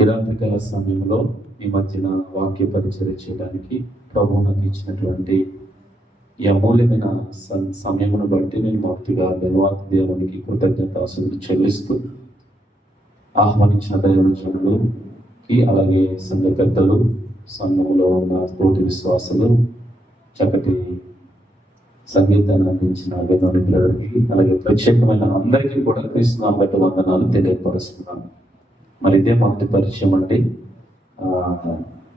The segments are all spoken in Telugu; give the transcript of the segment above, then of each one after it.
ఈ రాత్రికాల సమయంలో ఈ మధ్యన వాక్య పరిచర్య చేయడానికి ప్రభువు నాకు ఇచ్చినటువంటి ఈ అమూల్యమైన సమయమును బట్టి నేను భక్తిగా దేవాతి దేవునికి కృతజ్ఞతాస్తుతులు చెల్లిస్తూ ఆహ్వానించిన దైవజనులకి, అలాగే సంఘ పెద్దలు, సంఘంలో ఉన్న తోటి విశ్వాసులు, చక్కటి సంగీతాన్ని అందించిన వినోని పిల్లలకి, అలాగే ప్రత్యేకమైన అందరికీ కూడా క్రీస్తు బట్టి వందనాలు తెలియపరుస్తున్నాను. మరి ఇదే మొదటి పరిచయం అండి.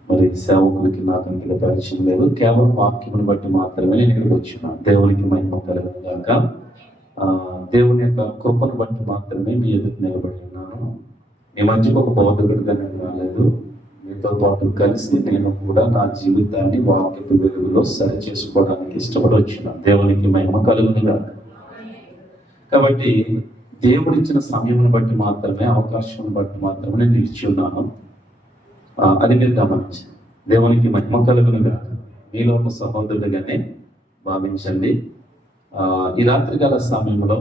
మరి సేవకులకి నాకు అంతగా పరిచయం లేదు, కేవలం వాక్యమును బట్టి మాత్రమే నేను ఇక్కడికి వచ్చినాను. దేవునికి మహిమ కలుగును గాక. దేవుని యొక్క కృపను బట్టి మాత్రమే మీ ఎదురు నిలబడి ఉన్నాను. మీ మధ్యకు ఒక బోధకుడిగా నేను రాలేదు, మీతో పాటు కలిసి నేను కూడా నా జీవితాన్ని వాక్యపు వెలుగులో సరి చేసుకోవడానికి ఇష్టపడి వచ్చిన. దేవునికి మహిమ కలుగును గాక. కాబట్టి దేవుడిచ్చిన సమయం బట్టి మాత్రమే, అవకాశం బట్టి మాత్రమే నేను నిలిచి ఉన్నాను. అది మీరు గమనించండి. దేవునికి మహిమ కలుగును గాక. మీలో ఒక సహోదరుడిగానే భావించండి. ఈ రాత్రికాల సమయంలో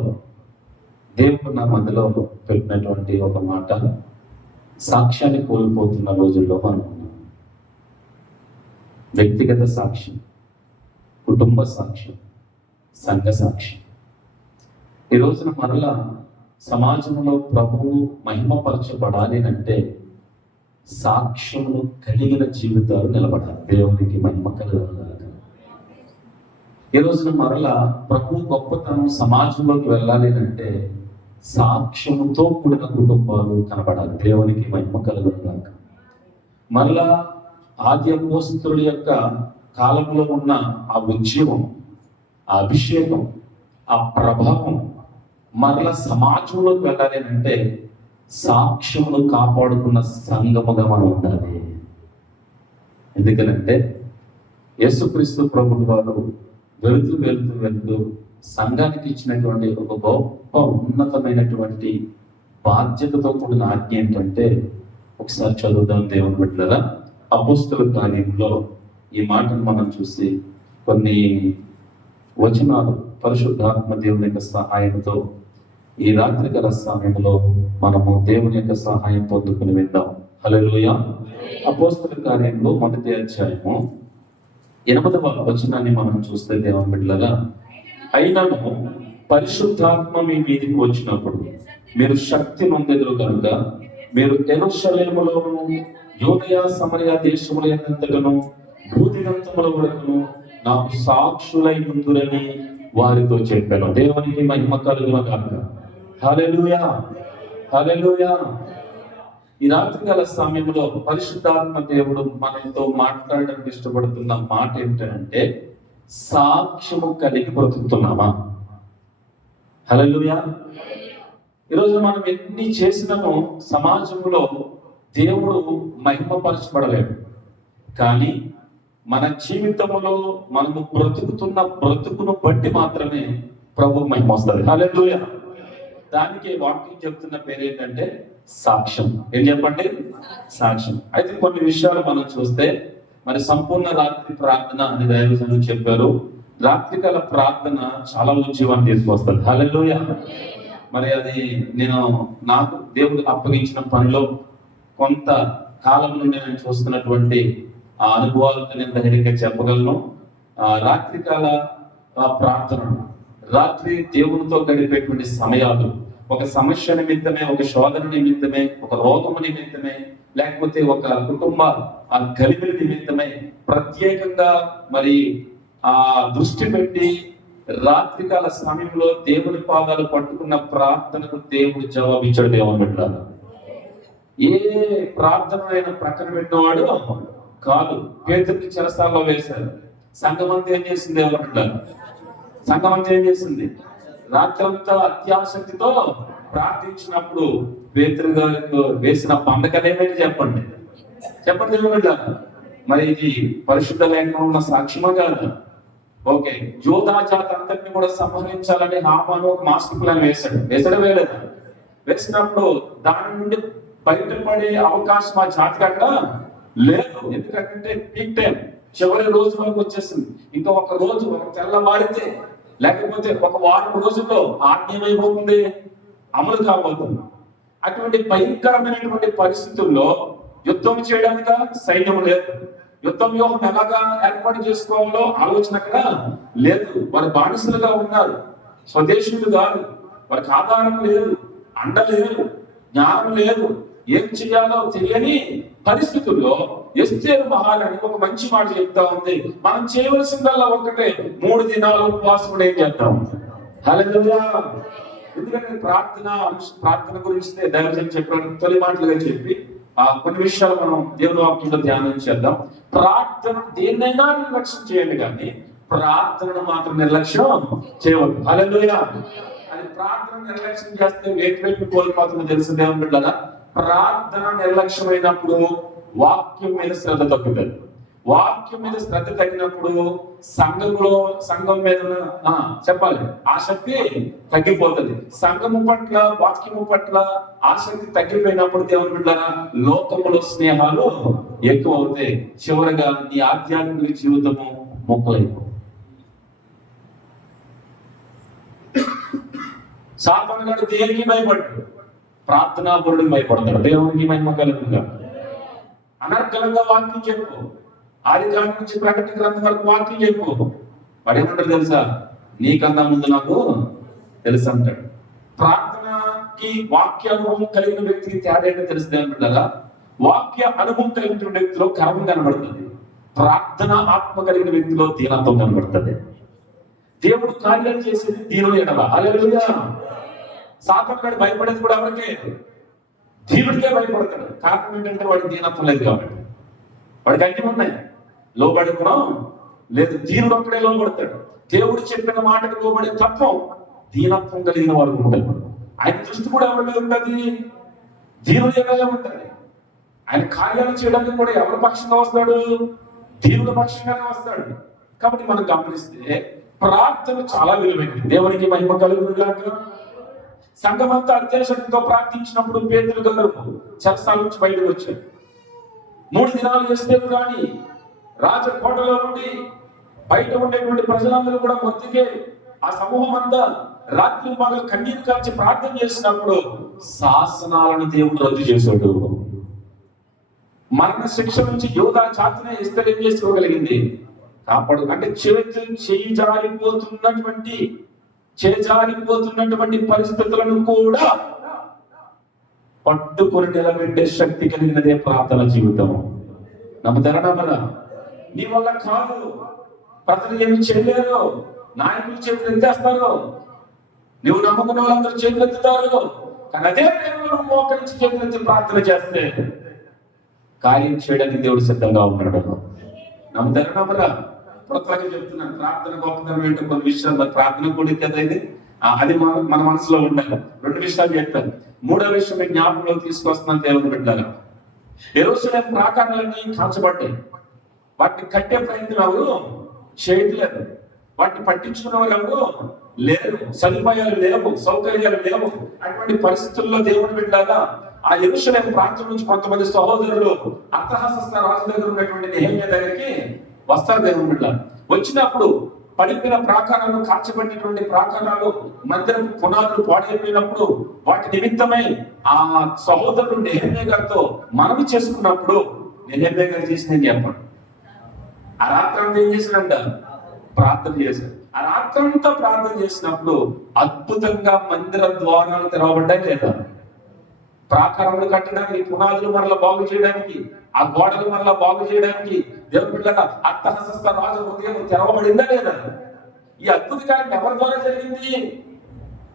దేవుడు నా మధ్యలో పెట్టినటువంటి ఒక మాట, సాక్ష్యాన్ని కోల్పోతున్న రోజుల్లో మనం ఉన్నాం. వ్యక్తిగత సాక్ష్యం, కుటుంబ సాక్ష్యం, సంఘ సాక్ష్యం. ఈ రోజున మరలా సమాజంలో ప్రభువు మహిమపరచబడాలి అంటే సాక్ష్యములు కలిగిన జీవితాలు నిలబడాలి. దేవునికి మహిమ కలుగును. ఈ రోజున మరలా ప్రభు గొప్పతనం సమాజంలోకి వెళ్ళాలి అంటే సాక్ష్యముతో కూడిన కుటుంబాలు కనబడాలి. దేవునికి మహిమ కలుగును. మరలా ఆది అపోస్తలుల యొక్క కాలంలో ఉన్న ఆ ఉద్యమం, ఆ అభిషేకం, ఆ ప్రభావం మరలా సమాజంలోకి వెళ్ళాలి అంటే సాక్ష్యమును కాపాడుకున్న సంఘముగా మనం ఉండాలి. ఎందుకనంటే యేసుక్రీస్తు ప్రభువు వారు వెళుతూ సంఘానికి ఇచ్చినటువంటి ఒక గొప్ప ఉన్నతమైనటువంటి బాధ్యతతో కూడిన ఆజ్ఞ ఏంటంటే, ఒకసారి చదువుదాం దేవుని బిడ్డలారా. అపోస్తలుల కార్యంలో ఈ మాటను మనం చూసి కొన్ని వచనాలు పరిశుద్ధాత్మ దేవుని యొక్క సహాయంతో ఈ రాత్రికాల సమయంలో మనము దేవుని యొక్క సహాయం పొందుకుని విందాం. హల్లెలూయా. అపోస్తలుల కార్యంలో 1వ అధ్యాయము 8వ వచనాన్ని మనం చూస్తే దేవుని బిడ్డలారా, అయినను పరిశుద్ధాత్మ మీ మీదికి వచ్చినప్పుడు మీరు శక్తి నొందెదరు కనుక మీరు యెరూషలేములోను యూదయ సమరయ దేశముల యందంతటను భూదిగంతముల వరకును నాకు సాక్షులై ఉందురని వారితో చెప్పాను. దేవునికి మహిమ కలుగును గాక. హల్లెలూయా, హల్లెలూయా. ఈ రాత్రికాల సమయంలో పరిశుద్ధాత్మ దేవుడు మనతో మాట్లాడడానికి ఇష్టపడుతున్న మాట ఏంటంటే, సాక్ష్యము కలిగి బ్రతుకుతున్నామా? హల్లెలూయా. ఈరోజు మనం ఎన్ని చేసినామో సమాజంలో దేవుడు మహిమపరచబడలేడు. కానీ మన జీవితంలో మనము బ్రతుకుతున్న బ్రతుకును బట్టి మాత్రమే ప్రభు మహిమ వస్తుంది. హల్లెలూయా. దానికి వాక్యం చెప్తున్న పేరు ఏంటంటే సాక్ష్యం. ఏం చెప్పండి? సాక్ష్యం. అయితే కొన్ని విషయాలు మనం చూస్తే, మరి సంపూర్ణ రాత్రి ప్రార్థన అని దైవజనులు చెప్పారు. రాత్రికాల ప్రార్థన చాలా ఉద్యమాన్ని తీసుకొస్తుంది. హల్లెలూయా. మరి అది నాకు దేవుడు అప్పగించిన పనిలో కొంత కాలం నుండి నేను చూస్తున్నటువంటి ఆ అనుభవాలతో నేను ధైర్యంగా చెప్పగలను. రాత్రికాల ప్రార్థన, రాత్రి దేవునితో గడిపేటువంటి సమయాలు, ఒక సమస్య నిమిత్తమే, ఒక శోధన నిమిత్తమే, ఒక రోగము నిమిత్తమే, లేకపోతే ఒక కుటుంబ ఆ గలిబిలి నిమిత్తమే ప్రత్యేకంగా మరి ఆ దృష్టి పెట్టి రాత్రికాల సమయంలో దేవుని పాదాలు పట్టుకున్న ప్రార్థనకు దేవుడు జవాబిచ్చాడు. దేవుని పెట్టాలి. ఏ ప్రార్థన అయినా ప్రక్కన పెట్టినవాడు కాదు. పేతురుని చెరసాల్లో వేశారు. సంఘమంతా ఏం చేసింది? దేవుని పెట్టాలి. సంఘమంతా ఏం చేసింది? రాత్రంతా అత్యాసక్తితో ప్రార్థించినప్పుడు పేతురు గారికి వేసిన పండగనేమని చెప్పండి. దేవుని పెట్టాలి. మరి ఇది పరిశుద్ధ లేఖనంలో ఉన్న సాక్ష్యమా కాదు? ఓకే, యోధా జాతి అంతటిని కూడా సంహరించాలని హామాను ఒక మాస్టర్ ప్లాన్ వేసాడు వేయలేదా? వేసినప్పుడు దాని నుండి బయటపడే అవకాశం ఆ జాతికి అక్కడ లేదు. ఎందుకంటే పీక్ టైం చివరి రోజు వరకు వచ్చేసింది. ఇంకా ఒక రోజు, ఒక తెల్లవారితే, లేకపోతే ఒక వారం రోజుల్లో ఆజ్ఞమైపోతుంది, అమలు కాబోతుంది. అటువంటి భయంకరమైనటువంటి పరిస్థితుల్లో యుద్ధం చేయడానికి సైన్యం లేదు, యుద్ధం వ్యూహం ఎలాగా ఏర్పాటు చేసుకోవాలో ఆలోచన అక్కడ లేదు. వారు బానిసలుగా ఉన్నారు, స్వదేశీయులు కాదు, వారికి ఆధారం లేదు, అండ లేదు, జ్ఞానం లేదు, ఏం చేయాలో తెలియని పరిస్థితుల్లో ఎస్తేరు మహారాణి ఒక మంచి మాట చెప్తా ఉంది. మనం చేయవలసిందల్లా ఒకటే, 3 దినాలు ఉపవాసం ఏం చేద్దాం. హల్లెలూయా. ఎందుకంటే ప్రార్థన గురించి దైవజన్ చెప్పిన తొలి మాటలుగా చెప్పి కొన్ని విషయాలు మనం దేవుని వాక్యంలో ధ్యానం చేద్దాం. ప్రార్థన దేన్నైనా నిర్లక్ష్యం చేయండి, కానీ ప్రార్థనను మాత్రం నిర్లక్ష్యం చేయవద్దు. హల్లెలూయా. అది ప్రార్థన నిర్లక్ష్యం చేస్తే వేటి కోల్పోతుందో తెలుసు దేవుని బిడ్డలారా. ప్రార్థన నిర్లక్ష్యమైనప్పుడు వాక్యం మీద శ్రద్ధ తగ్గుతుంది. వాక్యం మీద శ్రద్ధ తగ్గినప్పుడు సంఘం మీద చెప్పాలి ఆసక్తి తగ్గిపోతుంది. సంఘము పట్ల వాక్యము పట్ల ఆసక్తి తగ్గిపోయినప్పుడు దేవుని బిడ్డలారా లోకములో స్నేహాలు ఎక్కువ అవుతాయి. చివరగా నీ ఆధ్యాత్మిక జీవితము మొక్కలైపోతుంది. సాతాను గాడు దేనికి భయపడ్డాడు? ప్రార్థనాపరుడికి భయపడతాడు. దేవునికి మహిమ కలుగుగా. అనర్గళంగా వాక్యం చెప్పు, ఆది కాండం నుంచి ప్రకటన గ్రంథం వరకు వాక్యం చెప్పు. వాడు ఏమంటాడు తెలుసా? నీకన్నా ముందు నాకు తెలుసు అంటాడు. ప్రార్థనకి వాక్య అనుభవం కలిగిన వ్యక్తికి తేడా ఏంటో తెలుసు ఏమంటారా? వాక్య అనుభవం కలిగిన వ్యక్తిలో కర్మం కనబడుతుంది, ప్రార్థన ఆత్మ కలిగిన వ్యక్తిలో దీనత్వం కనబడుతుంది. దేవుడు కార్యాలు చేసేది దీనుడు ఎడల. హల్లెలూయా. సాతాను గాడు భయపడేది కూడా ఎవరికే? దీనుడికే భయపడతాడు. కారణం ఏంటంటే వాడికి దీనత్వం లేదు కాబట్టి. వాడికి అన్ని ఉన్నాయి, లోబడి కూడా లేదు. దీనుడు ఒక్కడే లోబడతాడు. దేవుడు చెప్పిన మాటకు లోబడే తత్వం దీనత్వం కలిగిన వాడు ఉంటాడు. ఆయన దృష్టి కూడా ఎవరి మీద ఉంటుంది? దీనుడి ఎడలే ఉంటుంది. ఆయన కార్యాలు చేయడానికి కూడా ఎవరి పక్షంగా వస్తాడు? దీనుడి పక్షంగానే వస్తాడు. కాబట్టి మనం గమనిస్తే ప్రార్థన చాలా విలువైనది. దేవునికి మహిమ కలుగును గాక. సంఘమంతా అత్యాశక్తితో ప్రార్థించినప్పుడు పేతురు గారు చెరసాల నుంచి బయటకు వచ్చారు. 3 దినాలు చేస్తే కానీ రాజకోటలో ఉండి బయట ఉండేటువంటి ప్రజలందరూ కూడా మొత్తికే ఆ సమూహం అంతా రాత్రి పగలు కన్నీరు కాల్చి ప్రార్థన చేసినప్పుడు శాసనాలను దేవుడు రద్దు చేశాడు. మరణ శిక్ష నుంచి యోధా జాతిని ఇస్తలు ఏం చేసుకోగలిగింది? కాపాడు. అంటే చేజారిపోతున్నటువంటి పరిస్థితులను కూడా పట్టుకొని నిలబెట్టే శక్తి కలిగినదే ప్రార్థన జీవితం. నమ్ముతారా? నమ్మరా? నీ వల్ల కాదు, ప్రజలు ఏమి చేయలేరు, నాయకులు చేతులు ఎత్తేస్తారు, నువ్వు నమ్ముకున్న వాళ్ళందరూ చేతులు ఎత్తుతారు. కానీ అదే దేవుడు మోకరించి చేతులు ఎత్తి ప్రార్థన చేస్తే కార్యం చేయడానికి దేవుడు సిద్ధంగా ఉన్నాడు. నమ్ముతారా? నమ్మరా? కొత్తగా చెప్తున్నాను, ప్రార్థన గొప్పతనం ఏంటో కొన్ని విషయాలు. ప్రార్థన కూడా ఇది అది మన మనసులో ఉండాలి. 2 విషయాలు చెప్పాను. 3వ విషయం మీ జ్ఞాపకంలోకి తీసుకొస్తున్నాను దేవుని బిడ్డలారా. యెరూషలేము ప్రాకారాలన్నీ కాల్చబడ్డాయి. వాటిని కట్టే ప్రయత్నం ఎవరు చేయట్లేదు, వాటిని పట్టించుకున్నవారు ఎవరు లేరు, సదుపాయాలు లేవు, సౌకర్యాలు లేవు. అటువంటి పరిస్థితుల్లో దేవుని బిడ్డలారా ఆ యెరూషలేము ప్రాంతం నుంచి కొంతమంది సహోదరులు అర్తహషస్త రాజు దగ్గర ఉన్నటువంటి నెహెమ్యా దగ్గరికి వస్తారు. దేవుని బిడ్డలారా వచ్చినప్పుడు పడిపోయిన ప్రాకారాలు, కాల్చబడినటువంటి ప్రాకారాలు, మందిరం పునాదులు పాడైపోయినప్పుడు వాటి నిమిత్తమై ఆ సహోదరుడు నెహెమ్యా గారితో మనవి చేసుకున్నప్పుడు నెహెమ్యా గారు చేసిందని చెప్పండి. ఆ రాత్రంతా ఏం చేశాడంట? ప్రార్థన చేశాడు. ఆ రాత్రంతా ప్రార్థన చేసినప్పుడు అద్భుతంగా మందిర ద్వారాలు తెరవబడ్డాయి లేదా? ప్రాకారములు కట్టడానికి, పునాదులు మరలా బాగు చేయడానికి, ఆ గోడలు మరలా బాగు చేయడానికి దేవుని బిడ్డలారా అర్తహషస్త రాజు హృదయం తెరవబడిందా లేదా? ఈ అద్భుత కార్యం ఎవరి ద్వారా జరిగింది?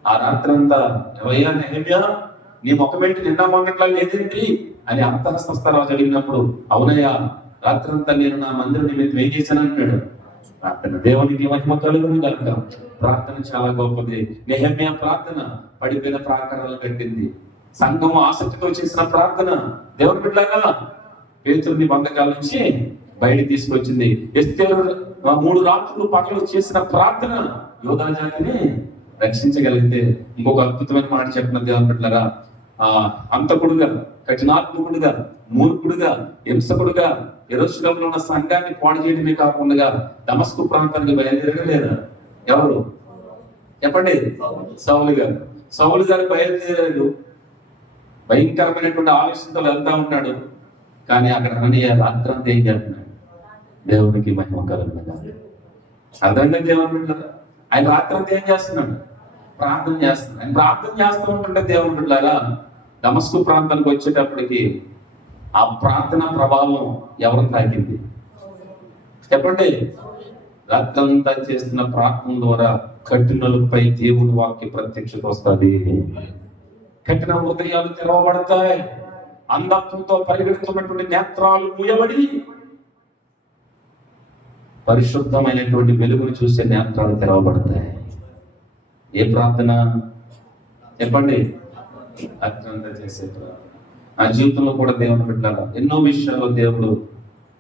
ఆ రాత్రంతా ఎవయ్యా నెహెమ్యా, నీ ముఖమేంటి నిన్న మొన్నట్లా లేదేంటి అని అర్తహషస్త రాజు అడిగినప్పుడు, అవునయ్యా రాత్రంతా నేను నా మందిరం నిమిత్తం ఏం చేశాను అంటున్నాడు. ప్రార్థన దేవునికి మహిమ కలుగును గాక. ప్రార్థన చాలా గొప్పది. నెహెమ్యా ప్రార్థన పడిపోయిన ప్రాకారాలు కట్టింది. సంఘము ఆసక్తితో చేసిన ప్రార్థన దేవుని బిడ్డలారా పేతురుని బంధకాల నుంచి బయటికి తీసుకొచ్చింది. ఎస్తేరు 3 రాత్రులు పగలు చేసిన ప్రార్థన యోధా జాతిని రక్షించగలిగితే ఇంకొక అద్భుతమైన మాట చెప్పిన దేవుని బిడ్డలారా అంతకుడుగా, కఠినాత్మకుడుగా, మూర్ఖుడుగా, హింసకుడుగా యెరూషలేములో ఉన్న సంఘాన్ని పాడు చేయడమే కాకుండా దమస్కు ప్రాంతానికి బయలుదేరలేదా? ఎవరు చెప్పండి? సౌలు గారు బయలుదేరారు. భయంకరమైనటువంటి ఆలోచనతో వెళ్తా ఉంటాడు. కానీ అక్కడ రాత్రి అంతా ఏం చేస్తున్నాడు? దేవునికి మహిమ కలుగుతుంది. అర్థంగా దేవుని బిడ్డలారా, ఆయన రాత్రి అంతా ఏం చేస్తున్నాడు? ప్రార్థన చేస్తున్నాడు. ఆయన ప్రార్థన చేస్తూ ఉంటుంటే దేవుని బిడ్డలారా, దమస్కు ప్రాంతానికి వచ్చేటప్పటికి ఆ ప్రార్థన ప్రభావం ఎవరిని తాకింది చెప్పండి? రాత్రంతా చేస్తున్న ప్రార్థన ద్వారా కఠినులపై దేవుని వాక్య ప్రత్యక్షత వస్తుంది. కఠిన హృదయాలు తెరవబడతాయి. అంధత్వంతో పరిగెడుతున్నటువంటి నేత్రాలు మూయబడి పరిశుద్ధమైనటువంటి వెలుగును చూసే నేత్రాలు తెరవబడతాయి. ఏ ప్రార్థన చెప్పండి? రాత్రంతా చేసే ప్రార్థన. ఆ జీవితంలో కూడా దేవుని బిడ్డలారా ఎన్నో విషయాల్లో దేవుడు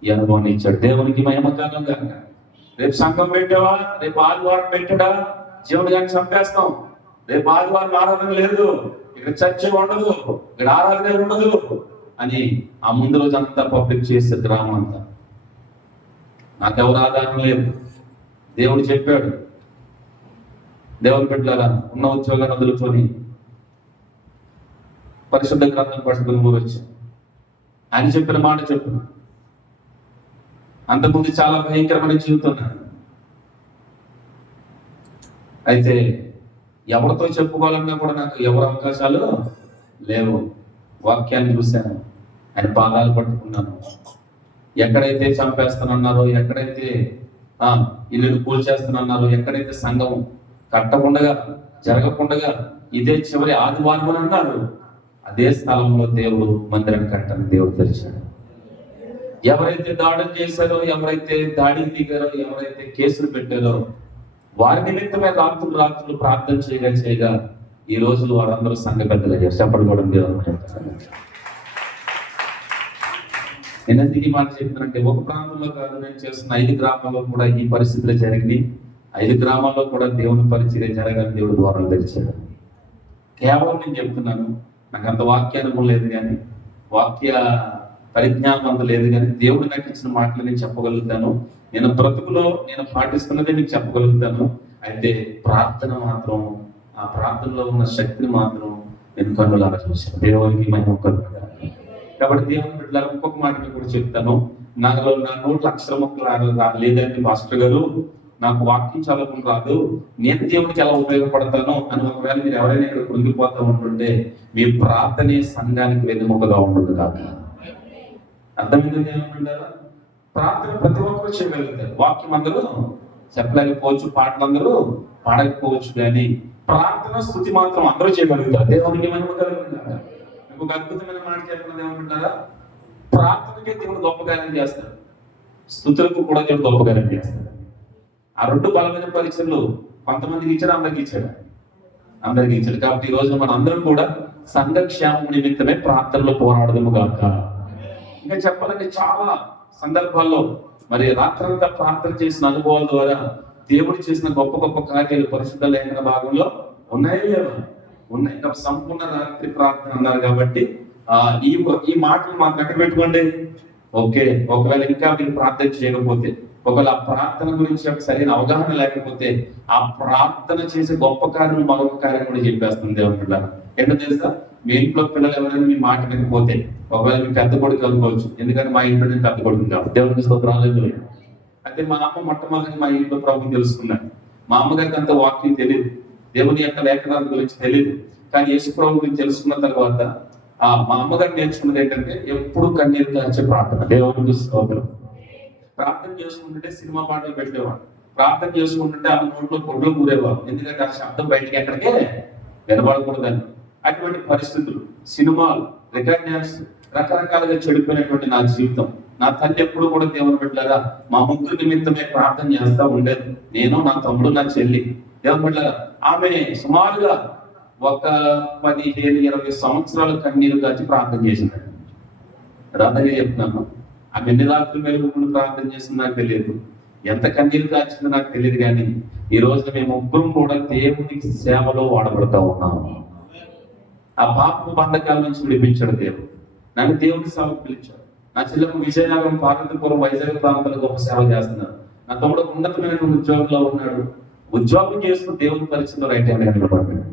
ఈ అనుభవాన్ని ఇచ్చాడు. దేవునికి మహిమ కలుగుగాక. రేపు సంఘం పెట్టావా? రేపు ఆదివారం పెట్టాడా? జీవుడు కానీ చంపేస్తాం. రేపు ఆదివారం ఆరాధన లేదు, ఇక్కడ చర్చ ఉండదు, ఇక్కడ ఆరాధన ఉండదు అని ఆ ముందు రోజు అంతా పబ్లిక్ చేసే డ్రామా అంతా. నాకెవరు ఆధారం లేదు. దేవుడు చెప్పాడు, దేవుని బిడ్డలారా ఉన్న ఉద్యోగాన్ని వదులుకొని పరిశుద్ధ గ్రంథం పట్టుకుని ఊరొచ్చు. ఆయన చెప్పిన మాట చెప్పు. అంతకుముందు చాలా భయంకరమైన జీవితం. అయితే ఎవరితో చెప్పుకోవాలన్నా కూడా నాకు ఎవరు అవకాశాలు లేవు. వాక్యాన్ని చూశాను, ఆయన పాదాలు పట్టుకున్నాను. ఎక్కడైతే చంపేస్తానన్నారో, ఎక్కడైతే ఇల్లు కూల్చేస్తానన్నారో, ఎక్కడైతే సంఘం కట్టకుండా జరగకుండా ఇదే చివరి ఆదివారం అని అన్నారు, అదే స్థలంలో దేవుడు మందిరాన్ని కట్టని దేవుడు తెరిచాడు. ఎవరైతే దాడులు చేశారో, ఎవరైతే దాడికి దిగారో, ఎవరైతే కేసులు పెట్టారో వారి నిమిత్తమే రాత్రులు ప్రార్థన చేయగా ఈ రోజు వారందరూ సంఘ పెద్దలు అయ్యారు. చెప్పడం కూడా నేను ఎందుకు ఈ మాట చెప్తానంటే, ఒక ప్రాంతంలో కాదు, నేను చేస్తున్న 5 గ్రామాల్లో కూడా ఈ పరిస్థితులు జరిగినాయి. 5 గ్రామాల్లో కూడా దేవుని పరిచర్య జరగాలని దేవుడు ద్వారాలు తెరిచాడు. కేవలం నేను చెప్తున్నాను, నాకు అంత వాక్యానుభవం లేదు, కానీ వాక్య పరిజ్ఞానం అంత లేదు, కానీ దేవుడు నాకు ఇచ్చిన మాటలు నేను చెప్పగలుగుతాను. నేను బ్రతుకులో నేను పాటిస్తున్నదే మీకు చెప్పగలుగుతాను. అయితే ప్రార్థన మాత్రం, ఆ ప్రార్థనలో ఉన్న శక్తిని మాత్రం నేను కన్నులారా చూశాను. దేవునికి మహిమ కలుగుతాను. కాబట్టి దేవుని బిడ్డలారా ఇంకొక మాట కూడా చెప్తాను. నా నోట్ల అక్షరములు లేదండి మాస్టర్ గారు, నాకు వాక్యం చదవడం రాదు, నేను దేవుడికి ఎలా ఉపయోగపడతాను అని ఒకవేళ మీరు ఎవరైనా ఇక్కడ కృంగిపోతా ఉంటుంటే, మీ ప్రార్థనే సంఘానికి వెన్నెముకగా ఉండదు కాక. అర్థమైంది ఏమంటారా? ప్రార్థన ప్రతి ఒక్కరు చేయగలుగుతారు. వాక్యం అందరూ చెప్పలేకపోవచ్చు, పాటలు అందరూ పాడకపోవచ్చు, కానీ ప్రార్థన స్తుతి మాత్రం అందరూ చేయగలుగుతారు. దేవునికి మహిమ కలుగుతుంది కాక. ఇంకొక అద్భుతమైన మాట చెప్పినది ఏమంటున్నారా? ప్రార్థనకే దేవుడు గొప్ప కార్యం చేస్తాడు, స్తుతులకు కూడా దేవుడు గొప్ప కార్యం చేస్తాడు. ఆ 2 బలమైన పరీక్షలు కొంతమందికి ఇచ్చాడు, అందరికి ఇచ్చాడు. కాబట్టి ఈ రోజు మన అందరం కూడా సంఘక్షేమం నిమిత్తమే ప్రార్థనలో పోరాడదాము కాక. ఇంకా చెప్పాలంటే చాలా సందర్భాల్లో మరి రాత్రంతా ప్రార్థన చేసిన అనుభవాల ద్వారా దేవుడు చేసిన గొప్ప కార్యాలు పరిశుద్ధ లేఖన భాగంలో ఉన్నాయి. ఇంకా సంపూర్ణ రాత్రి ప్రార్థన అన్నారు. కాబట్టి ఈ మాటలు మాకు ఎక్కడ పెట్టుకోండి. ఓకే, ఒకవేళ ఇంకా మీరు ప్రార్థన చేయకపోతే, ఒకవేళ ఆ ప్రార్థన గురించి సరైన అవగాహన లేకపోతే, ఆ ప్రార్థన చేసే గొప్ప కార్యం మరొక కార్యం కూడా చెప్పేస్తుంది దేవుని పిల్లలు. ఏంటో తెలుసా? మీ ఇంట్లో పిల్లలు ఎవరైనా మీ మాట వినకపోతే, ఒకవేళ మీ పెద్ద కొడుకు అనుకోవచ్చు, ఎందుకంటే మా ఇంట్లో నేను పెద్ద కొడుకు కాదు, దేవునికి స్తోత్రాలు. అయితే మా అమ్మ మొట్టమొదటి మా ఇంట్లో ప్రభుత్వం తెలుసుకున్నాను. మా అమ్మగారికి అంత వాక్యం తెలియదు, దేవుని యొక్క లేఖనాల గురించి తెలియదు. కానీ యేసు ప్రభు గురించి తెలుసుకున్న తర్వాత మా అమ్మగారు నేర్చుకున్నది ఏంటంటే, ఎప్పుడు కన్నీరు కాచే ప్రార్థన. దేవునికి స్తోత్రం. ప్రార్థన చేసుకుంటుంటే సినిమా పాటలు పెట్టేవాడు, ప్రార్థన చేసుకుంటుంటే ఆ నోట్లో గొడ్లు కూరేవాడు, ఎందుకంటే ఆ శబ్దం బయటికి ఎక్కడికే వినబడకూడదని. అటువంటి పరిస్థితులు, సినిమాలు, రికార్డ్ డ్యాన్స్, రకరకాలుగా చెడిపోయినటువంటి నా జీవితం. నా తల్లి ఎప్పుడు కూడా దేవుని బిడ్డలారా మా ముగ్గురు నిమిత్తమే ప్రార్థన చేస్తా ఉండేది. నేను, నా తమ్ముడు, నా చెల్లి. దేవుని బిడ్డలారా ఆమె సుమారుగా ఒక 15-20 సంవత్సరాలు కన్నీరు కాచి ప్రార్థన చేసింది. రాధగా చెప్తున్నాను, ఆమె ఎన్ని రాత్రులు మేలుకొని ప్రార్థన చేసింది నాకు తెలియదు, ఎంత కన్నీరు కాచిందో నాకు తెలియదు. కానీ ఈ రోజు మేము ముగ్గురం కూడా దేవునికి సేవలో వాడబడతా ఉన్నాము. ఆ పాప బంధకాల నుంచి విడిపించాడు దేవుడు. నన్ను దేవుని సేవకు పిలిచాడు. నా చెల్లెకు విజయనగరం, పార్వతీపురం, వైజాగ్ ప్రాంతాల్లో గొప్ప సేవ చేస్తున్నాడు. నా తమ్ముడు ఉన్నతమైన ఉద్యోగంలో ఉన్నాడు. ఉద్యోగం చేస్తూ దేవుని పరిస్థితుల్లో రైట్ హ్యాండ్ నిలబడ్డాడు.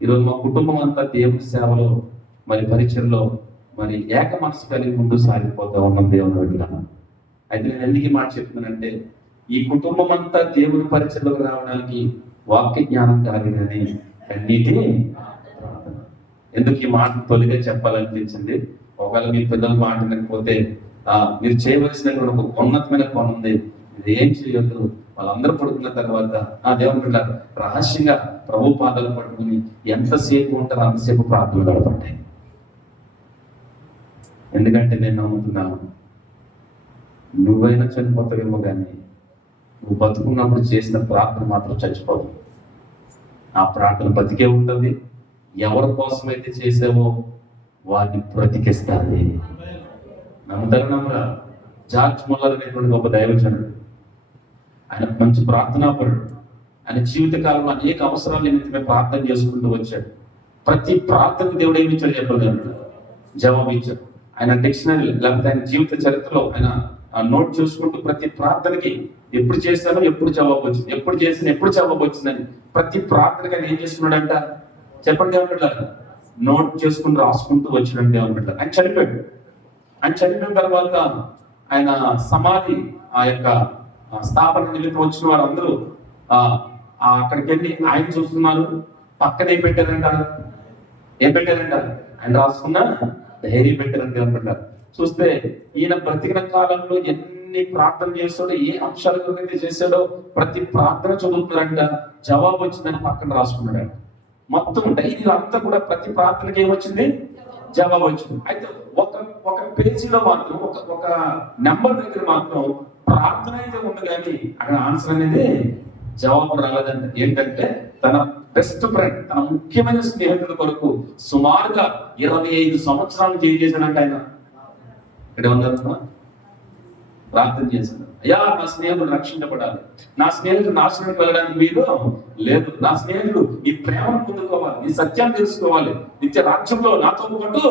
ఈరోజు మా కుటుంబం అంతా దేవుని సేవలో మరి పరిచయంలో మరి ఏక మనసు కలిగి ముందు సాగిపోతా ఉన్నాం దేవుని బిడ్డ. అయితే నేను ఎందుకు ఈ మాట చెప్తున్నానంటే, ఈ కుటుంబం అంతా దేవుని పరిచయంలోకి రావడానికి వాక్య జ్ఞానం కాలేదని కన్నీటి ప్రార్థన. ఎందుకు ఈ మాట తొలిగా చెప్పాలనిపించింది? ఒకవేళ మీ పిల్లలు మాట వినకపోతే మీరు చేయవలసినటువంటి ఒక ఉన్నతమైన పని ఉంది, ఇది ఏం చేయొద్దు. వాళ్ళందరూ పడుకున్న తర్వాత దేవుని బిడ్డ రహస్యంగా ప్రభు పాదాలు పట్టుకుని ఎంతసేపు ఉంటారో అంతసేపు ప్రార్థనలు గడపండి. ఎందుకంటే నేను నమ్ముతున్నాను, నువ్వైనా చనిపోతావేమో కానీ నువ్వు బతుకున్నప్పుడు చేసిన ప్రార్థన మాత్రం చచ్చిపోవు. ఆ ప్రార్థన బతికే ఉంటుంది. ఎవరి కోసమైతే చేసావో వారిని బ్రతికిస్తుంది. నమ్ముతారా నమ్మరా? జార్జ్ ముల్లర్ అనేటువంటి గొప్ప దైవజనుడు, ఆయన మంచి ప్రార్థనాపరుడు. ఆయన జీవితకాలంలో అనేక అవసరాల నిమిత్తమే ప్రార్థన చేసుకుంటూ వచ్చాడు. ప్రతి ప్రార్థనకు దేవుడు ఏమి ఇచ్చాడు చెప్పగలడు? జవాబు ఇచ్చాడు. ఆయన డిక్షనరీ లేకపోతే ఆయన జీవిత చరిత్రలో ఆయన నోట్ చేసుకుంటూ ప్రతి ప్రార్థనకి ఎప్పుడు చేశానో ఎప్పుడు జవాబు వచ్చింది, ఎప్పుడు చేసిన ఎప్పుడు జవాబు వచ్చిందని ప్రతి ప్రార్థనకి ఆయన ఏం చేస్తున్నాడంట చెప్పండి దేవుని బిడ్డలారా? నోట్ చేసుకుని రాసుకుంటూ వచ్చినాడు దేవుని బిడ్డలారా. ఆయన చనిపోయాడు. ఆయన చనిపోయిన తర్వాత ఆయన సమాధి ఆ యొక్క స్థాపన నిమిత్తం వచ్చిన వారందరూ అక్కడికి వెళ్ళి ఆయన చూస్తున్నారు. పక్కన ఏం పెట్టారంట? ఆయన రాసుకున్న ధైర్యం పెట్టారంట దేవుని బిడ్డలారా. చూస్తే ఈయన బ్రతికిన కాలంలో ఎన్ని ప్రార్థన చేస్తాడో, ఏ అంశాల గురించి చేశాడో ప్రతి ప్రార్థన చదువుతున్నారంట. జవాబు వచ్చిందని పక్కన రాసుకున్నాడు. మొత్తం డైరీలో అంతా కూడా ప్రతి ప్రార్థనకి ఏమొచ్చింది? జవాబు వచ్చింది. అయితే ఒక పేజీలో మాత్రం ఒక నెంబర్ దగ్గర మాత్రం ప్రార్థన అయితే ఉంది కానీ అక్కడ ఆన్సర్ అనేది జవాబు రాలేదంట. ఏంటంటే తన బెస్ట్ ఫ్రెండ్, తన ముఖ్యమైన స్నేహితుల కొరకు సుమారుగా 25 సంవత్సరాలు చేశాడంట. ఆయన ఇక్కడ ఉందమ్మా ప్రార్థన చేశాను. అయ్యా, నా స్నేహితుడు రక్షించబడాలి, నా స్నేహితుడు నాశనానికి వెళ్ళడానికి వీలు లేదు, నా స్నేహితుడు ఈ ప్రేమను పొందుకోవాలి, ఈ సత్యాన్ని తెలుసుకోవాలి, నిత్య రాజ్యంలో నాతో పాటు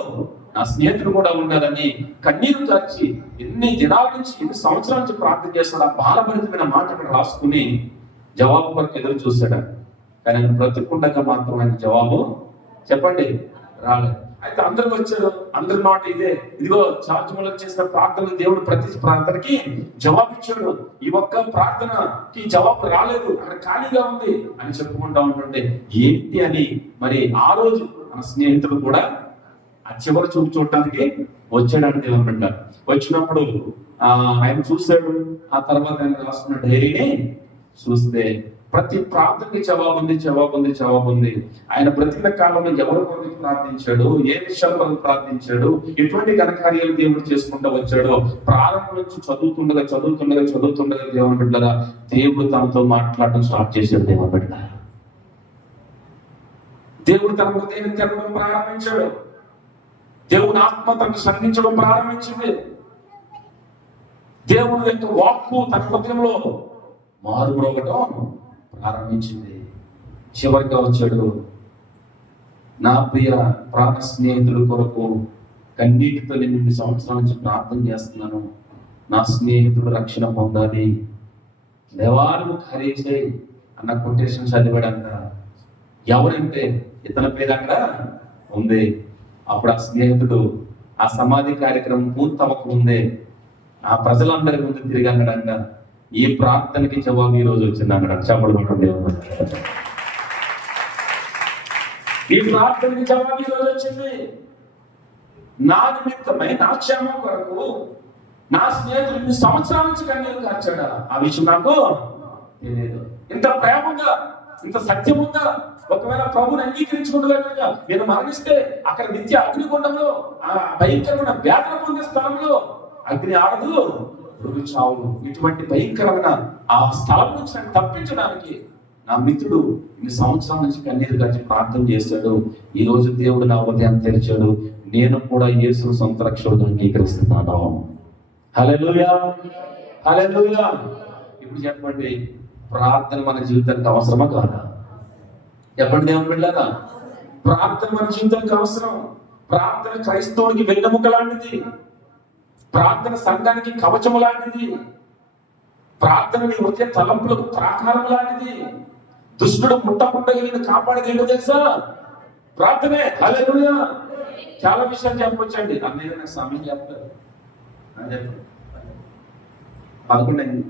నా స్నేహితుడు కూడా ఉండాలని కన్నీరు కార్చి ఎన్ని దినాల నుంచి ఎన్ని సంవత్సరాల నుంచి ప్రార్థన చేస్తాడు. ఆ బాలభరితమైన మాట అక్కడ రాసుకుని జవాబు కొరకు ఎదురు చూశాడు. కానీ ఆయన బ్రతుకుండగా మాత్రం ఆయన జవాబు చెప్పండి రాలేదు. అయితే అందరికి వచ్చారు, అందరి మాట ఇదే, ఇదిగో జార్జ్ ముల్లర్ చేసిన ప్రార్థన దేవుడు ప్రతి ప్రార్థనకి జవాబు ఇచ్చాడు, ఈ ఒక్క ప్రార్థనకి జవాబు రాలేదు, అక్కడ ఖాళీగా ఉంది అని చెప్పుకుంటా ఉంటుంటే ఏంటి అని మరి ఆ రోజు మన స్నేహితుడు కూడా ఆ చివరి చూపు చూడటానికి వచ్చాడని దేవుని బిడ్డ. వచ్చినప్పుడు ఆయన చూశాడు. ఆ తర్వాత ఆయన రాసుకున్న డైరీని చూస్తే ప్రతి ప్రార్థనకి జవాబు ఉంది. ఆయన బ్రతికిన కాలంలో ఎవరి కొరకు ప్రార్థించాడు, ఏ విషయాల కొరకు ప్రార్థించాడు, ఎటువంటి ఘనకార్యాలు దేవుడు చేసుకుంటూ వచ్చాడో ప్రారంభం నుంచి చదువుతుండగా దేవుని బిడ్డగా దేవుడు తనతో మాట్లాడటం స్టార్ట్ చేశాడు. దేవుని బిడ్డ దేవుడు తన హృదయాన్ని తెరవడం ప్రారంభించాడు. దేవుని ఆత్మ తనను సంధించడం ప్రారంభించింది. దేవుని యొక్క వాక్కు తన హృదయంలో మారుమ్రోగటం ప్రారంభించింది. చివరిగా వచ్చాడు, నా ప్రియ ప్రాణ స్నేహితుల కొరకు కన్నీటితో 8 సంవత్సరాల నుంచి ప్రార్థన చేస్తున్నాను, నా స్నేహితుడు రక్షణ పొందాలి, దేవాలను ఖరీచే అన్న కొటేషన్ చదివాడంట. ఎవరంటే ఇతని పేరు అక్కడ ఉంది. అప్పుడు ఆ స్నేహితుడు ఆ సమాధి కార్యక్రమం పూర్తవక ముందే ఆ ప్రజలందరి ముందు తిరిగి అన్నాడంట, ఈ ప్రార్థనకి జవాబు ఈ రోజు వచ్చింది అన్నాడు. చెప్పబడుతుంది. ఈ ప్రార్థనకి జవాబు ఈ రోజు వచ్చింది. నా నిమిత్తమై నా క్షేమం కొరకు నా స్నేహితుడు 2 సంవత్సరాల నుంచి కన్నీరు కార్చాడా? ఆ విషయం నాకు తెలియదు. ఇంత ప్రేమగా, ఇంత సత్యముగా ఒకవేళ ప్రభుని అంగీకరించుకుంటూ నేను మరణిస్తే అక్కడ నిత్య అగ్నిగుండంలో ఆ భయంకరమైన వేదన పొందే స్థలంలో అగ్ని ఆడదు, చావులు, ఇటువంటి భయంకరమైన ఆ స్థలం నుంచి నన్ను తప్పించడానికి నా మిత్రుడు 2 సంవత్సరాల నుంచి కన్నీరు కార్చి ప్రార్థన చేశాడు. ఈ రోజు దేవుడు నా హృదయాన్ని తెరిచాడు. నేను కూడా యేసు సొంత రక్షకుడుగా అంగీకరిస్తున్నాను. హల్లెలూయా, హల్లెలూయా. ఇప్పుడు చెప్పండి, ప్రార్థన మన జీవితానికి అవసరమా కాదా? చెప్పండి దేవుని బిడ్డలారా, ప్రార్థన మన జీవితానికి అవసరం. ప్రార్థన క్రైస్తవుడికి వెన్నెముక లాంటిది. ప్రార్థన సంఘానికి కవచము లాంటిది. ప్రార్థన నీ హృదయ తలంపులకు ప్రాకారం లాంటిది. దుష్టుడు ముట్టకుండా నేను కాపాడగలిగిన తెలుసా? ప్రార్థనే. హల్లెలూయా. చాలా విషయాలు చెప్పొచ్చండి. అన్నయ్య నాకు సమయం చెప్పలేదు అని చెప్పండి. 11 అయింది,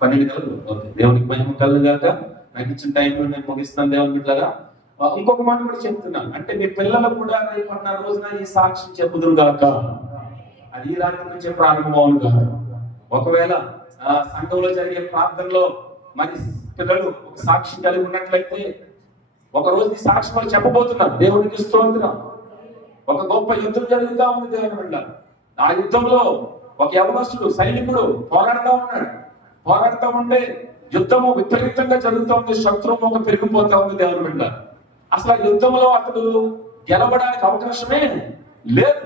12 కలుగు. ఓకే, దేవునికి మహిమ కలుగు గాక. నాకు ఇచ్చిన టైంలో నేను ముగిస్తాను దేవుని బిడ్డలారా. ఇంకొక మాట కూడా చెప్తున్నాను, అంటే మీ పిల్లలకు కూడా రేపు అన్న రోజున ఈ సాక్ష్యం చెప్పుదురు గాక. అది ఈ రాత్రి నుంచే ప్రారంభం అవును గాక. ఒకవేళ సంఘంలో జరిగే ప్రార్థనలో మరి పిల్లలు ఒక సాక్ష్యం కలిగి ఉన్నట్లయితే ఒక రోజు ఈ సాక్ష్యం వాళ్ళు చెప్పబోతున్నారు. దేవునికి స్తోత్రం. ఒక గొప్ప యుద్ధం జరుగుతూ ఉంది దేవుని బిడ్డ. ఆ యుద్ధంలో ఒక యవనస్తుడు సైనికుడు పోరాడుతూ ఉంటే యుద్ధము విపరీతంగా జరుగుతూ ఉంది, శత్రువు పెరిగిపోతా ఉంది దేవుని బిడ్డ. అసలు ఆ యుద్ధంలో అతడు గెలవడానికి అవకాశమే లేదు.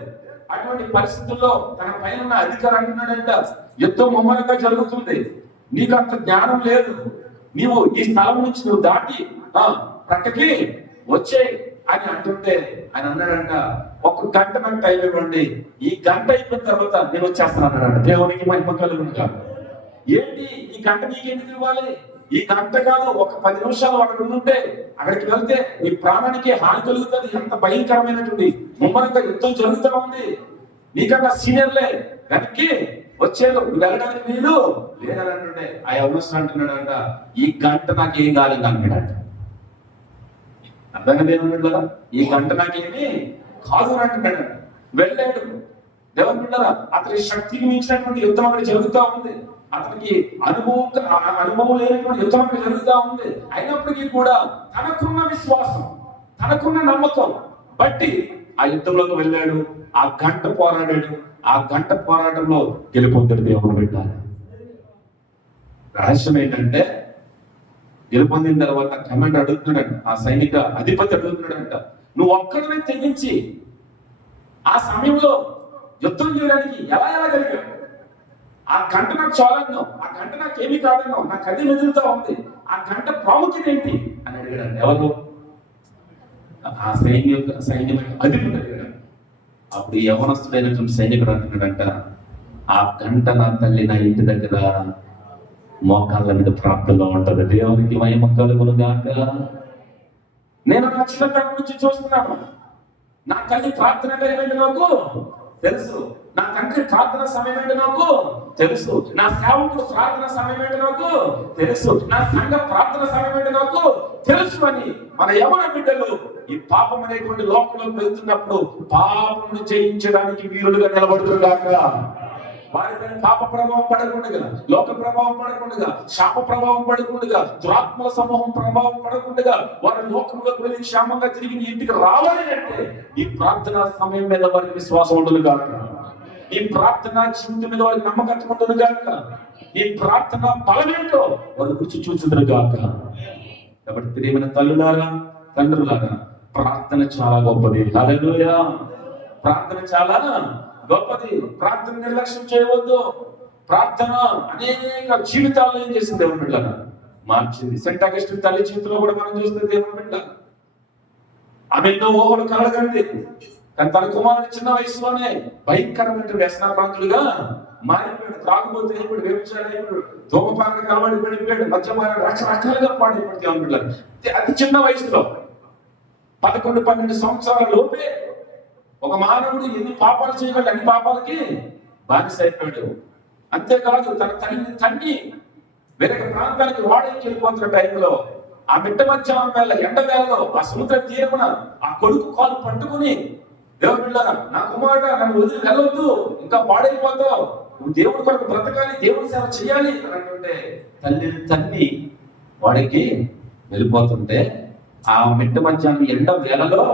అటువంటి పరిస్థితుల్లో తన పైన అధికారి అంటున్నాడంట, యుద్ధం ముమ్మరంగా జరుగుతుంది, నీకు అంత జ్ఞానం లేదు, నీవు ఈ స్థలం నుంచి నువ్వు దాటి ప్రక్కకి వచ్చే అని అంటుంటే ఆయన అన్నాడంట, 1 గంట నాకు టైం ఇవ్వండి, ఈ గంట అయిపోయిన తర్వాత నేను వచ్చేస్తాను అన్నాడంట. దేవునికి మహిమ కలుగును గాక. ఏంటి ఈ గంట నీకెందుకు ఇవ్వాలి? ఈ గంట కాదు, ఒక 10 నిమిషాలు అక్కడ ఉంటే అక్కడికి వెళ్తే నీ ప్రాణానికి హాని కలుగుతుంది. ఎంత భయంకరమైనటువంటి ముమ్మరంగా యుద్ధం జరుగుతూ ఉంది, నీకన్నా సీనియర్లే వెనక్కి వచ్చేది, వెళ్ళడానికి వీలు లేదని అంటుండే ఆ యవనస్తుడు అంటున్నాడంట, ఈ గంట నాకేం కాదని అంటున్నాడంట. అర్థంగా దేవుని ఈ గంట నాకేమి కాదు అని అంటున్నాడు. వెళ్ళాడు దేవుని బిడ్డలారా. అతని శక్తికి మించినటువంటి యుద్ధం అక్కడ జరుగుతూ ఉంది. అతనికి అనుభవం లేనటువంటి యుద్ధం అక్కడ జరుగుతూ ఉంది. అయినప్పటికీ కూడా తనకున్న విశ్వాసం, తనకున్న నమ్మకం బట్టి ఆ యుద్ధంలోకి వెళ్ళాడు. ఆ గంట పోరాడాడు. ఆ గంట పోరాటంలో గెలుపొందాడు దేవుని బిడ్డ. రహస్యం ఏంటంటే, గెలుపొందిన తర్వాత కమాండర్ అడుగుతున్నాడు, ఆ సైనిక అధిపతి అడుగుతున్నాడంట, నువ్వు ఒక్కడినే తెగించి ఆ సమయంలో యుద్ధం చేయడానికి ఎలా కలిగావు? ఆ గంట నాకు చాలన్నావు, ఆ గంట నాకు ఏమీ కాదన్నావు, నాకు అది మెదులుతా ఉంది, ఆ గంట ప్రాముఖ్యత ఏంటి అని అడిగాడు. ఎవరు? ఆ సైన్యం అధిపతి అడిగాడు. అప్పుడు యవనస్తుడైనటువంటి సైనికుడు అంటున్నాడంట, ఆ గంట నా తల్లి నా ఇంటి దగ్గర మోకాళ్ళ మీద ప్రాప్తంలో ఉంటది. దేవునికి మహిమ కలుగును గాక. నేను నా చిన్నతనం నుంచి చూస్తున్నాను. నా తల్లి ప్రార్థన టైం నాకు తెలుసు, నా తండ్రి ప్రార్థన సమయం ఏంటి నాకు తెలుసు, నా సేవకుడు ప్రార్థన సమయం ఏంటి నాకు తెలుసు, నా సంఘ ప్రార్థన సమయం ఏంటి నాకు తెలుసు అని మన యవన బిడ్డలు ఈ పాపం అనేటువంటి లోకంలోకి వెళ్తున్నప్పుడు పాపమును జయించడానికి వీరులుగా నిలబడుతున్నారు. వారిపైన పాప ప్రభావం పడకుండా, లోక ప్రభావం పడకుండా, శాప ప్రభావం పడకుండా, దురాత్మల సమూహం ప్రభావం పడకుండా వారి లోకంలోకి వెళ్ళి క్షేమంగా తిరిగి ఇంటికి రావాలి అంటే ఈ ప్రార్థనా సమయం మీద వారికి విశ్వాసం ఉండదు కాక, ఈ ప్రార్థనా జీవితం మీద వారికి నమ్మకత్వం ఉండదు కాక, ఈ ప్రార్థన బలమేంటో వారు రుచి చూచుదురు గాక. కాబట్టి ప్రియమైన తల్లులారా, తండ్రులారా, ప్రార్థన చాలా గొప్పది. హల్లెలూయా. ప్రార్థన చాలా గొప్పది. ప్రార్థన నిర్లక్ష్యం చేయవద్దు. ప్రార్థన అనేక జీవితాల్లో ఏం చేసింది దేవుని బిడ్డ మార్చింది. సెంట్ అగస్టిన్ తల్లి జీవితంలో కూడా మనం చూస్తే దేవుని బిడ్డ ఆమె ఎన్నో ఊహలు కలగండి, కానీ తన కుమారుడు చిన్న వయసులోనే భయంకరమైన వ్యసనాభ్రాంతులుగా మారిపోయాడు. త్రాగుబోతే అయిపోయాడు, వ్యభిచారం అయిపోయాడు, ధూమపానానికి అలవాటు పడిపోయాడు, మద్యపానానికి రకరకాలుగా పాడైపోయింది దేవుని బిడ్డ. అతి చిన్న వయసులో 11-12 సంవత్సరాల లోపే ఒక మానవుడు ఎన్ని పాపాలు చేయగలడు, అన్ని పాపాలకి బానిస అయిపోయాడు. అంతేకాదు తన తల్లిని తన్ని వేరొక ప్రాంతానికి వాడేకి వెళ్ళిపోతున్న టైంలో ఆ మిట్ట మధ్యాహ్నం వేళ ఎండ వేళలో ఆ సముద్ర తీరమున ఆ కొడుకు కాలు పట్టుకుని, దేవుని బిడ్డలారా, నా కుమారుడు నన్ను వదిలి వెళ్ళొద్దు, ఇంకా పాడైపోతావు, నువ్వు దేవుడి కొరకు బ్రతకాలి, దేవుడి సేవ చేయాలి అని అంటుంటే తల్లిని తన్ని వాడికి వెళ్ళిపోతుంటే ఆ మిట్ట మధ్యాహ్నం ఎండ వేళలో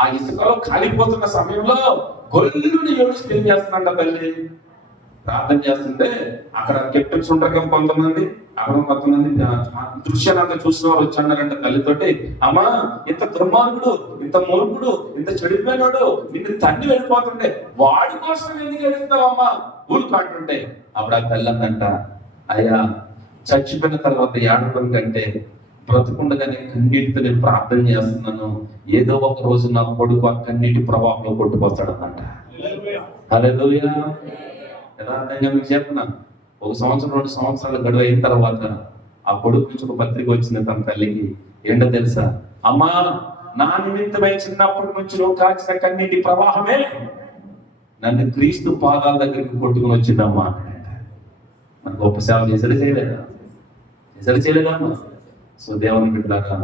ఆ ఇసుకలో కాలిపోతున్న సమయంలో గొల్లుని ఏడుస్తూ ఏం చేస్తున్నట్ట తల్లి ప్రార్థన చేస్తుంటే అక్కడ కెప్టెన్స్ ఉంటారు కదా కొంతమంది, అక్కడ కొంతమంది దృశ్యాన్ని అంతా చూసిన వారు వచ్చి అన్నారంట తల్లితోటి, అమ్మా ఇంత దుర్మార్గుడు, ఇంత మూర్ఖుడు, ఇంత చెడిపోయినాడు నిన్ను తన్ని వెళ్ళిపోతుంటే వాడి కోసం ఎందుకు ఏడుస్తావమ్మా ఊరుకు అంటుంటే అప్పుడు ఆ తల్లి అందంట, అయ్యా చచ్చిపోయిన తర్వాత ఏడవడం కంటే బ్రతుకుండగానే కన్నీటితో నేను ప్రార్థన చేస్తున్నాను, ఏదో ఒక రోజు నా కొడుకు ఆ కన్నీటి ప్రభావంలో కొట్టుకొస్తాడన్నమాట. హల్లెలూయా. యథార్థంగా మీకు చెప్పిన 1 సంవత్సరం 2 సంవత్సరాలు గడువు అయిన తర్వాత ఆ కొడుకు నుంచి ఒక పత్రిక వచ్చింది తన తల్లికి. ఏంటో తెలుసా? అమ్మా నా నిమిత్తమై చిన్నప్పటి నుంచి నువ్వు కాచిన కన్నీటి ప్రవాహమే నన్ను క్రీస్తు పాదాల దగ్గరికి కొట్టుకుని వచ్చిందమ్మా. మన గొప్ప సేవ చేసాడు చేయలేదమ్మా. సో దేవుని బిడ్డలారా,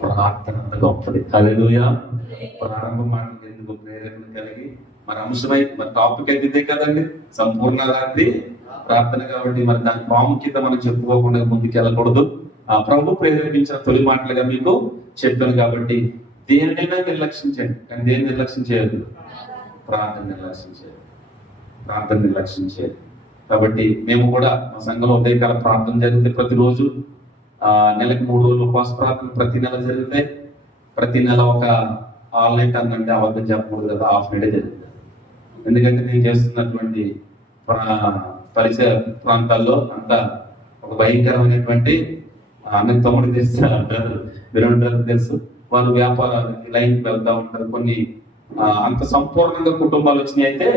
ప్రార్థన అంత గొప్పది. హల్లెలూయా. ప్రారంభ మాటలు ఎందుకు ప్రేరణ కలిగి మన అంశమై మన టాపిక్ అయితే ఇదే కదండి, సంపూర్ణ రాత్రి ప్రార్థన. కాబట్టి మరి దాని ప్రాముఖ్యత మనం చెప్పుకోకుండా ముందుకు వెళ్ళకూడదు. ఆ ప్రభు ప్రేరేపించిన తొలి మాటలుగా మీకు చెప్పాను. కాబట్టి దేనినైనా నిర్లక్షించండి, కానీ దేని నిర్లక్ష్యం చేయదు? ప్రార్థన నిర్లక్ష్యం చేయదు. కాబట్టి మేము కూడా మా సంఘంలో ఉదయకాల ప్రార్థన జరిగితే ప్రతిరోజు నెలకు 3 రోజులు ఉపవాస ప్రార్థన ప్రతి నెల జరిగితే, ప్రతి నెల ఒక ఆల్ నైట్ అంటే అబద్ధం చెప్పకూడదు కదా, హాఫ్ నైటే జరుగుతుంది. ఎందుకంటే నేను చేస్తున్నటువంటి పరిసర ప్రాంతాల్లో అంతా ఒక భయంకరమైనటువంటి అన్నకి తమ్ముడికి తెలుసు, బ్రదర్ తెలుసు, వారు వ్యాపారాలకి లైన్కి వెళ్తా ఉంటారు. కొన్ని అంత సంపూర్ణంగా కుటుంబాలు వచ్చినాయి అయితే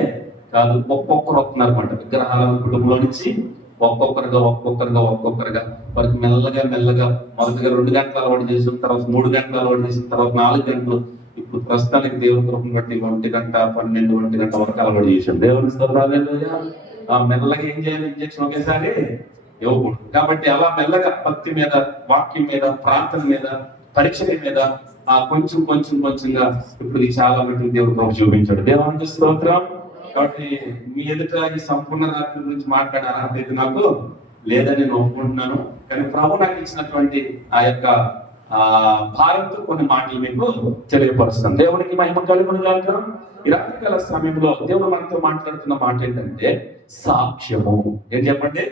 కాదు, ఒక్కొక్కరు వస్తున్నారు అన్నమాట. విగ్రహాల కుటుంబంలో నుంచి ఒక్కొక్కరుగా వారికి మెల్లగా మొదటిగా 2 గంటలు అలవాటు చేసిన తర్వాత 3 గంటలు అలవాటు చేసిన తర్వాత 4 గంటలు, ఇప్పుడు ప్రస్తుతానికి దేవుని కృపను బట్టి 1 గంట 12 గంట వరకు అలవాటు చేసాం. దేవుని స్తోత్రాలు. మెల్లగా ఏం చేయాలి? ఇంజక్షన్ ఒకేసారి ఇవ్వకూడదు. కాబట్టి అలా మెల్లగా భక్తి మీద, వాక్యం మీద, ప్రార్థన మీద, పరీక్షల మీద కొంచెంగా ఇప్పుడు చాలా మటుకు దేవుడు కృప చూపించాడు. దేవునికి స్తోత్రం. కాబట్టి మీ ఎదుట ఈ సంపూర్ణ రాత్రి గురించి మాట్లాడే అర్హత అయితే నాకు లేదని నేను ఒప్పుకుంటున్నాను. కానీ ప్రభు నాకు ఇచ్చినటువంటి ఆ యొక్క భారంతో కొన్ని మాటలు మీకు తెలియపరుస్తాను. దేవునికి మహిమ కలుగును గాక. ఈ రాత్రికాల సమయంలో దేవుడు మనతో మాట్లాడుతున్న మాట ఏంటంటే సాక్ష్యము. ఏం చెప్పండి?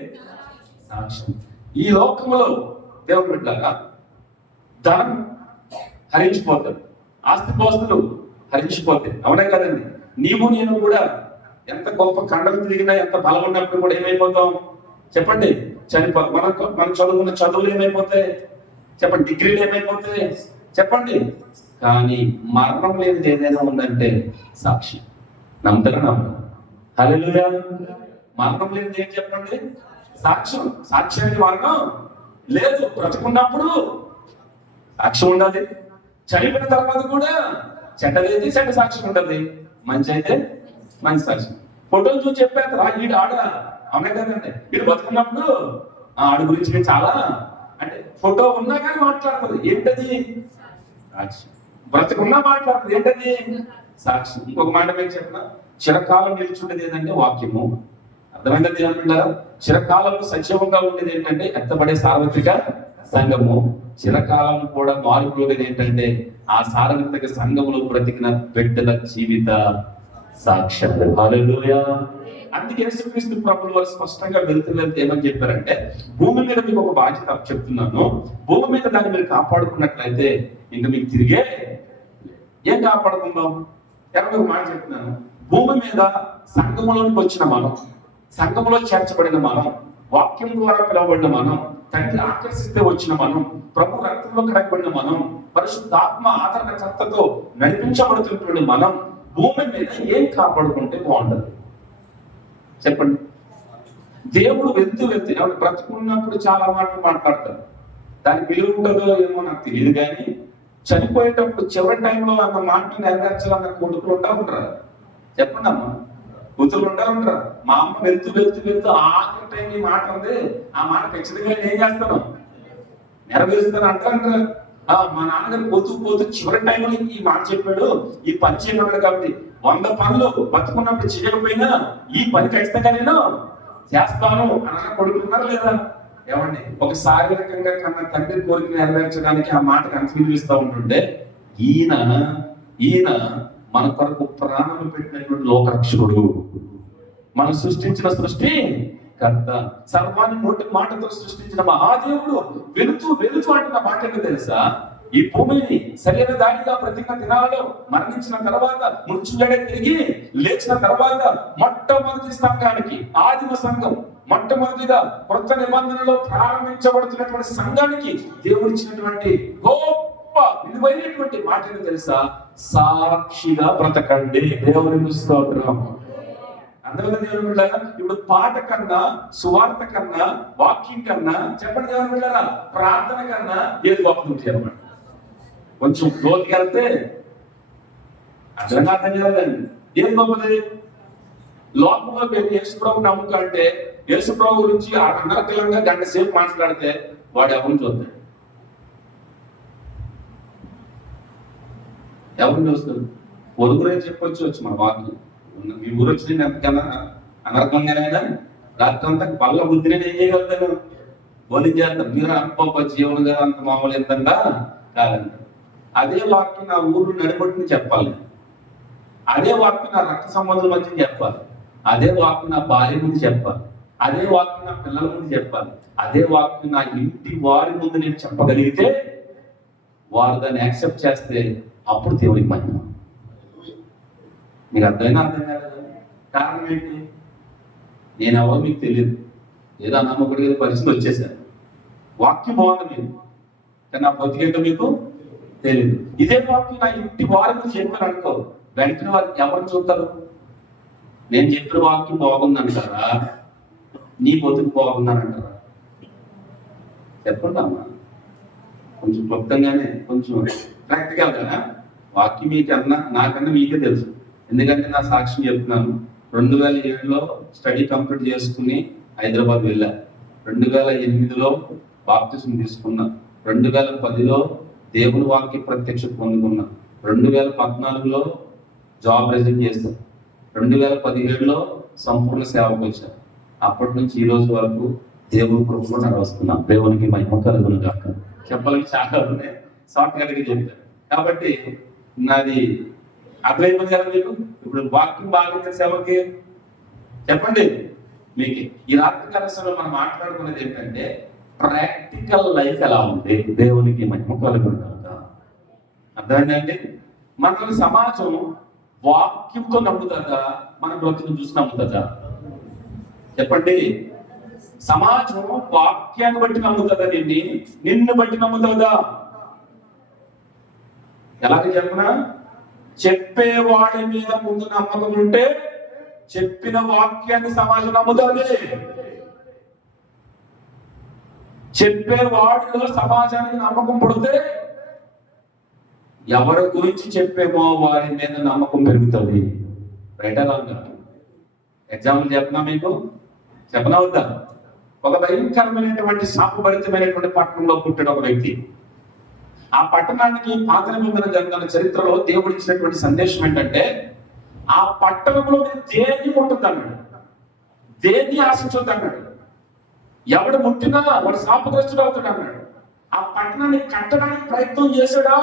సాక్ష్యం. ఈ లోకంలో దేవుడు బిడ్డలారా, ధనం హరించిపోతాడు, ఆస్తిపాస్తులు హరించిపోతాయి. అవునే కదండి? నీవు నేను కూడా ఎంత గొప్ప కండలు తిరిగినా, ఎంత బలం ఉన్నప్పుడు కూడా ఏమైపోతాం చెప్పండి? చనిపోతాం. మనం చదువుకున్న చదువులు ఏమైపోతాయి చెప్పండి? డిగ్రీలు ఏమైపోతాయి చెప్పండి? కానీ మరణం లేనిది ఏదైనా ఉందంటే సాక్ష్యం. నమ్ముతారా? హల్లెలూయా. మరణం లేనిది ఏం చెప్పండి? సాక్ష్యం. సాక్ష్యానికి మరణం లేదు. బ్రతుకున్నప్పుడు సాక్ష్యం ఉండాలి, చనిపోయిన తర్వాత కూడా చెడ్డదైతే చెడ్డ సాక్ష్యం ఉండాలి, మంచి అయితే మంచి సాక్ష్యం. ఫోటోలు చూసి చెప్పారు ఈడు ఆడ, అవునే కదండి? వీడు బతుకున్నప్పుడు ఆడు గురించి నేను చాలా అంటే ఫోటో ఉన్నా కానీ మాట్లాడుతుంది. ఏంటది? సాక్ష్యం. బ్రతుకున్నా మాట్లాడుతుంది. ఏంటది? సాక్ష్యం. ఇంకొక మాట మీరు చెప్పిన, చిరకాలం నిలిచుండేది ఏంటంటే వాక్యము. అర్థమైందా దేవుని బిడ్డలారా? చిరకాలం సజీవంగా ఉండేది ఏంటంటే ఎత్తబడే సార్వత్రిక సంఘము. చిరకాలం కూడా మారుకోలేదు ఏంటంటే ఆ సార్వత్రిక సంఘములో బ్రతికిన బిడ్డల జీవిత సాక్ష్యాలు. హల్లెలూయా. అందుకే యేసుక్రీస్తు ప్రభువు వారు స్పష్టంగా వెళ్తున్నది ఏమని చెప్పారంటే, భూమి మీద మీకు ఒక బాధ్యత చెప్తున్నాను, భూమి మీద దాన్ని మీరు కాపాడుకున్నట్లయితే ఇంకా మీకు తిరిగే ఏం కాపాడుకుందాం? ఎవరికి ఒక మాట చెప్తున్నాను, భూమి మీద సంఘములోనికి వచ్చిన మనం, సంఘములో చేర్చబడిన మనం, వాక్యం ద్వారా పిలవబడిన మనం, తండ్రి ఆకర్షిస్తే వచ్చిన మనం, ప్రభు రక్తంలో కడగబడిన మనం, పరిశుద్ధాత్మ ఆదరణకర్తతో నడిపించబడుతున్నటువంటి మనం భూమి మీద ఏం కాపాడుకుంటే బాగుంటుంది చెప్పండి? దేవుడు వెళ్తూ ఎవరు బ్రతుకున్నప్పుడు చాలా మాటలు మాట్లాడతారు, దానికి విలువ ఉంటుందో ఏమో నాకు తెలియదు. కానీ చనిపోయేటప్పుడు చివరి టైంలో అన్న మాటలు నెరవేర్చాలన్న కొడుకులు ఉంటారు చెప్పండి అమ్మా, కూతురు ఉంటారు. మా అమ్మ వెళ్తూ ఆఖరి టైం ఈ మాట ఉంది, ఆ మాట ఖచ్చితంగా నేను ఏం చేస్తాను, నెరవేరుస్తాను అంటారు. మా నాన్నగారు పోతూ చివరి టైంలో ఈ మాట చెప్పాడు, ఈ పని చేయమన్నాడు. కాబట్టి 100 పనులు బతుకున్నప్పుడు చేయకపోయినా ఈ పని ఖచ్చితంగా నేను చేస్తాను అన్న కొడుకున్నారా లేదా? ఏమండి, ఒక శారీరకంగా కన్నా తండ్రి కోరిక నెరవేర్చడానికి ఆ మాట కన్ఫ్యూజ్ ఇస్తూ ఉంటుంటే ఈయన మన కొరకు ప్రాణం పెట్టినటువంటి లోకరక్షకుడు, మనం సృష్టించిన సృష్టి కర్త, సర్వాన్ని నోటి మాటతో సృష్టించిన మహాదేవుడు వెళుతూ అంటున్న మాట ఏంటో తెలుసా? ఈ భూమిని సరైన దానిగా ప్రతిజ్ఞ దినాలలో మరణించిన తర్వాత మృత్యుంజడే తిరిగి లేచిన తర్వాత మొట్టమొదటి సంఘానికి, ఆదిమ సంఘం, మొట్టమొదటిగా కొత్త నిబంధనలో ప్రారంభించబడుతున్నటువంటి సంఘానికి దేవుడు ఇచ్చినటువంటి గొప్ప విలువైనటువంటి మాట ఏంటో తెలుసా? సాక్షిగా బ్రతకండి. దేవునికి స్తోత్రం. అందువల్ల దేవుని బిడ్డలారా, ఇప్పుడు పాట కన్నా, సువార్త కన్నా, వాక్యం కన్నా చెప్పండి దేవుని బిడ్డలారా, ప్రార్థన కన్నా ఏది గొప్పది చెప్పండి? కొంచెం లోతుకి వెళ్తే అర్థంగా అర్థం కాదండి. ఏం గొప్పది? లోకంలో మీరు యేసుప్రభు నమ్ముతా అంటే యేసుప్రభు గురించి అనర్గళంగా గంట సేపు మాట్లాడితే వాడు ఎవరిని చూస్తాడు? ఎవరిని చూస్తాడు? పొరుగురే చెప్పొచ్చు మన వాక్యం. మీ ఊరు వచ్చి నేను ఎంతకన్నా అనర్గంగానైనా రాత్రి అంతా పళ్ళ బుద్ధిని ఏం చేయగలుగుతాను? బోధి చేస్తాం. మీరు అప్ప జీవన గారు అంత మామూలు ఎంతంగా కాదంట. అదే వాక్యం నా ఊరు నడిపొట్టుని చెప్పాలి. అదే వాక్యం నా రక్త సంబంధం మధ్య చెప్పాలి. అదే వాక్యం నా భార్య ముందు చెప్పాలి. అదే వాక్యం నా పిల్లల ముందు చెప్పాలి. అదే వాక్యం నా ఇంటి వారి ముందు నేను చెప్పగలిగితే వారు దాన్ని యాక్సెప్ట్ చేస్తే అప్పుడు దేవుడికి మహిమ. మీకు అర్థమైనా అర్థం కాలేదు? కారణం ఏంటి? నేను ఎవరో మీకు తెలియదు, ఏదో నమ్మకం ఏదో పరిస్థితి వచ్చేసాను. వాక్యం బాగుంది మీకు, కానీ నా బతికేంటో మీకు తెలియదు. ఇదే వాక్యం నా ఇంటి వారి ముందు చెప్పాను అనుకో, వెంటనే వారు ఎవరు చూస్తారు? నేను చెప్పిన వాక్యం బాగుందంటారా, నీ బతుకు బాగుందని చెప్పండి అమ్మా. కొంచెం క్లుప్తంగానే, కొంచెం ప్రాక్టికల్గా వాక్యం మీకన్నా నాకన్నా మీకే తెలుసు. ఎందుకంటే నా సాక్ష్యం చెప్తున్నాను. 2007లో స్టడీ కంప్లీట్ చేసుకుని హైదరాబాద్ వెళ్ళా. 2008లో బాప్తిసం తీసుకున్నా. 2010లో దేవుని వాక్య ప్రత్యక్ష పొందుకున్నా. 2014లో జాబ్ రిజైన్ చేస్తాను. 2017లో సంపూర్ణ సేవకు వచ్చాను. అప్పటి నుంచి ఈ రోజు వరకు దేవుని కృపలో నడుస్తున్నాం. దేవునికి మహిమ కలుగును గాక. చెప్పాలని చాలా ఉన్నాయి, షార్ట్ కట్గా చెప్తాను. కాబట్టి నాది అర్థమైపోయింది కదా మీకు? ఇప్పుడు వాక్యం బాగా సేవకి చెప్పండి. మీకు ఈ రాత్రి కలసంలో మనం మాట్లాడుకునేది ఏంటంటే ప్రాక్టికల్ లైఫ్ ఎలా ఉంది? దేవునికి మహిమ కలుగును గాక. అర్థమైందండి? మనల్ని సమాజం వాక్యంతో నమ్ముతుందా, మన బ్రతుకుని చూసి నమ్ముతుందా? చెప్పండి. సమాజం వాక్యాన్ని బట్టి నమ్ముతుందా, నిన్ను బట్టి నమ్ముతుందా? ఎలాగ చెప్పనా? చెప్పేవాడి మీద ముందు నమ్మకం ఉంటే చెప్పిన వాక్యాన్ని సమాజం నమ్ముతుంది. చెప్పేవాడిలో సమాజానికి నమ్మకం పుడితే ఎవరి గురించి చెప్పేమో వారి మీద నమ్మకం పెరుగుతుంది. రైటా రాంగా? ఎగ్జాంపుల్ చెప్పనా మీకు? చెప్పనా వద్దా? ఒక భయంకరమైనటువంటి శాపభరితమైనటువంటి పట్టణంలో పుట్టిన ఒక వ్యక్తి. ఆ పట్టణానికి పాత నిబంధన గ్రంథాల చరిత్రలో దేవుడు ఇచ్చినటువంటి సందేశం ఏంటంటే, ఆ పట్టణంలో దేన్ని ముట్టద్దు అన్నాడు, దేన్ని ఆశించొద్దు అన్నాడు. ఎవడు ముట్టినా వాడు శాపగ్రస్తుడు అవుతాడు అన్నాడు. ఆ పట్టణాన్ని కట్టడానికి ప్రయత్నం చేశాడా,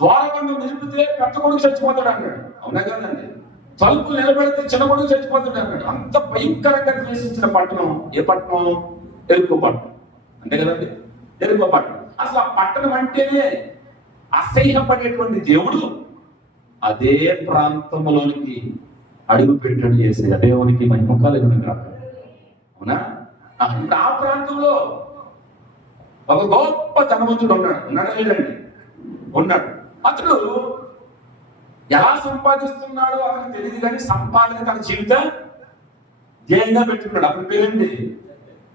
ద్వారబంధం నిలిపితే పెద్ద కొడుకు చచ్చిపోతాడు అన్నాడు. అవునా కదండి? తలుపులు నిలబెడితే చిన్న కొడుకు చచ్చిపోతాడు అన్నాడు. అంత భయంకరంగా ద్వేషించిన పట్టణం ఏ పట్టణం? ఎరుకో పట్టణం. అంతే కదండి? ఎరుకో పట్టణం. అసలు ఆ పట్టణం అంటేనే అసహ్యపడేటువంటి దేవుడు అదే ప్రాంతంలోనికి అడుగు పెట్టాడు చేసే దేవునికి మహిమ కలుగును గాక. అవునా? ఆ ప్రాంతంలో ఒక గొప్ప ధనవంతుడు ఉన్నాడు లేదండి? ఉన్నాడు. అతడు ఎలా సంపాదిస్తున్నాడో అతనికి తెలియదు, కానీ సంపాదన తన జీవితం ధ్యేయంగా పెట్టుకున్నాడు. అతని పేరేంటి?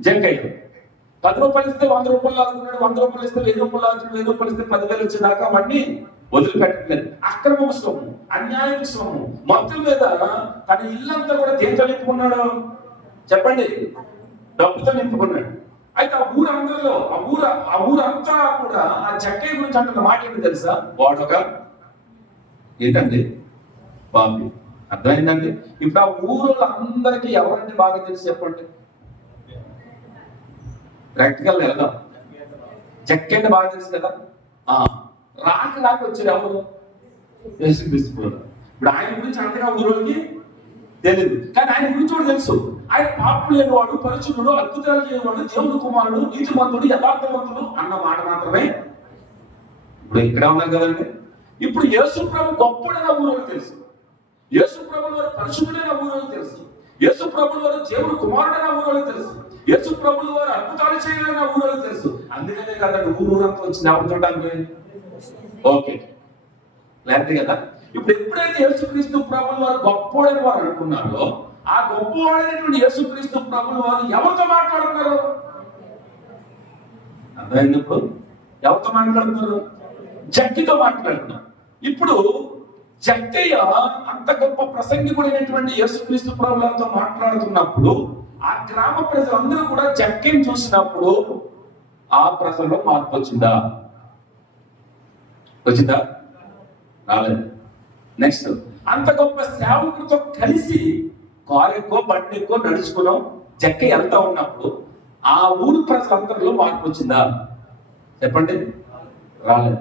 జంకయ్య. 10 రూపాయలు ఇస్తే 100 రూపాయలు లాగుతున్నాడు, 100 రూపాయలు ఇస్తే 1000 రూపాయలు లాగుతున్నాడు, 1000 రూపాయలు ఇస్తే 10,000 వచ్చేదాకా వాడిని వదిలిపెట్టలేదు. అక్రమ సొమ్ము, అన్యాయం సొమ్ము, మొత్తం మీద తన ఇల్లంతా కూడా దేంతో నింపుకున్నాడు? చెప్పండి. డబ్బుతో నింపుకున్నాడు. అయితే ఆ ఊరందరిలో ఆ ఊరంతా కూడా ఆ జక్కయ్య గురించి అంటున్న మాట ఏంటి తెలుసా? వాడొక ఏంటండి బాబు. అర్థమైందండి? ఇప్పుడు ఆ ఊరిలో అందరికీ ఎవరంటే బాగా తెలుసు చెప్పండి? ప్రాక్టికల్ వెళ్దాం. జక్కయ్య బాగా తెలుసు కదా. రాక వచ్చారు ఎవరు? యేసుక్రీస్తు. ఇప్పుడు ఆయన గురించి అంతగా ఊరోకి తెలియదు, కానీ ఆయన గురించి కూడా తెలుసు. ఆయన పాపం లేనివాడు, పరిశుద్ధుడు, అద్భుతాలు చేయవాడు, దేవుడు కుమారుడు, నీతిమంతుడు, యథార్థవంతుడు అన్న మాట మాత్రమే ఇప్పుడు ఇక్కడ ఉన్నారు కదండి. ఇప్పుడు యేసు ప్రభు గొప్పడైన ఊరోకి తెలుసు, యేసు ప్రభు వారు పరిశుద్ధుడైన ఊరోకి తెలుసు, యేసు ప్రభు వారు దేవుడు కుమారుడైన ఊరోకి తెలుసు, యేసు ప్రభులు వారు అద్భుతాలు చేయాలన్న ఊరోకి తెలుసు. అందుకనే కదండి ఊరంతా వచ్చింది ఎవరు చూడడానికి. ఓకే, లేకపోతే కదా. ఇప్పుడు ఎప్పుడైతే యేసుక్రీస్తు ప్రభులు వారు గొప్పవాడని వారు అనుకున్నారో, ఆ గొప్పవాడైనటువంటి యేసుక్రీస్తు ప్రభులు వారు ఎవరితో మాట్లాడుతున్నారు? అర్థమైనప్పుడు ఎవరితో మాట్లాడుతున్నారు? జక్కితో మాట్లాడుతున్నాం. ఇప్పుడు జక్కయ్య అంత గొప్ప ప్రసంగికుడైనటువంటి యేసుక్రీస్తు ప్రభువులతో మాట్లాడుతున్నప్పుడు ఆ గ్రామ ప్రజలందరూ కూడా జక్కయ్యని చూసినప్పుడు ఆ ప్రజల్లో మార్పు వచ్చిందా? రాలేదు. నెక్స్ట్, అంత గొప్ప సేవకుడితో కలిసి కారు ఎక్కువ బండి ఎక్కువ నడుచుకున్నాం జక్కయ్య వెళ్తా ఉన్నప్పుడు ఆ ఊరు ప్రజలందరిలో మార్పు వచ్చిందా? చెప్పండి. రాలేదు.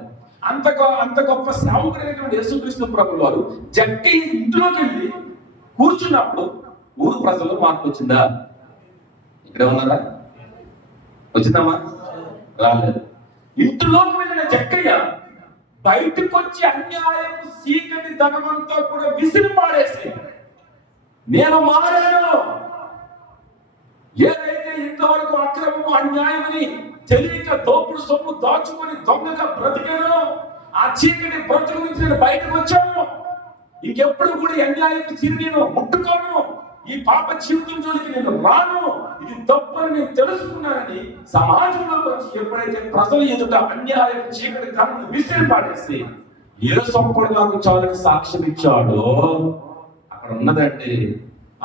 అంత గొప్ప సేవకుడైనటువంటి యేసుక్రీస్తు ప్రభువు వారు జక్కయ్య ఇంట్లోకి వెళ్ళి కూర్చున్నప్పుడు ఊరు ప్రజల్లో మార్పు వచ్చిందా? ఇక్కడ ఉన్నారా? వచ్చిందమ్మా? రాలేదు. ఇంట్లోకి వెళ్ళిన జక్కయ్య బయటకు వచ్చి అన్యాయపు చీకటి ధనమంతా కూడా విసిరి పాడేసి నేను మారాను, ఏదైతే ఇంతవరకు అక్రమము అన్యాయమని తెలియక దోపుడు సొమ్ము దాచుకొని దొంగగా బ్రతికాను, ఆ చీకటి బ్రతుకు నుంచి నేను బయటకు వచ్చాను, ఇంకెప్పుడు కూడా అన్యాయపు చిరి నేను ముట్టుకోను, ఈ పాప జీవితం జోలికి నేను రాను, ఇది తప్పని నేను తెలుసుకున్నానని సమాజంలోకి వచ్చి ఎప్పుడైతే ప్రజల ఎదుట అన్యాయం చీకటి ధనను విసిరి పాడేసి యేసొక్కడు నాకు చాలని సాక్ష్యం ఇచ్చాడో అక్కడ ఉన్నదంటే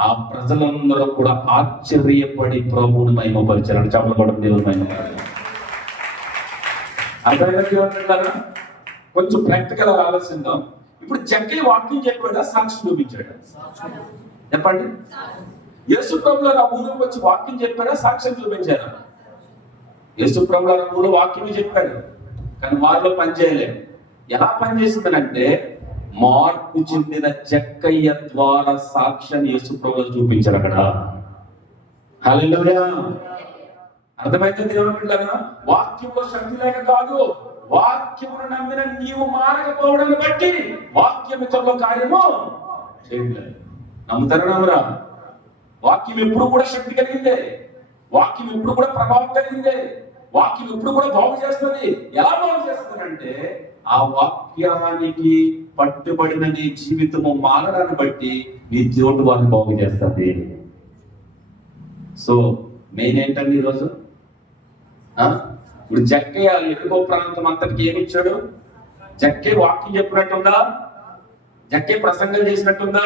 ఆ ప్రజలందరూ కూడా ఆశ్చర్యపడి ప్రభువుని మహిమపరిచారు. చెప్పడం దేవుని మహిమపరిచారు. అర్థమైనా? కొంచెం ప్రాక్టికల్ ఆలోచిద్దాం. ఇప్పుడు జక్కయ్య వాక్యం చెప్పాడా, సాక్షి చూపించాడా? చెప్పండి. యేసు ప్రభువుల ఆ ఊరికి వచ్చి వాక్యం చెప్పాడా, సాక్ష్యం చూపించారా? యేసు ప్రభువుల ఆ ఊరు వాక్యం చెప్పాడు, కానీ వారిలో పనిచేయలేదు. ఎలా పనిచేసిందనంటే మార్పు చెందిన జక్కయ్య ద్వారా సాక్ష్యం యేసు ప్రభువులు చూపించారు అక్కడ. హల్లెలూయా. అర్థమైతే దేవుని బిడ్డలారా, వాక్యంలో శక్తి లేక కాదు, వాక్యమును నమ్మిన నీవు మారకపోవడాన్ని బట్టి వాక్యం ఇతరుల కార్యము చేయలేదు. నమ్ముతారా నమ్మరా? వాక్యం ఎప్పుడు కూడా శక్తి కలిగిందే, వాక్యం ఎప్పుడు కూడా ప్రభావం కలిగిందే, వాక్యం ఎప్పుడు కూడా బాగు చేస్తుంది. ఎలా బాగు చేస్తుంది అంటే ఆ వాక్యానికి పట్టుబడిన నీ జీవితము మారడాన్ని బట్టి నీ తోటి వారిని బాగు చేస్తుంది. సో మెయిన్ ఏంటండి ఈరోజు? ఇప్పుడు జక్కయ్య ఎక్కువ ప్రాంతం అంతటికి ఏమి ఇచ్చాడు? జక్కయ్య వాక్యం చెప్పినట్టుందా? జక్కయ్య ప్రసంగం చేసినట్టుందా?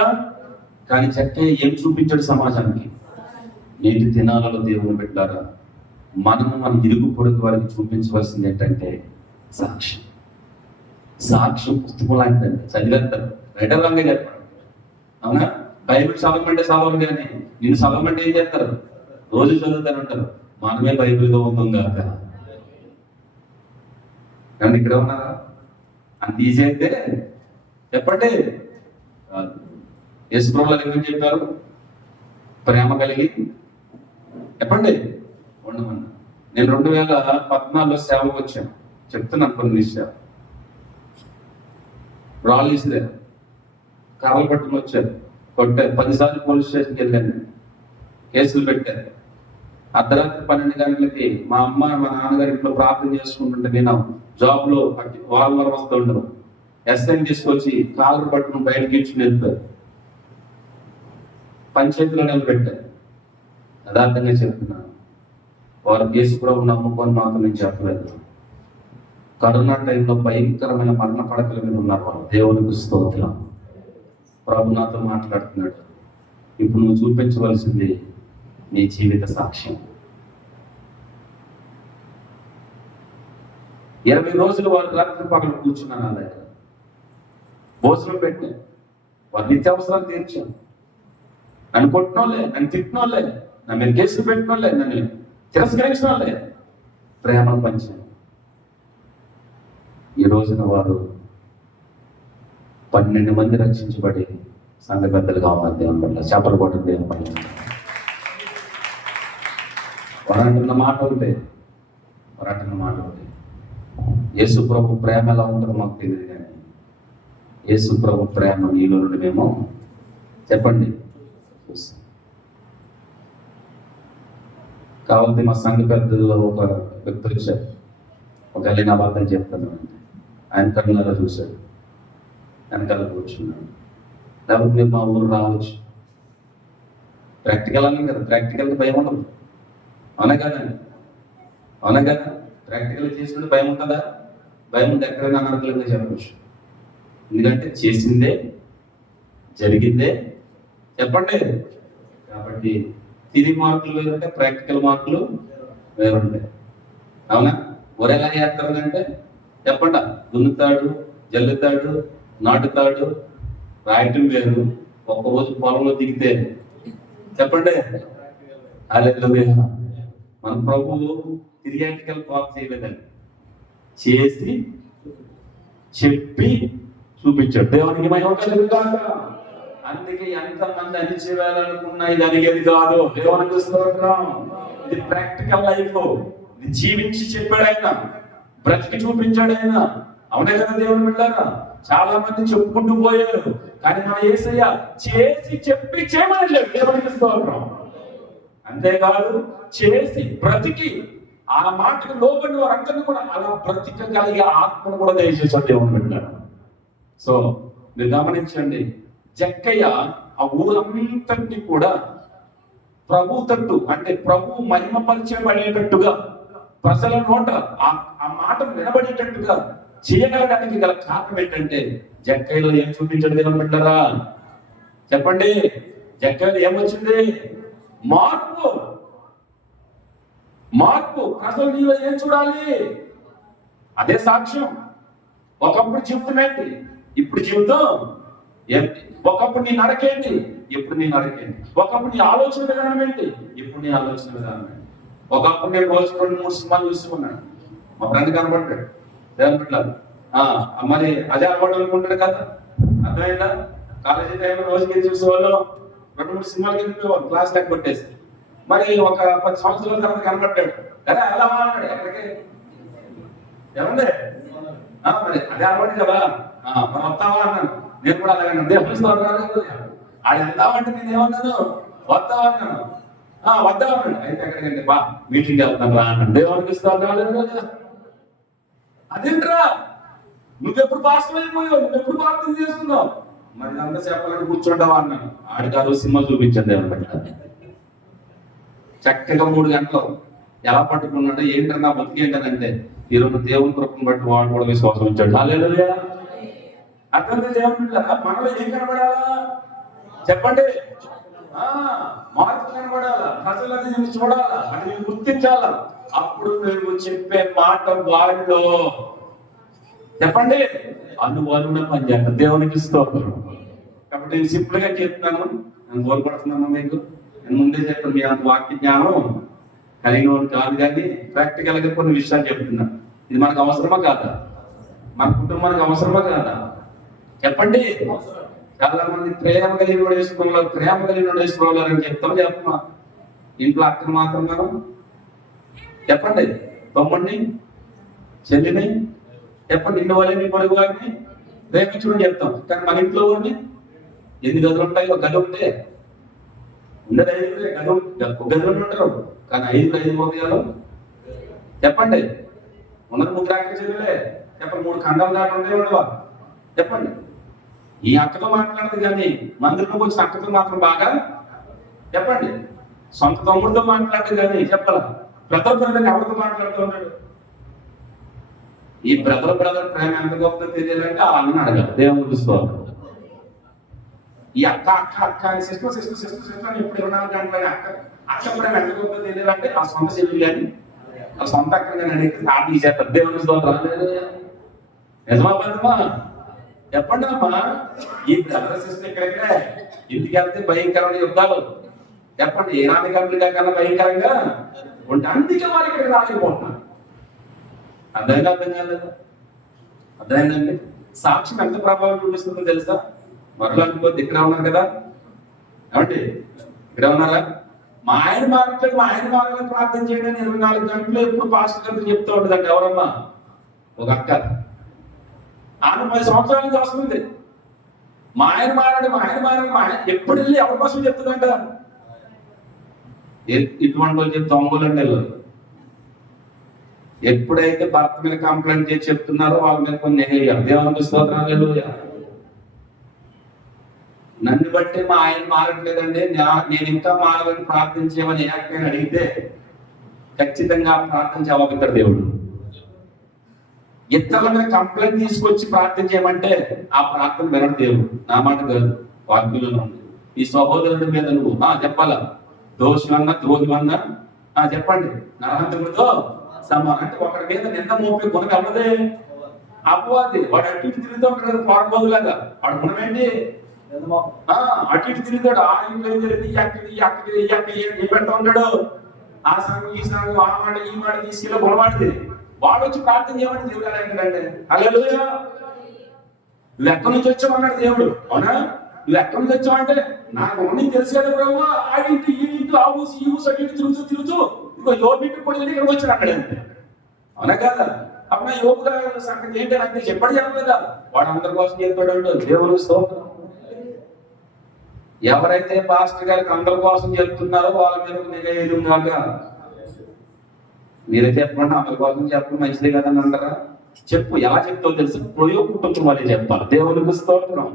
కానీ జక్కయ్య ఏం చూపించాడు సమాజానికి? నేటి దినాలలో దేవుని పెట్టారా, మనము మన ఇరుగు పొరుగు వారికి చూపించవలసింది ఏంటంటే సాక్ష్యం. సాక్ష్యం పుస్తకం లాంటిదండి, చదివేస్తారు, రైటర్లంగా చెప్పాడు. అవునా? బైబిల్ చదవమంటే చదవరు, కానీ నేను చదవమంటే ఏం చేస్తారు? రోజు చదువుతానంటారు. మనమే బైబిల్గా ఉందాం కాక. కానీ ఇక్కడ ఉన్నారా? అంత ఈజీ అయితే చెప్పండి. యేసు ప్రభువులు ఏమని చెప్పారు? ప్రేమ కలిగి చెప్పండి ఉండమన్నా. నేను 2014లో సేవకు వచ్చాను, చెప్తున్నాను కొన్ని విషయాలు. రాళ్ళు ఇస్తే కర్రలు పట్టుకుని వచ్చారు, కొట్టారు. 10 సార్లు పోలీస్ స్టేషన్కి వెళ్ళాను, కేసులు పెట్టారు. అర్ధరాత్రి 12 గంటలకి మా అమ్మ మా నాన్నగారి ఇంట్లో ప్రార్థన చేసుకుంటుంటే నేను జాబ్లో వారం వస్తూ ఉండను. ఎస్ఐని తీసుకొచ్చి కాలర్ పట్టుకుని బయటకి ఇచ్చుకుని వెళ్తారు. పంచాయతీలో నిలబెట్టారు. యథార్థంగా చెప్తున్నాను, వారు కేసు కూడా నమ్ముకొని మాత్రం నేను చెప్పలేదు. కరోనా టైంలో భయంకరమైన మరణ పడకల మీద ఉన్నారు వాళ్ళు. దేవునికి స్తోత్రం. ప్రభు నాతో మాట్లాడుతున్నాడు, ఇప్పుడు నువ్వు చూపించవలసింది నీ జీవిత సాక్ష్యం. 20 రోజులు వారు రాత్రి పగలు కూర్చున్నాను నా దగ్గర, భోజనం పెట్టాను, వారి నిత్యావసరాలు తీర్చాను. నన్ను కొట్టినోళ్ళే, నన్ను తిట్టినోళ్ళే, నా మీద కేసులు పెట్టినోళ్ళే, నన్ను తిరస్కరించిన వాళ్ళే ప్రేమను పంచాను. ఈ రోజున వారు 12 మంది రక్షించబడి సంఘ పెద్దలుగా ఉన్నారు. దేవుని వల్ల చేపలు కొట్టడం దేవుని వల్ల. వారంటున్న మాట ఉంటే యేసు ప్రభు ప్రేమ ఎలా ఉంటుందో మాకు తెలియదు, కానీ యేసు ప్రభు ప్రేమ నీలో నుండి మేము చెప్పండి చూస్తాం. కాబట్టి మా సంఘ పెద్దల్లో ఒక వ్యక్తి వచ్చారు, ఒక వెళ్ళిన అబద్ధం చెప్తాను అంటే ఆయన కళ్ళలో చూశాడు, వెనకాల కూర్చున్నాడు. లేకపోతే మీరు మా ఊరు రావచ్చు. ప్రాక్టికల్ అన్నాం కదా, ప్రాక్టికల్కి భయం ఉండదు. అవునా కదా? ప్రాక్టికల్ చేసినట్టు భయం ఉంటుందా? భయం ఉంటే ఎక్కడైనా అనర్గళంగా చెప్పచ్చు. ఎందుకంటే చేసిందే జరిగిందే చెప్పండి. కాబట్టి థియరీ మార్కులు వేరుంటే ప్రాక్టికల్ మార్కులు వేరుంటాయి. అవునా? ఒరే ఎలా చేస్తారంటే చెప్పండి, దున్నుతాడు, జల్లుతాడు, నాటుతాడు, రాయటం వేరు. ఒక్కరోజు పొలంలో దిగితే చెప్పండి. హల్లెలూయా. మన ప్రభువు థియరిటికల్ పాస్ చేయలేదండి, చేసి చెప్పి చూపించాడు. దేవునికి మహిమ కలుగుగాక. అందుకే ఎంతమంది అణిచివేయాలనుకున్నా ఇది అడిగేది కాదు. దేవునికి స్తోత్రం. ఇది ప్రాక్టికల్ లైఫ్. ఇది జీవించి చెప్పాడు ఆయన, బ్రతికి చూపించాడు ఆయన. అవునే కదా దేవుని బిడ్డలారా? చాలా మంది చెప్పుకుంటూ పోయారు, కానీ మన యేసయ్య చేసి చెప్పి చేయమనలేదు. దేవునికి స్తోత్రం. అంతేకాదు చేసి బ్రతికి ఆ మాటకు లోబడిన వారందరినీ కూడా అలా బ్రతికగలిగే ఆత్మను కూడా దయచేసాడు దేవుని బిడ్డలారా. సో మీరు గమనించండి, జక్కయ్య ఆ ఊరంతటిని కూడా ప్రభు తట్టు, అంటే ప్రభు మహిమపరిచబడేటట్టుగా, ప్రజల నోట ఆ మాట వినబడేటట్టుగా చేయగలడానికి గల కారణం ఏంటంటే జక్కయ్యలో ఏం చూపించాడు దేవుని బిడ్డలారా? చెప్పండి. జక్కయ్యలో ఏమొచ్చింది? మార్పు. మార్పు. ప్రజలు నీలో ఏం చూడాలి? అదే సాక్ష్యం. ఒకప్పుడు జీవితమేంటి, ఇప్పుడు జీవితం ఏంటి? ఒకప్పుడు నీ నడకేంటి, ఇప్పుడు నీ నడకేంటి? ఒకప్పుడు నీ ఆలోచన విధానం ఏంటి, ఇప్పుడు నీ ఆలోచన విధానం ఏంటి? ఒకప్పుడు నేను రోజు 2-3 సినిమాలు చూస్తూ ఉన్నాను. మా ఫ్రెండ్ కనబడ్డాడు, దేవుని మరి అదే అలవాటు అనుకుంటాడు కదా. అర్థమైందా? కాలేజీ టైంలో రోజుకి చూసేవాళ్ళు 2-3 సినిమాలకి వెళ్ళిపోయేవాళ్ళు, క్లాస్ లెక్క కొట్టేసి. మరి ఒక 10 సంవత్సరాల తర్వాత కనబడ్డాడు, అదే ఎలా అన్నాడు, ఎక్కడికి ఏమండే మరి అదే అలవాటు కదా, మనం వస్తావా అన్నాను. నేను కూడా అలాగే దేవుని ఆడ వెళ్తామంటే నేను ఏమన్నాను, వస్తావా అన్నాను. వద్దా అన్నాడు. అయితే ఎక్కడికంటే బా మీటింగ్ వెళ్తాను రా అన్నాడు. దేవునికి ఇస్తాను. అదేంట్రా, నువ్వెప్పుడు పాస్టర్ అయిపోయావు, నువ్వెప్పుడు ప్రార్థన చేసుకున్నావు, మరి అంతా చెప్పాలని కూర్చుంటావా అన్నాను. ఆడికి ఆ రోజు సినిమా చూపించాను దేవుని బిడ్డ. చక్కగా 3 గంటలు ఎలా పట్టుకున్నాడో ఏంటన్నా బతికేంటంటే ఈరోజు దేవుని కృపను బట్టి వాడు కూడా విశ్వాసం ఇచ్చాడు. హల్లెలూయా. అట్లంటే దేవుని బిడ్డ మనలో ఏం కనబడాలా చెప్పండి? మార్పు కనబడాలా, ప్రజలు అది నువ్వు చూడాలా, అది నువ్వు గుర్తించాలా. అప్పుడు నువ్వు చెప్పే మాట వారిలో చెప్పండి అనువనున పనిచేస్తాను. దేవునికి స్తోత్రం. కాబట్టి నేను సింపుల్ గా చెప్తున్నాను, నేను కోరుకుంటున్నాను మీకు. నేను ముందే చెప్పాను, మీ అంత వాక్య జ్ఞానం కలిగిన వాడు కాదు, కానీ ప్రాక్టికల్ గా కొన్ని విషయాలు చెప్తున్నాను. ఇది మనకు అవసరమా కాదా? మన కుటుంబానికి అవసరమా కాదా? చెప్పండి. చాలా మంది ప్రేమ కలిగిన వాడు వేసుకున్నారు, ప్రేమ కలిగిన వాడు వేసుకోవాలని చెప్తున్నా. ఇంట్లో అక్కను మాత్రం మనం చెప్పండి, తమ్ముడిని చెల్లిని చెప్పండి, ఇంటి వాళ్ళని పొరుగు వారిని ప్రేమించుకుని చెప్తాం. కానీ మన ఇంట్లో వాడిని ఎన్ని గదులు ఉంటాయి? ఒక గది ఉంటే ఉండదు, 5 గదులు ఉంటారు, కానీ 5 హృదయాలు చెప్పండి. ఉన్నది 3 అక్క చెల్లెలే చెప్పండి, 3 ఖండాలు దాకా ఉండే ఉండవా చెప్పండి. ఈ అక్కతో మాట్లాడదు, కానీ మందిరంలోకి వచ్చిన అక్కతో మాత్రం బాగా చెప్పండి. సొంత తమ్ముడితో మాట్లాడదు, కానీ చెప్పాల బ్రదర్ ఎవరితో మాట్లాడుతూ ఉన్నాడు. ఈ బ్రదర్ ప్రేమ ఎంత గొప్ప తెలియాలంటే ఆ అన్న అడగాలి. దేవుని చూసుకోవాలి. ఈ అక్క అక్క అక్క అని సిస్టర్ అని ఇప్పుడు 24 గంటలని అక్క ప్రేమ ఎంత గొప్ప తెలియాలంటే ఆ సొంత చెల్లి కానీ ఆ సొంత అక్క నేను అడిగితే స్టార్ట్ చేస్తారు. దేవుని స్తోత్రం. నిజమా పదమా చెప్పండి అమ్మా. ఈ బ్రదర్ సిస్టర్ ఇక్కడెక్కడే ఇంటికి వెళ్తే భయంకరమైన యుద్ధాలు చెప్పండి. ఏ నాన్న కంపెనీ కన్నా భయంకరంగా ఉంటే అందుకే వారు ఇక్కడికి రాలేకపోతున్నారు. అర్థం కాలేదు? అర్థమైందండి? సాక్ష్యం ఎంత ప్రభావం చూపిస్తుందో తెలుసా? మరలా అనుకోద్ది, ఇక్కడ ఉన్నారు కదా ఏమండి, ఇక్కడ ఉన్నారా? మా ఆయన మారట్లేదు ప్రార్థన చేయడానికి 24 గంటలు ఎప్పుడు పాస్టర్ గారితో చెప్తూ ఉంటుందండి. ఎవరమ్మా? ఒక అక్క. ఆమె 10 సంవత్సరాల నుంచి వస్తుంది. మా ఆయన మారాడు ఎప్పుడు వెళ్ళి ఎవరి కోసం చెప్తుందంట? ఇటువంటి వాళ్ళు చెప్తే అమ్మోలంటే ఎప్పుడైతే భర్త మీద కంప్లైంట్ చేసి చెప్తున్నారో వాళ్ళ మీద కొన్ని నెగేయాలి. దేవునికి స్తోత్రం. హల్లెలూయా. నన్ను బట్టి మా ఆయన మారట్లేదండి, నేను ఇంకా మారాలని ప్రార్థించేమని ఏకైనా అడిగితే ఖచ్చితంగా ప్రార్థన జవాబిస్తాడు దేవుడు. ఇతరుల మీద కంప్లైంట్ తీసుకొచ్చి ప్రార్థన చేయమంటే ఆ ప్రార్థన వినడు దేవుడు. నా మాట కాదు, వాక్యంలో ఉంది. ఈ సహోదరుడి మీద నువ్వు చెప్పాలా, దోషమన్నా ద్రోహమన్నా చెప్పండి, నరహంతకుడితో సమానం. అంటే ఒకరి మీద నింద మోపే గుణం ఎవరిదే? అపవాది. వాడు అటు ఇటు తిరుగుతూ ఉంటాడు కదా, పాడబోగులాగా. వాడు గుణం ఏంటి? అటు ఇటు తిరుగుతాడు. ఆ ఇంట్లో ఏం జరిగింది, పెడతా ఉంటాడు. ఆ సంఘం ఈ సంఘం, ఆ మాట ఈ మాట తీసుకెళ్ళి గుణవాడిది. వాడు వచ్చి ప్రార్థన చేయమని దేవుడు ఏంటంటే, హల్లెలూయా, నువ్వు ఎక్కడి నుంచి వచ్చావు అన్నాడు దేవుడు. అవునా? నువ్వు ఎక్కడి నుంచి వచ్చావు అంటే, నాకు గుణం తెలుసు కదా ప్రభు. ఆడింటి ఈ ఇంటి ఆ ఊసి ఈ ఊసి అటు ఇటు తిరుగుతూ ఇంకో యోగింటి కూడా ఇక్కడికి వచ్చాడు అక్కడ. అవునా కదా? అప్పుడు యోగ సంగతి ఏంటి అంటే చెప్పండి చెప్పలేదా? వాడు అందరి కోసం చెప్తాడు. దేవుడు స్తోత్రం. ఎవరైతే పాస్టర్ గారికి అందరి కోసం చెప్తున్నారో వాళ్ళ మీద నిలయదు కాక. మీరే చెప్పండి, అందరి కోసం చెప్పడం మంచిదే కదా అని అంటారా? చెప్పు. ఎలా చెప్తావు తెలుసు? ప్రయోగ కుటుంబం వాళ్ళే చెప్పాలి. దేవునికి స్తోత్రం.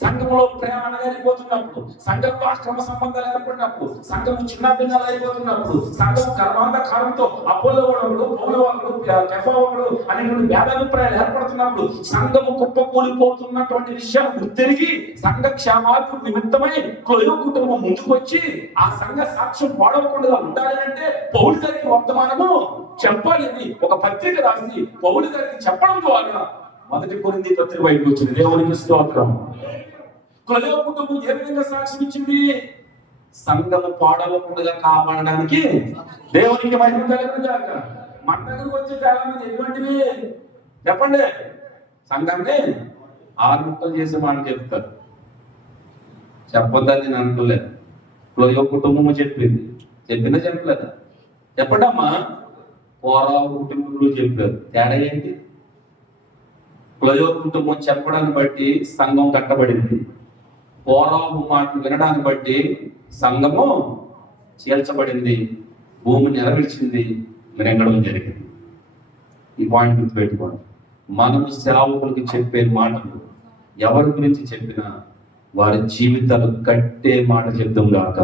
సంఘంలో ప్రేమ అనగారిపోతున్నప్పుడు, సంఘంలో అక్రమ సంబంధాలు ఏర్పడినప్పుడు, సంఘం చిన్న భిన్నాలు అయిపోతున్నప్పుడు, సంఘం గర్వాంధకారంతో అపోలో ఒకడు, పౌలు ఒకడు, కెఫా ఒకడు అనేటువంటి భేదాభిప్రాయాలు ఏర్పడుతున్నప్పుడు, సంఘము కుప్పకూలిపోతున్నటువంటి విషయాలు గుర్తిరిగి సంఘ క్షేమాభివృద్ధి నిమిత్తమై క్లోయో కుటుంబం ముందుకు వచ్చి ఆ సంఘ సాక్ష్యం పాడవకుండా ఉండాలి అంటే పౌలు గారికి వర్తమానము చెప్పాలి అని ఒక పత్రిక రాసి పౌలు గారికి చెప్పడం ద్వారా 1 కొరింథీ పత్రిక బయటకు వచ్చింది. దేవునికి స్తోత్రం. క్లోయో కుటుంబం ఏ విధంగా సాక్ష్యం ఇచ్చింది? సంఘము పాడవకుండా కాపాడడానికి దేవునికి మహిమ కలుగుగాక. మన దగ్గరకు వచ్చే చాలా మంది ఎటువంటివి చెప్పండి? సంఘాన్ని 6 ముక్కలు చేసే మాట చెప్తారు. చెప్పొద్దని నేను అనుకోలేదు. క్లోయో కుటుంబము చెప్పింది. చెప్పినా చెప్పలేదా? చెప్పండి అమ్మా. కోరావు కుటుంబంలో చెప్పారు. తేడా ఏంటి? క్లోయో కుటుంబం చెప్పడాన్ని బట్టి సంఘం కట్టబడింది. కోరావు మాటలు వినడాన్ని బట్టి సంఘము చీల్చబడింది, భూమి నెరవేర్చింది, మిరెంగడం జరిగింది. ఈ పాయింట్ గుర్తుపెట్టుకోండి. మనము సేవకులకి చెప్పే మాటలు ఎవరి గురించి చెప్పినా వారి జీవితాలు కట్టే మాట చెప్తాం గాక.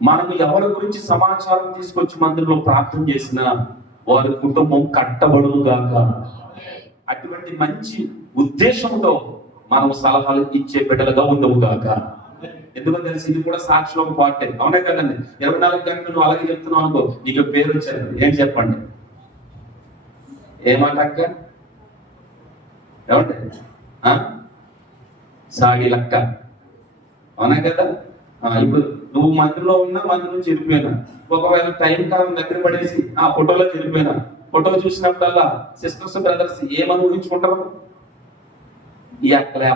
మనము ఎవరి గురించి సమాచారం తీసుకొచ్చి మందిరంలో ప్రార్థన చేసినా వారి కుటుంబం కట్టబడును గాక. అటువంటి మంచి ఉద్దేశంతో మనం సలహాలు ఇచ్చే బిడ్డలుగా ఉండవు గాక. ఎందుకంటే తెలిసి ఇది కూడా సాక్షిలో ఒక పార్టీ. అవునే కదండి? 24 గంటలు నువ్వు అలాగే చెప్తున్నావు అనుకో, నీకు పేరు వచ్చారు. ఏం చెప్పండి? ఏమాట అక్క? ఏమంటే సాగి లక్క. అవునా కదా? ఇప్పుడు నువ్వు మందిలో ఉన్నా, మంది నుంచి వెళ్ళిపోయినా, ఒకవేళ టైం కాలం దగ్గర పడేసి ఆ ఫోటోలో వెళ్ళిపోయినా, ఫోటో చూసినప్పుడల్లా సిస్టర్స్ బ్రదర్స్ ఏమని ఊహించుకుంటారు? ఈ అక్కలే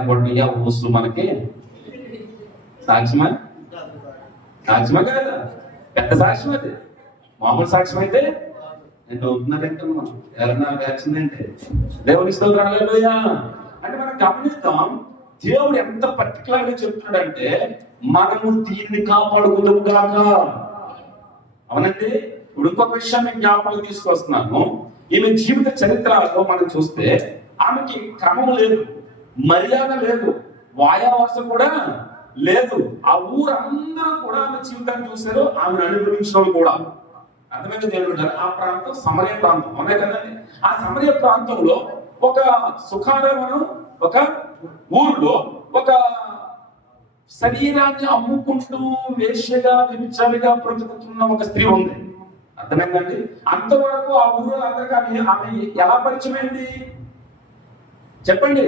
ఊసు మనకి సాక్ష్యమా? సాక్ష్యమా కదా? పెద్ద సాక్ష్యం అది. మామూలు సాక్ష్యం అయితే నేను అవుతున్నారంటే ఎవరన్నా వేచిందంటే దేవుని స్తోత్రం. హల్లెలూయా. అంటే మనం గమనిస్తాం, దేవుడు ఎంత పర్టికులర్ గా చెప్తున్నాడంటే మనము దీన్ని కాపాడుకుందాము గాక. అవునండి. ఇప్పుడు ఇంకొక విషయం నేను జ్ఞాపకం తీసుకొస్తున్నాను. ఈమె జీవిత చరిత్రలో మనం చూస్తే ఆమెకి క్రమం లేదు, మర్యాద లేదు, వాయావరస కూడా లేదు. ఆ ఊరందరూ కూడా ఆమె జీవితాన్ని చూశారు, ఆమెను అనుభవించిన వాళ్ళు కూడా. అర్థమైంది దేవుడు? ఆ ప్రాంతం సమరయ ప్రాంతం. అవునే కదండి? ఆ సమరయ ప్రాంతంలో ఒక సుఖారమను ఒక ఊర్లో ఒక శరీరాన్ని అమ్ముకుంటూ వేశ్యగా వ్యభిచారిగా బ్రతుకుతున్న ఒక స్త్రీ ఉంది. అర్థమైందండి? అంతవరకు ఆ ఊరిలో అందరికీ ఆమె ఎలా పరిచయమైంది చెప్పండి?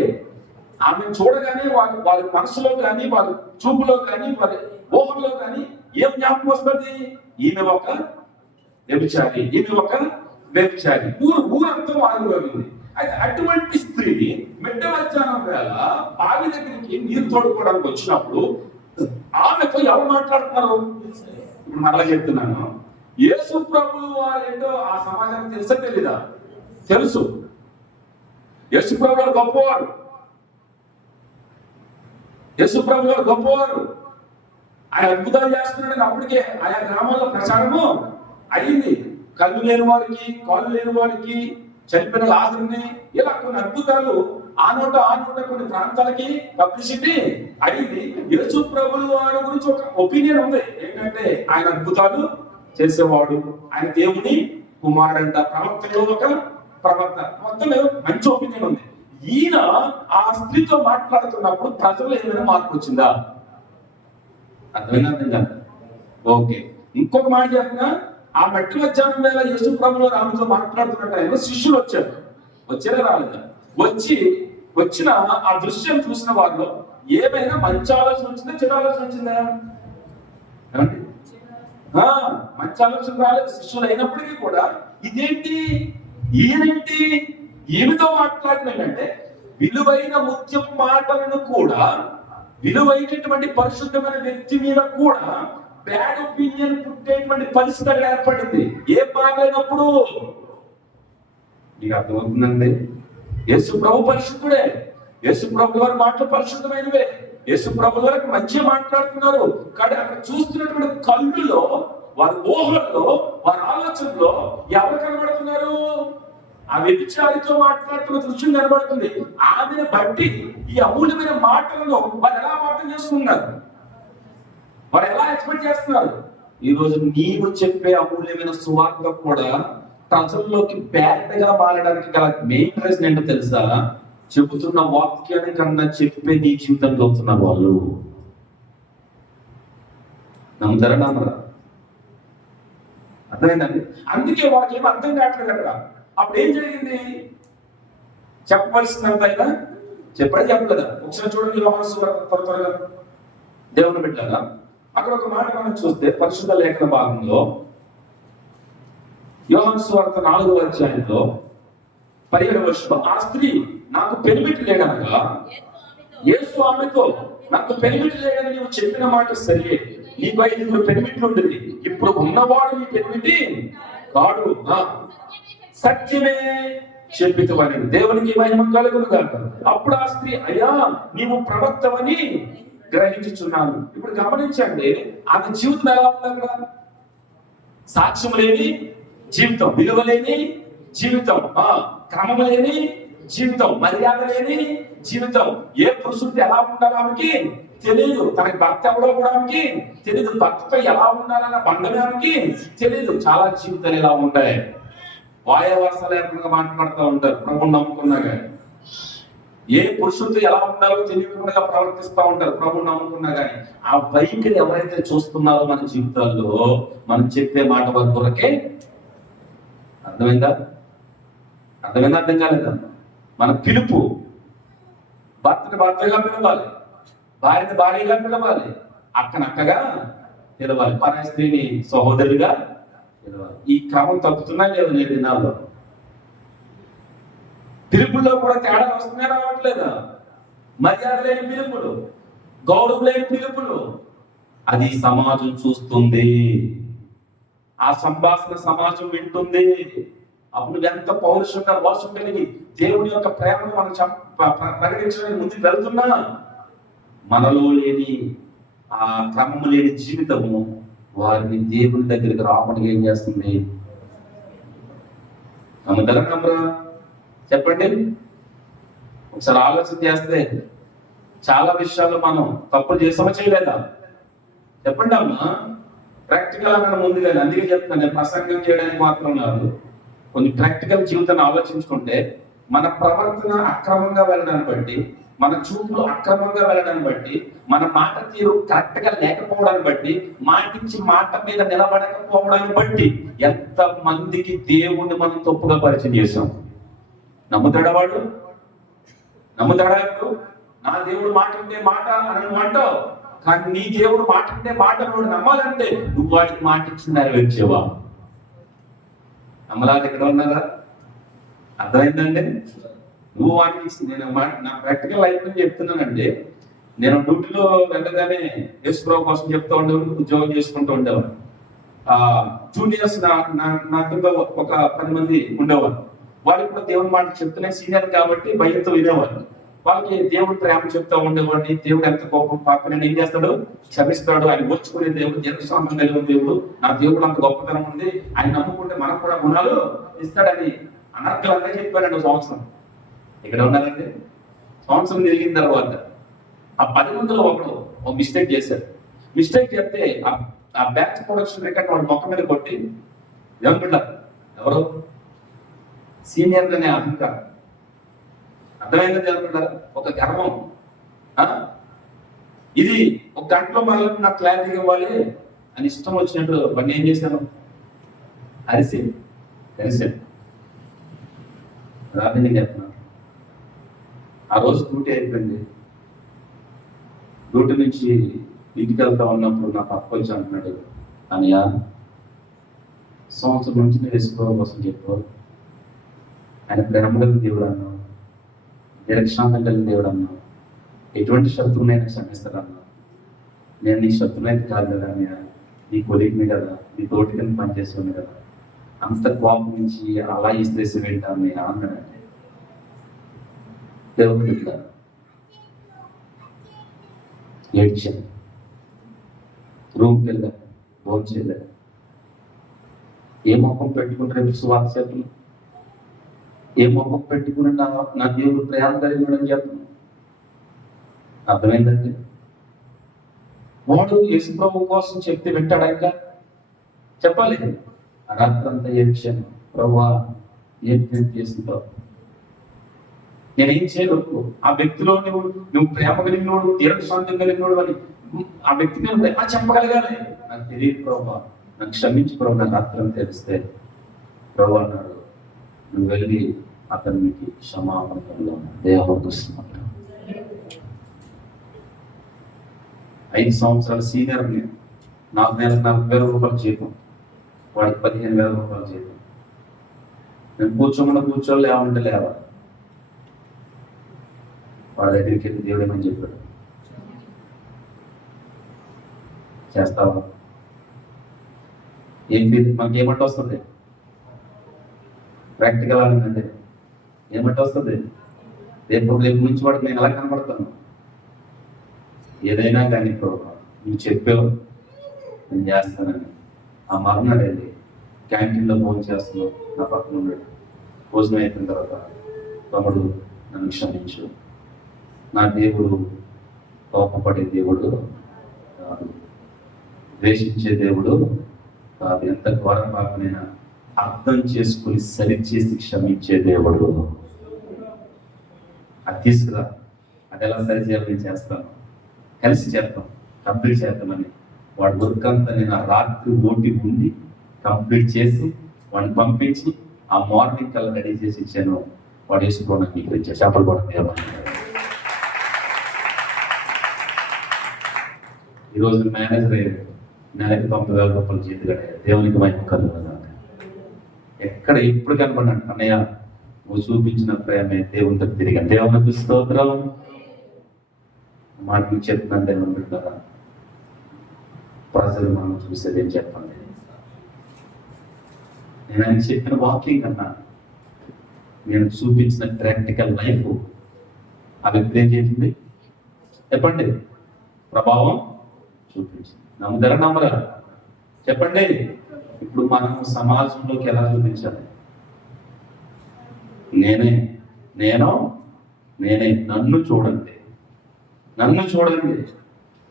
ఆమె చూడగానే వారి మనసులో కానీ, వారి చూపులో కానీ, వారి ఊహలో కానీ ఏం జ్ఞాపకం వస్తుంది? ఈమె ఒక వ్యభిచారి, ఈమె ఒక వ్యభిచారి. ఊరంతా వారిలోనింది. అయితే అటువంటి స్త్రీ మిట్ట మధ్యాహ్నం వేళ బావి దగ్గరికి నీరు తోడుకోవడానికి వచ్చినప్పుడు ఆమెతో ఎవరు మాట్లాడుతున్నారు? ఇప్పుడు మరలా చెప్తున్నాను, యేసు ప్రభువు వారు ఏంటో ఆ సమాజానికి తెలుసా తెలీదా? తెలుసు. యేసు ప్రభు గారు గొప్పవారు. యేసు ప్రభు గారు గొప్పవారు. ఆయన అద్భుతాలు చేస్తున్నాడని అప్పటికే ఆయా గ్రామాల్లో ప్రచారము అయింది. కళ్ళు లేని వారికి, కాళ్ళు లేని వారికి, చనిపోయిన లాజరుని, ఇలా కొన్ని అద్భుతాలు ఆ నోట కొన్ని ప్రాంతాలకి పబ్లిసిటీ అయింది. యేసు ప్రభువు వారి గురించి ఒక ఒపీనియన్ ఉంది. ఏంటంటే ఆయన అద్భుతాలు చేసేవాడు, ఆయన దేవుని కుమారుడంట, ప్రవక్తలో ఒక ప్రవర్తన మొత్తం మంచి ఒపీనియన్ ఉంది. ఈయన ఆ స్త్రీతో మాట్లాడుతున్నప్పుడు ప్రజలు ఏమైనా మార్పు వచ్చిందా? అర్థమైనా? ఓకే. ఇంకొక మాట చెప్పిన, ఆ మట్టి మధ్యాహ్నం వేళ యేసు ప్రభువు ఆమెతో మాట్లాడుతున్న టైంలో శిష్యులు వచ్చారా రాలేదా? వచ్చిన ఆ దృశ్యం చూసిన వారిలో ఏమైనా మంచి ఆలోచన వచ్చిందా, చెడు ఆలోచన వచ్చిందా? మంచి ఆలోచన రాలేదు శిష్యులు అయినప్పటికీ కూడా. ఇదేంటి, ఈయనేంటి ఈమెతో మాట్లాడినంటే విలువైన ముత్యం మాటలను కూడా, విలువైనటువంటి పరిశుద్ధమైన వ్యక్తి మీద కూడా బ్యాడ్ ఒపీనియన్ పుట్టేటువంటి పరిస్థితి అక్కడ ఏర్పడింది. ఏ బాగలేనప్పుడు. మీకు అర్థమవుతుందండి? యేసు ప్రభు పరిశుద్ధుడే, యేసు ప్రభు వారి మాటలు పరిశుద్ధమైనవే, యేసు ప్రభు వారికి మంచిగా మాట్లాడుతున్నారు. కానీ అక్కడ చూస్తున్నటువంటి కళ్ళులో, వారి ఊహల్లో, వారి ఆలోచనలో ఎవరు కనబడుతున్నారు? ఆ వ్యభిచారితో మాట్లాడుతున్న దృశ్యం కనబడుతుంది. ఆమెను బట్టి ఈ అమూల్యమైన మాటలను వారు ఎలా అర్థం చేసుకున్నారు, వారు ఎలా ఎక్స్పెక్ట్ చేస్తున్నారు? ఈ రోజు నీవు చెప్పే అమూల్యమైన సువార్త కూడా ప్రజల్లోకి బ్యాడ్గా మారడానికి గల మెయిన్ రీజన్ ఏంటో తెలుసా? చెబుతున్న వాక్యాన్ని కన్నా చెప్పే నీ జీవితం చూస్తున్నారు వాళ్ళు. నమ్ముతారా నమ్మరా? అర్థమైందండి? అందుకే వాళ్ళకి ఏమో అర్థం కావట్లేదు అక్కడ. అప్పుడు ఏం జరిగింది? చెప్పవలసినంత అయినా చెప్పలేదా? ఒకసారి చూడండి యోహాను సువార్త త్వరగా దేవుని బిడ్డలారా, అక్కడ ఒక మాట మనం చూస్తే పరిశుద్ధ లేఖన భాగంలో యోహాను సువార్త 4వ అధ్యాయంలో 17వ వచనం, ఆ స్త్రీ నాకు పెనిమిటి లేడనగా యేసు ఆమెతో, నాకు పెనిమిటి లేడని నీవు చెప్పిన మాట సరియే, నీకు 5 పెనిమిట్లు ఉండేది, ఇప్పుడు ఉన్నవాడు నీ పెనిమిటి కాడు, సత్యమే చెప్పితవని దేవునికి మహిమ కలుగును గాక. అప్పుడు ఆ స్త్రీ, అయ్యా నీవు ప్రవక్తవని గ్రహించుచున్నాను. ఇప్పుడు గమనించండి, ఆమె జీవితం ఎలా ఉంది అక్కడ? సాక్ష్యం లేని జీవితం, విలువ లేని జీవితం, క్రమం లేని జీవితం, మర్యాద లేని జీవితం. ఏ పురుషుడితో ఎలా ఉండాలో ఆమెకి తెలియదు, తనకి భర్త ఎవడో కూడా ఆమెకి తెలియదు, భర్తతో ఎలా ఉండాలన్న బంధమే ఆమెకి తెలియదు. చాలా జీవితాలు ఎలా ఉంటాయి, వాయవరస లేకుండా మాట్లాడుతూ ఉంటారు ప్రభువు నమ్ముకున్నా కానీ. ఏ పురుషుడితో ఎలా ఉండాలో తెలియకుండా ప్రవర్తిస్తూ ఉంటారు ప్రభువు నమ్ముకున్నా కానీ. ఆ వైఖరి ఎవరైతే చూస్తున్నారో మన జీవితాల్లో, మనం చెప్పే మాట వారి కొరకే. అర్థమైందా? అర్థం కాలేదా? మన పిలుపు భర్తని భర్తగా పిలవాలి, భార్యని భార్యగా పిలవాలి, అక్కని అక్కగా పిలవాలి, పరాయి స్త్రీని సహోదరిగా పిలవాలి. ఈ క్రమం తప్పుతున్నా లేదు నేటి దినాల్లో. పిలుపుల్లో కూడా తేడా వస్తున్నాయి, రావట్లేదా? మర్యాద లేని పిలుపులు, గౌరవం లేని పిలుపులు, అది సమాజం చూస్తుంది, ఆ సంభాషణ సమాజం వింటుంది. అప్పుడు ఎంత పౌరుషంగా రోషం కలిగి దేవుని యొక్క ప్రేమను మనం ప్రకటించడానికి ముందుకు వెళ్తున్నా, మనలో లేని ఆ క్రమం లేని జీవితము వారిని దేవుని దగ్గరికి రావడానికి ఏం చేస్తుంది? నమ్మరా? చెప్పండి. ఒకసారి ఆలోచన చేస్తే చాలా విషయాల్లో మనం తప్పులు చేసామా చేయలేదా? చెప్పండి అమ్మా. ప్రాక్టికల్ అన్న ముందుగా అందుకే చెప్తాను, నేను ప్రసంగం చేయడానికి మాత్రం కాదు, కొన్ని ప్రాక్టికల్ జీవితాన్ని ఆలోచించుకుంటే మన ప్రవర్తన అక్రమంగా వెళ్ళడాన్ని బట్టి, మన చూపులు అక్రమంగా వెళ్ళడాన్ని బట్టి, మన మాట తీరు కరెక్ట్ గా లేకపోవడాన్ని బట్టి, మాటించి మాట మీద నిలబడకపోవడాన్ని బట్టి ఎంత మందికి దేవుణ్ణి మనం తప్పుగా పరిచయం చేశాం. నమ్ముతాడా వాడు? నమ్ముతాడా? ఇప్పుడు నా దేవుడు మాట ఉంటే మాట అని నువ్వు అంటావు, కానీ నీ దేవుడు మాట ఉంటే మాట నువ్వు నమ్మాలంటే నువ్వు వాడికి మాట ఇచ్చి నెరవేర్చేవా? నమ్మలాగా ఇక్కడ ఉన్నారా? అర్థమైందండి? నువ్వు వాటికి ఇచ్చింది. నేను నా ప్రాక్టికల్ లైఫ్ నుంచి చెప్తున్నానండి. నేను డ్యూటీలో వెళ్ళగానే యేసు ప్రభు కోసం చెప్తూ ఉండేవాడు, ఉద్యోగం చేసుకుంటూ ఉండేవాడు. జూనియర్స్ నా కింద ఒక 10 మంది ఉండేవారు. వాళ్ళకి కూడా దేవుని మాట చెప్తూనే సీనియర్ కాబట్టి భయంతో వినేవాళ్ళు. వాళ్ళకి దేవుడు ప్రేమ చెప్తా ఉండేవాడిని. దేవుడు ఎంత కోపం పాపని ఏం చేస్తాడు? క్షమిస్తాడు. ఆయన ఓర్చుకునే దేవుడు, జనస్వామ్యం కలిగిన దేవుడు. నా దేవుడు అంత గొప్పతనం ఉంది, ఆయన నమ్ముకుంటే మనకు కూడా గుణాలు ఇస్తాడని అనర్కలంగా చెప్పానండి. సంవత్సరం ఇక్కడ ఉన్నారండి. సంవత్సరం తిరిగిన తర్వాత ఆ 10 మందిలో ఒకడు ఒక మిస్టేక్ చేశాడు. మిస్టేక్ చెప్తే ఆ బ్యాచ్ ప్రొడక్షన్ రికార్డ్ వాడు మొక్క మీద కొట్టి ఏమనుకుంటారు? ఎవరు సీనియర్ అనే అహంకారం. అర్థమైంది అనుకుంటారా? ఒక గర్వం. ఇది ఒక గంటలో మళ్ళీ నాకు క్లారిటీ ఇవ్వాలి అని ఇష్టం వచ్చినట్టు వాడిని ఏం చేశాను? కలిసాను. రాదని చెప్తున్నాను. ఆ రోజు డ్యూటీ అయిపోయింది. డ్యూటీ నుంచి ఇంటికి వెళ్తా ఉన్నప్పుడు నా పక్క వచ్చి అంటున్నాడు, అనియా సంవత్సరం నుంచి నేను వేసుకోవడం కోసం చెప్పు. ఆయన ప్రేమ కలిగిన దేవుడు అన్నావు, నిరక్షాంతం కలిగిన దేవుడు అన్నావు, ఎటువంటి శత్రువునైనా క్షమిస్తారన్నా. నేను నీ శత్రువునైతే కాదు కదా అనియా, నీ కొలిగ్ని కదా, నీ తోటి కింద పనిచేసేవాడిని కదా, అంత కోపం నుంచి అలా ఇస్తేసి వింటాను నేను అన్నానండి. దేవుడు ఇట్లా ఏడ్చాను. రూమ్కి వెళ్ళాను, భోజనం చేయలేదు. ఏ మొఖం పెట్టుకుంటే సువార్త చెప్పను, ఏ మొఖం పెట్టుకుని నా దేవుడు ప్రేమ కలిగినని చెప్పను. అర్థమైందండి? వాడు యేసు ప్రభు కోసం చెప్తే వింటాడా? ఇంకా చెప్పాలి. రాత్రంతా ఏడ్చాను, ప్రభువా ఏం చేస్తుంటావు, నేనేం చేయలేదు. ఆ వ్యక్తిలో నువ్వు ప్రేమ కలిగినోడు, దీర్ఘశాంతం కలిగినోడు అని ఆ వ్యక్తి నేను ప్రేమ చెప్పగలగాలి. నాకు తెలియదు ప్రభువా, నాకు క్షమించి ప్రభు. నా రాత్రం తెలిస్తే ప్రభు అన్నాడు, నువ్వు వెళ్ళి అతనికి క్షమాపణలో దేవస్తున్నాడు. 5 సంవత్సరాల సీనియర్ నేను. నాకు నెలకు 40,000 రూపాయలు జీతం, వాడికి 15,000 రూపాయలు జీతం. నేను కూర్చోమని లేవంటే లేవాలి. వాడి దగ్గరికి వెళ్ళి దేవుడు ఏమని చెప్పాడు, చేస్తావా? ఏంటి మాకు ఏమంట వస్తుంది? ప్రాక్టికల్ అంటే ఏమంట వస్తుంది? రేపు నుంచి వాడికి నేను ఎలా కనపడతాను? ఏదైనా కానీ నువ్వు చెప్పావు నేను చేస్తానని. ఆ మర్నాడు వెళ్ళి క్యాంటీన్లో భోజనం చేస్తున్నావు, నా పక్కన ఉన్నాడు. భోజనం అయిపోయిన తర్వాత, తమ్ముడు నన్ను క్షమించు, నా దేవుడు కోపపడే దేవుడు కాదు, ద్వేషించే దేవుడు కాదు, ఎంత ఘోర పాపనైనా అర్థం చేసుకుని సరిచేసి క్షమించే దేవుడు. అది తీసుకురా, అది ఎలా సరి చేయాలి నేను చేస్తాను, కలిసి చేద్దాం, కంప్లీట్ చేద్దామని వాడు వర్క్ అంతా నేను ఆ రాత్రి ఓటి ఉండి కంప్లీట్ చేసి వాడిని పంపించి ఆ మార్నింగ్ కల్లా రెడీ చేసి ఇచ్చాను. వాడు వేసుకోవడానికి మీకు ఇచ్చా చేపలు కూడా దేవా. ఈరోజు మేనేజర్ అయ్యాడు, నెలకి 90,000 రూపాయలు జీతం కట్టాడు. దేవునికి మహిమ కలుగుతుంది. ఎక్కడ ఎప్పుడు కనపడినాడు, అన్నయ్య నువ్వు చూపించిన ప్రేమే దేవునితో తిరిగాను. దేవునికి స్తోత్రం. మాట మీకు చెప్తున్నాను దేవుని బిడ్డలారా, ప్రజలు మనం చూసేది ఏం చెప్పండి. నేను ఆయన చెప్పిన వాకింగ్ కన్నా నేను చూపించిన ప్రాక్టికల్ లైఫ్ ఆ వ్యక్తి ఏం చేసింది చెప్పండి? ప్రభావం చూపించింది. నమ్ముతారా నమ్మరా చెప్పండి? ఇప్పుడు మనం సమాజంలోకి ఎలా చూపించాలి? నేనే నన్ను చూడండి,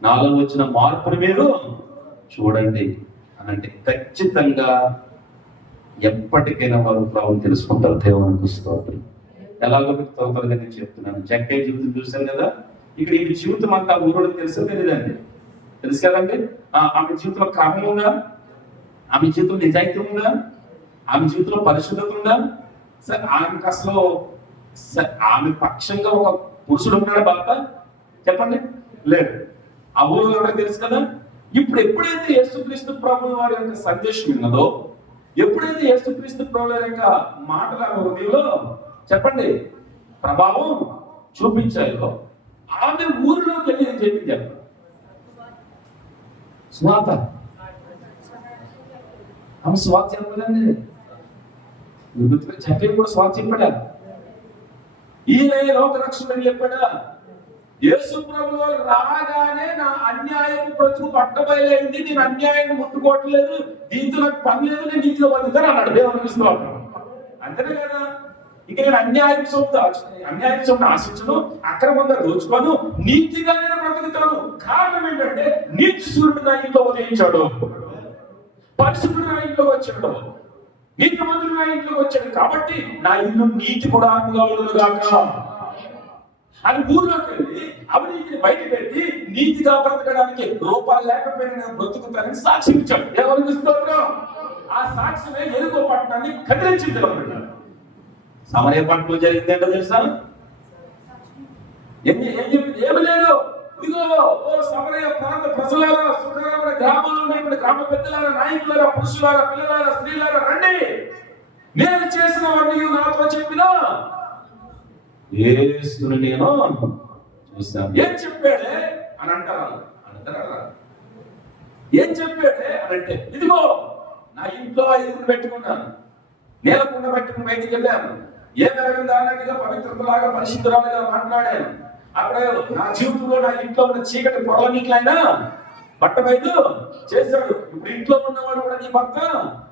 నాలో వచ్చిన మార్పుని మీరు చూడండి అంటే ఖచ్చితంగా ఎప్పటికైనా వారు ప్రభువుని తెలుసుకుంటారు. దేవునికి స్తోత్రం. ఎలాగో మీకు త్వరగా నేను చెప్తున్నాను. జక్కయ్య జీవితం చూశాను కదా, ఇక్కడ ఈ జీవితం అంతా ఊరోడికి తెలుసు తెలియదండి, తెలుసు కదండి. ఆమె జీవితంలో క్రమం ఉందా? ఆమె జీవితంలో నిజాయితీ ఉందా? ఆమె జీవితంలో పరిశుద్ధత ఉందా? సార్ ఆమెకు అసలు ఆమె పక్షంగా ఒక పురుషుడు ఉన్నాడా భర్త? చెప్పండి, లేదు. ఆ ఊరిలో ఎవరికి తెలుసు కదా. ఇప్పుడు ఎప్పుడైతే యేసుక్రీస్తు ప్రభువు వారి యొక్క సందేశం ఉన్నదో, ఎప్పుడైతే యేసుక్రీస్తు ప్రభువు యొక్క మాటల హృదయంలో చెప్పండి ప్రభావం చూపించాయో, ఆమె ఊరిలోకి వెళ్ళి అని చెప్పి చెప్పండి స్వాత. ఆమె స్వాత చెప్పదండి, చెప్పేది కూడా స్వాత చెప్పాడా? ఈయన లోక రక్షణ చెప్పాడా? యేసు ప్రభువు వారు రాగానే నా అన్యాయం బ్రతుకు పట్టబయలైంది, నేను అన్యాయాన్ని ముట్టుకోవట్లేదు, దీంతో నాకు పని లేదు, నేను నీతిలో బతుకుతాను అన్నాడు. దేవునికి స్తోత్రం. అంతేనే కదా. ఇక నేను అన్యాయం సొమ్ము ఆశించను, అక్రమంగా దోచుకోను, నీతిగా నేను బ్రతుకుతాను. కారణం ఏంటంటే నీతి సూర్యుడు నా ఇంట్లో ఉదయించాడు, పరిశుద్ధుడు నా ఇంట్లో వచ్చాడు. నీతిమంతుడు నా ఇంట్లోకి వచ్చాడు కాబట్టి నా ఇల్లు నీతి గుడారముగా ఉండును గాక అని ఊర్లోకి వెళ్ళి అవినీతిని బయట పెట్టి నీతిగా బ్రతకడానికి రూపాయలు లేకపోయినా నేను బ్రతుకుతానని సాక్ష్యం ఇచ్చాడు. ఎవరికి స్తోత్రం. ఆ సాక్ష్యమే ఎరుకో పట్టణాన్ని కదిలించింది. సమరయ పట్టణంలో జరిగింది ఏంటో తెలుసా? ఏమి లేదు. ఇదిగో ఓ సమరయ ప్రాంత ప్రజలారా, సుఖరామ గ్రామంలో ఉన్నటువంటి గ్రామ పెద్దలారా, నాయకులారా, పురుషులారా, పిల్లలారా, స్త్రీలారా రండి, నేను చేసినవన్నీ నాతో చెప్పినా యేసుని నేను చూశాను. ఏం చెప్పాడే అని అంటారా? ఏం చెప్పాడే అని అంటే, ఇదిగో నా ఇంట్లో 5 పెట్టుకున్నాను, నేలకుండా పెట్టుకుని బయటికి వెళ్ళాను, ఏ మెరగందా అన్నట్టుగా పవిత్రతలాగా పరిశుద్ధురాలుగా మాట్లాడాను. అక్కడ నా జీవితంలో నా ఇంట్లో ఉన్న చీకటి పొరలన్నిట్లయినా బట్టబయలు చేశాడు. ఇప్పుడు ఇంట్లో ఉన్నవాడు కూడా నీ భర్త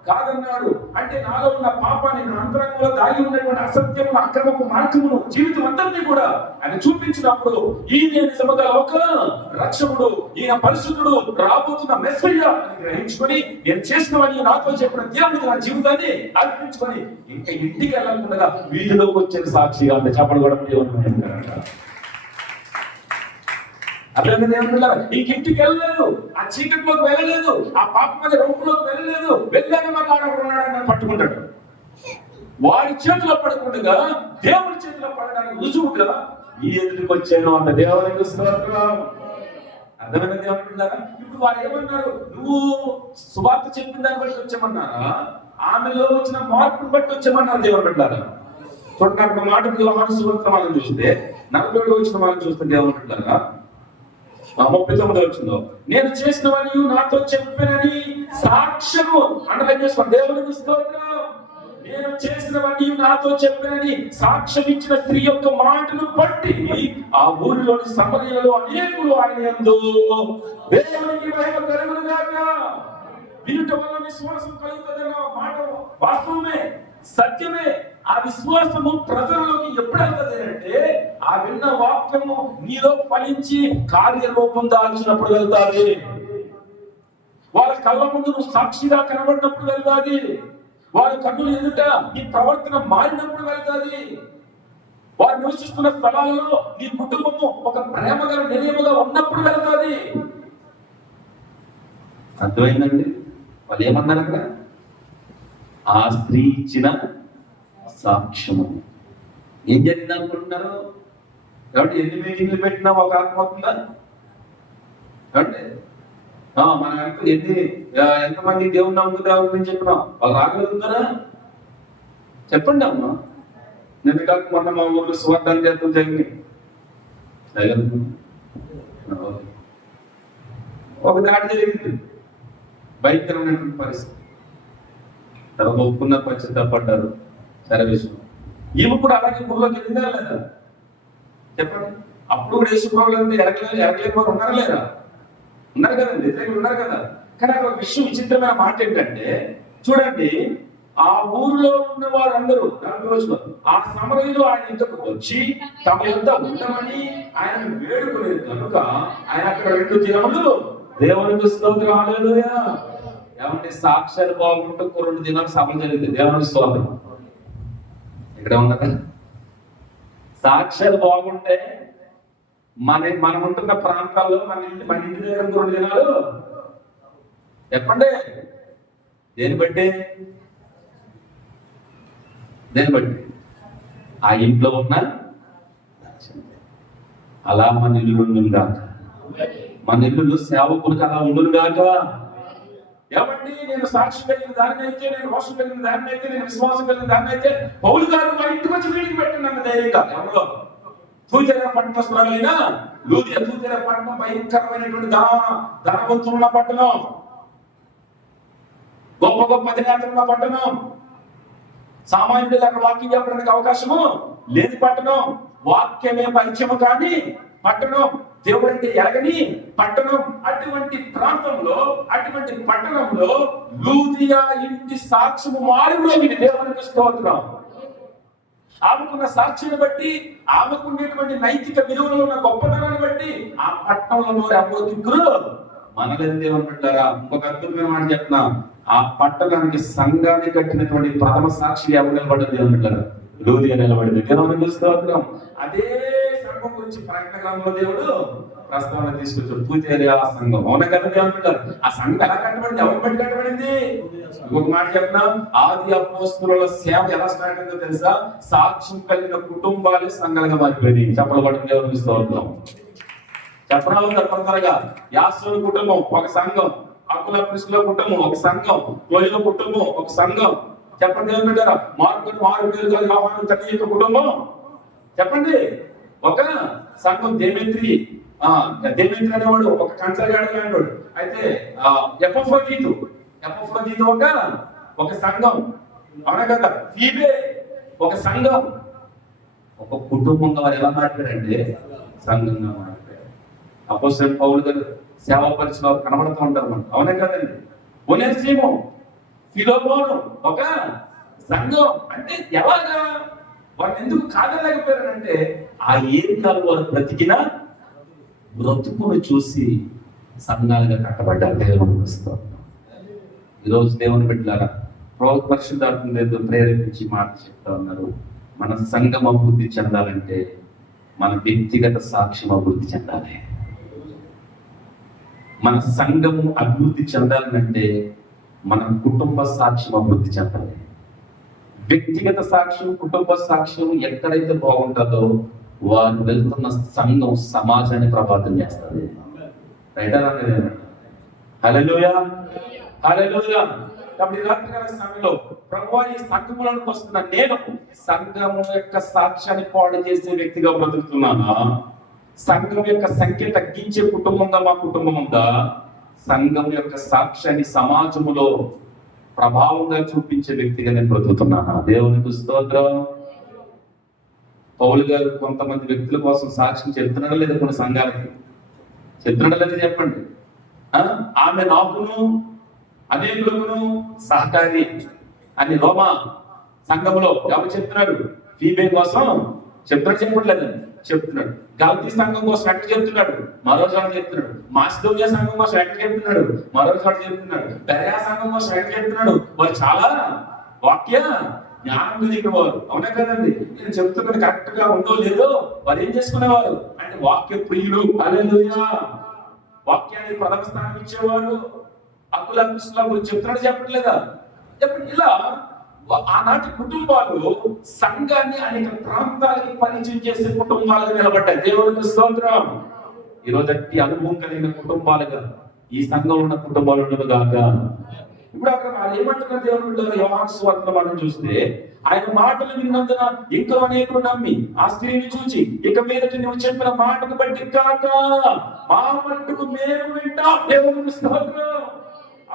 కాదన్నాడు. అంటే నాలో ఉన్న పాపాన్ని, నా అంతరంగంలో దాగి ఉన్నటువంటి అసత్యము, అక్రమపు మార్గమును, జీవితం అందరినీ కూడా ఆయన చూపించినప్పుడు ఈయన నిజముగా లోక రక్షకుడు, ఈయన పరిశుద్ధుడు, రాబోతున్న మెస్సయ్య అని గ్రహించుకొని నేను చేసినవని నాతో చెప్పిన దేవుడికి నా జీవితాన్ని అర్పించుకొని ఇంకా ఇంటికి వెళ్ళకుండా వీధిలోకి వచ్చిన సాక్షిగా అంత చెప్పడం కూడా దేవుడు. అట్లనే దేవుడు ఇంటికి వెళ్ళలేదు, ఆ చీకటిలోకి వెళ్ళలేదు, ఆ పాప మీద రొంపులోకి వెళ్ళలేదు. వెళ్ళాక మాట్లాడుకున్నాడని పట్టుకుంటాడు. వాడి చేతిలో పడకుండా దేవుడి చేతిలో పడడానికి రుజువుగా ఈ ఎదుటికి వచ్చాను అంత దేవునికి స్తోత్రం. అర్థమైన దేవుడున్నారా? ఇప్పుడు వారు ఏమన్నారు? నువ్వు సువార్త చెప్పిన దాన్ని బట్టి వచ్చామన్నారా, ఆమెలో వచ్చిన మార్పును బట్టి వచ్చామన్నారు దేవుడు అంటారా? చూడండి, అక్కడ మాట యోహాను సువార్త మనం చూస్తే 40 వచ్చిన వాళ్ళని చూస్తే దేవుడు అంటారా 39 వచ్చిందో, నేను చేసినవని నాతో చెప్పినని సాక్ష్యము అండర్లైన్ చేసుకోండి. దేవునికి స్తోత్రం. నేను చేసినవన్నీ నాతో చెప్పినని సాక్ష్యం ఇచ్చిన స్త్రీ యొక్క మాటను బట్టి ఆ ఊరిలోని సమరయులలో అనేకులు ఆయన యందు దేవునికి మహిమ కలుగును గాక. వినుట వల్ల విశ్వాసం కలుగుతుందన్న మాట వాస్తవమే, సత్యమే. ఆ విశ్వాసము ప్రజల్లోకి ఎప్పుడు వెళ్తుంది అంటే ఆ విన్న వాక్యము నీలో ఫలించి కార్యరూపం దాల్చినప్పుడు వెళ్తాది. వాళ్ళ కళ్ళ ముందు నువ్వు సాక్షిగా కనబడినప్పుడు వెళ్తాది. వారి కన్నులు ఎదుట నీ ప్రవర్తన మారినప్పుడు వెళ్తాది. వారు నివసిస్తున్న స్థలాలలో నీ కుటుంబము ఒక ప్రేమగా నిలయముగా ఉన్నప్పుడు వెళ్తాది. అర్థమైందండి? వాళ్ళు ఏమన్నారు అక్కడ? ఆ స్త్రీ ఇచ్చిన సాక్ష్యము. ఏం జరిగింది అనుకుంటున్నారు? కాబట్టి ఎన్ని మీటింగ్లు పెట్టినా ఒక ఆత్మహత్య అంటే మన ఎంతమంది దేవుని నమ్ముతామని చెప్పినా వాళ్ళు రాగలుగుతారా? చెప్పండి అమ్మా. నేను కాక మొన్న మా ఊళ్ళో స్వార్థాన్ని చేస్తాం జరిగింది. ఒక దాడి జరిగింది, భయంకరమైనటువంటి పరిస్థితి. తర్వాత ఒప్పుకున్నారు, పశ్చాత్తాపడ్డారు. సరే విషయం ఈమె కూడా అలాగే ఊళ్ళోకి వెళ్ళిందా లేదా? చెప్పండి. అప్పుడు కూడా యేసుప్రభువులు ఎరగలేని వారు ఉన్నారా లేదా? ఉన్నారు కదండి, వ్యతిరేకులు ఉన్నారు కదా. కానీ అక్కడ విషయం విచిత్రమైన మాట ఏంటంటే, చూడండి, ఆ ఊరిలో ఉన్న వారందరూ ఆ సమరయులు ఆయన ఇంతకు వచ్చి తమ యొద్ద ఉండమని ఆయన వేడుకోలేదు కనుక ఆయన అక్కడ 2 దినములు దేవునికి స్తోత్రం. హల్లెలూయా. ఏమంటే సాక్ష్యాలు బాగుంటూ 2 దినాలు సభ జరిగింది. దేవునికి స్తోత్రం. ఇక్కడ ఉన్నదా? సాక్ష్యాలు బాగుంటే మనం ఉంటున్న ప్రాంతాల్లో మన ఇంటి దగ్గర 2 దినాలు చెప్పండి. దేని బట్టి ఆ ఇంట్లో ఉన్న అలా మన ఇల్లు ఉండుగాక, మన ఇల్లు సేవకులకు అలా ఉండుగాక. ఏమండి, నేను సాక్షి కలిగిన దాన్ని అయితే, నేను రోషం కలిగిన దాన్ని అయితే, నేను విశ్వాసం కలిగిన దాన్ని అయితే పౌలు గారు మా ఇంటికి వచ్చి వీడికి పెట్టినాను ధైర్యంగా. ఎవరో తూతెర పట్టణస్తులైనా తూతెర పట్టణం భయంకరమైనటువంటి ధనవంతులున్న పట్టణం, గొప్ప అధినేతలున్న పట్టణం, సామాన్యుడిగా అక్కడ వాక్యం చెప్పడానికి అవకాశము లేని పట్టణం, వాక్యమే పరిచయం కానీ పట్టణం, దేవుడంటే ఎరగని పట్టణం. అటువంటి ప్రాంతంలో, అటువంటి పట్టణంలో లూదియా ఇంటి సాక్ష్యము మారిపోయింది. దేవునికి స్తోత్రం. ఆమెకున్న సాక్ష్యాన్ని బట్టి, ఆమెకున్నటువంటి నైతిక విలువలు ఉన్న గొప్పతనాన్ని బట్టి ఆ పట్టణంలో ఎవరు దిక్కులు మనలేదు దేవుని బిడ్డారా. ఇంకొక అద్భుతమైన మాట చెప్తున్నా, ఆ పట్టణానికి సంఘాన్ని కట్టినటువంటి ప్రథమ సాక్షి ఎవరు నిలబడ్డది దేవుని బిడ్డారా? లూదియా నిలబడింది. దేవుని స్తోత్రం. అదే సంఘం గురించి ప్రకటన గ్రంథంలో దేవుడు ప్రస్తావన తీసుకొచ్చాడు. పూతేరియా సంఘం. అవునా కదా దేవుని బిడ్డారు? ఆ సంఘం ఎలా కట్టబడింది? ఎవరు బట్టి కట్టబడింది? ఇంకొక మాట చెప్తున్నా, ఆది అపోస్తలుల సేవ ఎలా స్టార్ట్ అయిందో తెలుసా? సాక్ష్యం కలిగిన కుటుంబాలే సంఘాలుగా మారిపోయింది. చెప్పబడింది దేవుని స్తోత్రం. చెప్పడం తప్పనిసరిగా యాసోను కుటుంబం ఒక సంఘం, అకుల ప్రిస్కుల కుటుంబం ఒక సంఘం, లోయల కుటుంబం ఒక సంఘం. చెప్పండి ఏమంటారా? మార్కు తల్లి యొక్క కుటుంబం చెప్పండి ఒక సంఘం. దేవేంద్రి అనేవాడు ఒక కంచరగాడు అనేవాడు. అయితే ఎపఫ్రోదీతు ఒక సంఘం. అవునా కదా? ఫీబే ఒక సంఘం. ఒక కుటుంబంగా వారు ఎలా మాట్లాడారంటే సంఘంగా మాట్లాడారు. అపోస్తలుడైన పౌలు గారు సేవా పరిచయం కనబడుతూ ఉంటారు మనం. అవునే కదండి? ఒనేసిము, ఫిలోమోను ఒక సంఘం. అంటే ఎలాగా వారు ఎందుకు కాదలేకపోయారంటే ఆ ఏరియాలో వారు బ్రతికిన బ్రతుకును చూసి సంఘాలుగా కట్టబడ్డారు. దేవుని వస్తారు. ఈరోజు దేవుని బిడ్డలారా, పరిశుద్ధాత్మ ప్రేరేపించి మాట చెప్తా ఉన్నారు. మన సంఘం అభివృద్ధి చెందాలంటే మన వ్యక్తిగత సాక్ష్యం అభివృద్ధి చెందాలి. మన సంఘం అభివృద్ధి చెందాలంటే మన కుటుంబ సాక్ష్యం అభివృద్ధి చెందాలి. వ్యక్తిగత సాక్ష్యం, కుటుంబ సాక్ష్యం ఎక్కడైతే బాగుంటుందో వారు వెళ్తున్న సంఘం సమాజాన్ని ప్రభావితం చేస్తుంది. హల్లెలూయా, హల్లెలూయా. కాబట్టి రాత్రికాల సమయంలో ప్రభువా ఈ సంఘములకు వస్తున్న నేను సంఘము యొక్క సాక్ష్యాన్ని పాడు చేసే వ్యక్తిగా బ్రతుకుతున్నానా? సంఘం యొక్క సంఖ్య తగ్గించే కుటుంబంగా మా కుటుంబం ఉందా? సంఘం యొక్క సాక్ష్యాన్ని సమాజంలో ప్రభావంగా చూపించే వ్యక్తిగా నేను బ్రతుకుతున్నానా? దేవునికి స్తోత్రం. పౌలు గారు కొంతమంది వ్యక్తుల కోసం సాక్ష్యం చెప్తున్నాడా లేదా? కొన్ని సంఘాలకి చెప్తున్నాడా లేదా చెప్పండి. ఆమె నాకును అనేకులను సహకారి అని రోమా సంఘంలో ఎవరు చెప్తున్నాడు? ఫీబే కోసం చెప్తున్నాడు. చెప్పట్లేదండి, చెప్తున్నాడు. గల్తీ సంఘం కోసం ఎక్కడ చెప్తున్నాడు? మరో చోట చెప్తున్నాడు. మాసిదోనియా సంఘం కోసం ఎక్కడ చెప్తున్నాడు? మరో చోట చెప్తున్నాడు. బెరయా సంఘం కోసం ఎక్కడ చెప్తున్నాడు? వారు చాలా వాక్య జ్ఞానం కలిగినవారు. అవునా కదండి? నేను చెప్తున్నది కరెక్ట్ గా ఉందో లేదో వారు ఏం చేసుకునేవారు అంటే వాక్య ప్రియులు. హల్లెలూయా. వాక్యానికి ప్రథమ స్థానం ఇచ్చేవారు. అకుల ప్రిస్కుల గురించి చెప్తున్నాడు. చెప్పట్లేదా? చెప్పండి. ఇలా ఆనాటి కుటుంబాలు సంఘాన్ని అనేక ప్రాంతాలకి పరిచయం చేసే కుటుంబాలుగా నిలబడ్డాయి. దేవునికి స్తోత్రం. ఈరోజు అట్టి అనుభవం కలిగిన కుటుంబాలుగా ఈ సంఘంలో ఉన్న కుటుంబాలు ఉండదు కాక. ఇప్పుడు అక్కడ వాళ్ళు ఏమంటున్నారు? దేవుడు యోహాను సువార్తలో మనం చూస్తే ఆయన మాటలు విన్నందున ఇంకా అనేకులు నమ్మి ఆ స్త్రీని చూచి ఇక మీదట నువ్వు చెప్పిన మాటను బట్టి కాక మా మట్టుకు మేము వింటాం. దేవునికి స్తోత్రం.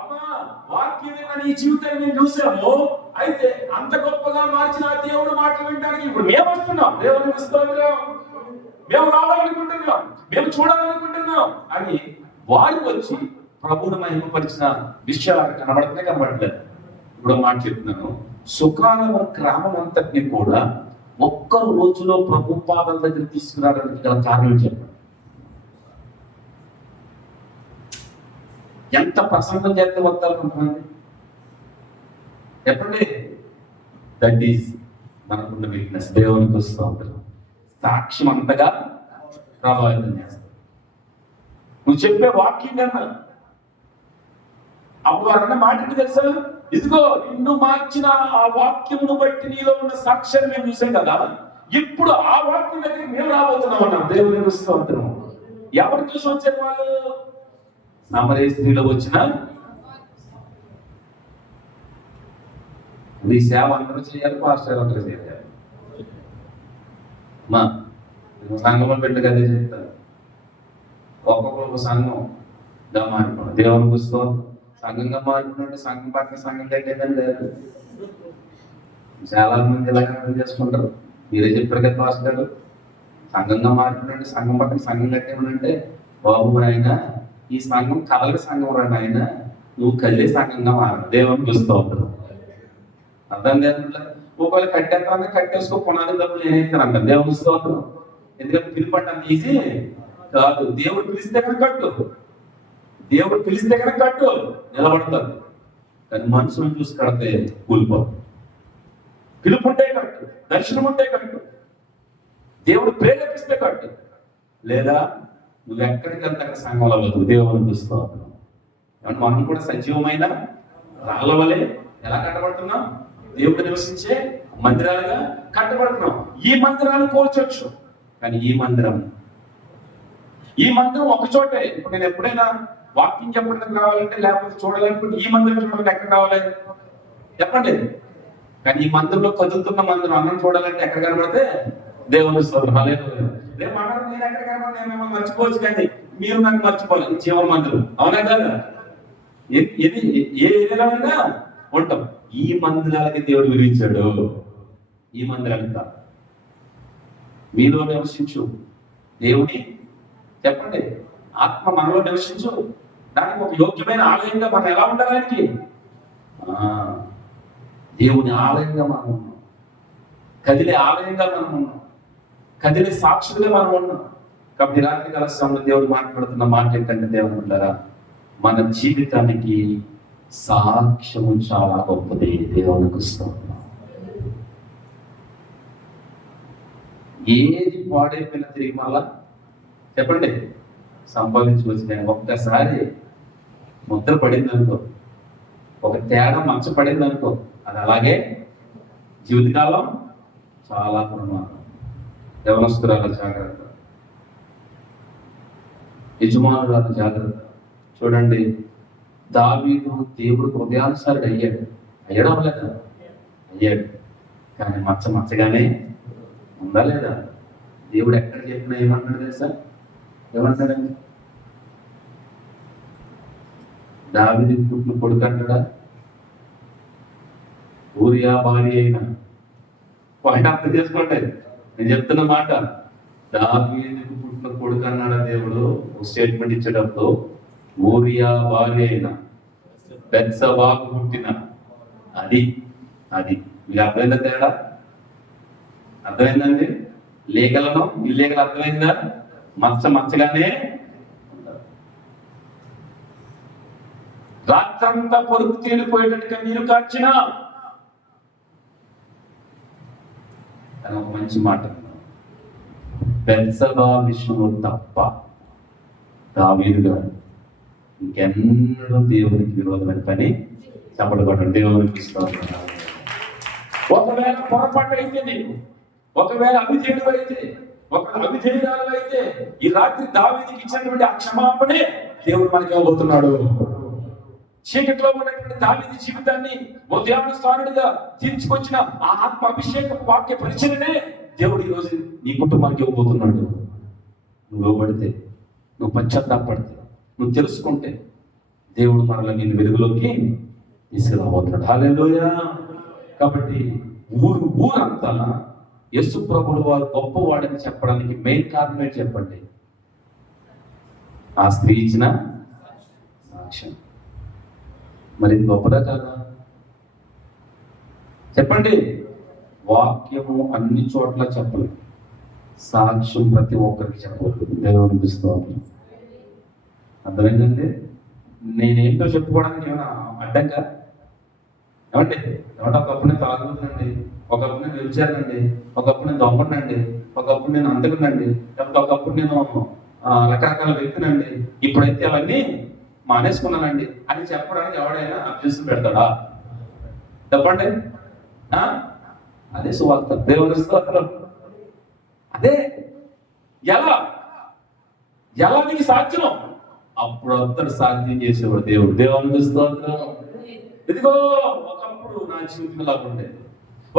అమ్మా, వాక్యం నీ జీవితాన్ని మేము చూసాము. అయితే అంత గొప్పగా మార్చిన దేవుడు మాటలు వినడానికి ఇప్పుడు మేము వస్తున్నాం. దేవునికి స్తోత్రం. మేము రావాలనుకుంటున్నాం, మేము చూడాలనుకుంటున్నాం అని వారు వచ్చి ప్రభువును మహిమపరిచిన విషయాలు అక్కడ కనబడట్లేదు. ఇప్పుడు మాట చెప్తున్నాను. సుఖానవ గ్రామం అంతటిని కూడా ఒక్క రోజులో ప్రభు పాదాల దగ్గర తీసుకురావడానికి గల కారణం చెప్పండి. ఎంత ప్రసంగం చేస్తే వస్తారు కొంతమంది చెప్పండి. దట్ ఈస్ మనకున్న వీక్నెస్. దేవునికి వస్తూ ఉంటారు. సాక్ష్యం అంతగా ప్రభావితం చేస్తారు. నువ్వు చెప్పే వాక్యం కన్నా అప్పుడు వారన్న మాట తెలుసా? ఇదిగో నిన్ను మార్చిన ఆ వాక్యమును బట్టి నీలో ఉన్న సాక్ష్యాన్ని మేము చూసాం కదా, ఇప్పుడు ఆ వాక్యం దగ్గరికి మేము రాబోతున్నాం అన్నాం. దేవునికి వస్తూ ఉంటాము. ఎవరు చూసి వచ్చారు వాళ్ళు? సమరయ స్త్రీలో వచ్చిన మీ సేవ అందరూ చేయాలి, పాస్టర్ అందరూ చేయాలి. మా సంఘంలో పెట్టి అదే చెప్తారు. ఒక్కొక్క సంఘంగా మారిపోవడం. దేవుని పుస్తకం సంఘంగా మారిపోయినట్టు సంఘం పక్కన సంఘం కట్టేదని లేదు. చాలా మంది ఇలాగే అర్థం చేసుకుంటారు. మీరే చెప్పారు కదా పాస్టర్, సంఘంగా మారిపోయినట్టు సంఘం పక్కన సంఘం కట్టేమనంటే బాబు ఆయన ఈ సంఘం కదలే సంఘం రండి, ఆయన నువ్వు కదిలే సంఘంగా మారు. దేవుని చూస్తూ ఉంటారు. అర్థం లేకుండా ఒకవేళ కట్టేస్తారని కట్టేసుకో, పునాది డబ్బులు నేనైతారంట. దేవుని చూస్తూ ఉంటారు. ఎందుకంటే పిలుపడ్డానికి ఈజీ కాదు. దేవుడు పిలిస్తే కట్టు. దేవుడు పిలిస్తే కనుక కట్టు, నిలబడతారు. కానీ మనుషులను చూసి కడితే కూలిపోదు. పిలుపు ఉంటే కట్టు, దర్శనం ఉంటే కట్టు, దేవుడు ప్రేరేపిస్తే కట్టు. లేదా నువ్వు ఎక్కడికి వెళ్తే అక్కడ సంఘంలో బతుకు, దేవుని చూస్తావు. మనం కూడా సజీవమైన రాళ్ళ వలె ఎలా కట్టబడుతున్నాం? దేవుడు నివసించే మందిరాలుగా కట్టబడుతున్నాం. ఈ మందిరాలు కోల్చొచ్చు, కానీ ఈ మందిరం ఒక చోటే. ఇప్పుడు నేను ఎప్పుడైనా వాకింగ్ చెప్పడానికి రావాలంటే, లేకపోతే చూడాలనుకుంటే ఈ మందిరం చూడాలంటే ఎక్కడ రావాలి చెప్పండి? కానీ ఈ మందిరంలో కదులుతున్న మందిరం అన్నం చూడాలంటే ఎక్కడ కనబడితే దేవుని స్తోత్రం. రేపు అన్నారు నేను ఎక్కడ కనబడి నేను మిమ్మల్ని మర్చిపోవచ్చు, కానీ మీరు నన్ను మర్చిపోవాలి. జీవన మందిరం అవునా కదా? ఏ ఏరియాలోనైనా ఉంటాం. ఈ మందిరాలకి దేవుడు విధించాడు, ఈ మందిరానికి కాదు. మీలో నివసించు దేవుని చెప్పండి, ఆత్మ మనలో నివసించు. దానికి ఒక యోగ్యమైన ఆలయంగా మనం ఎలా ఉండడానికి? దేవుని ఆలయంగా మనం ఉన్నాం, కదిలే ఆలయంగా మనం ఉన్నాం, కదిలే సాక్షులుగా మనం ఉన్నాం. కాబట్టి రాత్రి కాల సమయంలో దేవుడు మాట్లాడుతున్న మాట ఏంటంటే, దేవుని బిడ్డలారా, మన జీవితానికి సాక్ష్యము చాలా గొప్పది. దేవునికి స్తోత్రం. ఏది పాడైపోయినా తిరిగి మళ్ళా చెప్పండి సంపాదించుకోవచ్చు. ఒక్కసారి ముద్ర పడింది అనుకో, ఒక తేడా మచ్చ పడింది అనుకో, అది అలాగే జీవితకాలం చాలా ప్రమాదం. యవనస్తురాల జాగ్రత్త, యజమానురాల జాగ్రత్త. చూడండి, దావీదు దేవుడు హృదయానుసారుడు అయ్యడం లేదా? అయ్యాడు. కానీ మచ్చగానే ఉందా లేదా? దేవుడు ఎక్కడ చెప్పినా ఏమంటాడు తెలుసా? ఏమంటాడండి? దావీదు పుట్టిన కొడుకు అంటాడా? ఊరియా భార్య అయినా పాయింట్ అర్థం చేసుకోండి. నేను చెప్తున్న మాట, దావీదుకు పుట్టిన కొడుకు అన్నాడా దేవుడు? ఒక స్టేట్మెంట్ ఇచ్చేటప్పుడు ఊరియా భార్య అయిన బెత్షెబాకు పుట్టిన అది మీకు అర్థమైందా? తేడా అర్థమైందండి? లేఖలను ఇల్లేఖలు అర్థమైందా? మచ్చగానే రాత్రంతా పొరుగు తేలిపోయేటట్టుగా నీరు కార్చిన ఒక మంచి మాట, బెత్షెబా విషయంలో తప్ప దావీదు గారు ఇంకెన్నడూ దేవునికి విరోధమైన పని చెప్పడం. దేవునికి స్తోత్రం. ఒకవేళ పొరపాటు అయితే నీకు, ఒకవేళ అవిధేయుడు అయితే, అవిధేయురాలు అయితే, ఈ రాత్రి దావీదుకి ఇచ్చినటువంటి ఆ క్షమాపణే దేవుడు మనకి ఇవ్వబోతున్నాడు. చీకట్లో ఉన్నటువంటి దావీదు జీవితాన్ని ఉదయానుసారుడిగా తీర్చుకొచ్చిన ఆ ఆత్మ అభిషేక వాక్య పరిచయనే దేవుడు ఈరోజు నీ కుటుంబానికి ఇవ్వబోతున్నాడు. నువ్వు లోబడితే, నువ్వు పశ్చాత్తాపడితే, నువ్వు తెలుసుకుంటే దేవుడు మనల్ని నేను వెలుగులోకి తీసుకురాబోతున్నాడు. హల్లెలూయా. కాబట్టి ఊరంతా యేసు ప్రభువుల వారు గొప్పవాడని చెప్పడానికి మెయిన్ కారణమే చెప్పండి, ఆ స్త్రీ ఇచ్చిన సాక్ష్యం. మరి ఇది గొప్పదా కాదా? చెప్పండి. వాక్యము అన్ని చోట్ల చెప్పలేదు, సాక్ష్యం ప్రతి ఒక్కరికి చెప్పలేదు. దేవుని స్తోత్రం. అర్థమైందండి? నేనేంటో చెప్పుకోవడానికి ఏమైనా అడ్డంగా? ఏమంటే ఒకప్పుడు నేను తాగుతుందండి, ఒకప్పుడు నేను వ్యభిచారినండి, ఒకప్పుడు నేను దొంగనండి, ఒకప్పుడు నేను అంతకునండి, లేకపోతే ఒకప్పుడు నేను రకరకాల వ్యక్తినండి, ఇప్పుడైతే అవన్నీ మానేసుకున్నానండి అని చెప్పడానికి ఎవడైనా అభ్యసం పెడతాడా? చెప్పండి. అదే సువార్త. దేవుని స్తోత్రం. అదే ఎలా నీకు సాధ్యం? అప్పుడు అందరు సాధ్యం చేసేవాడు దేవుడు. దేవుని స్తోత్రం. ఇదిగో ఒకప్పుడు నా జీవితం ఇలా ఉండేది,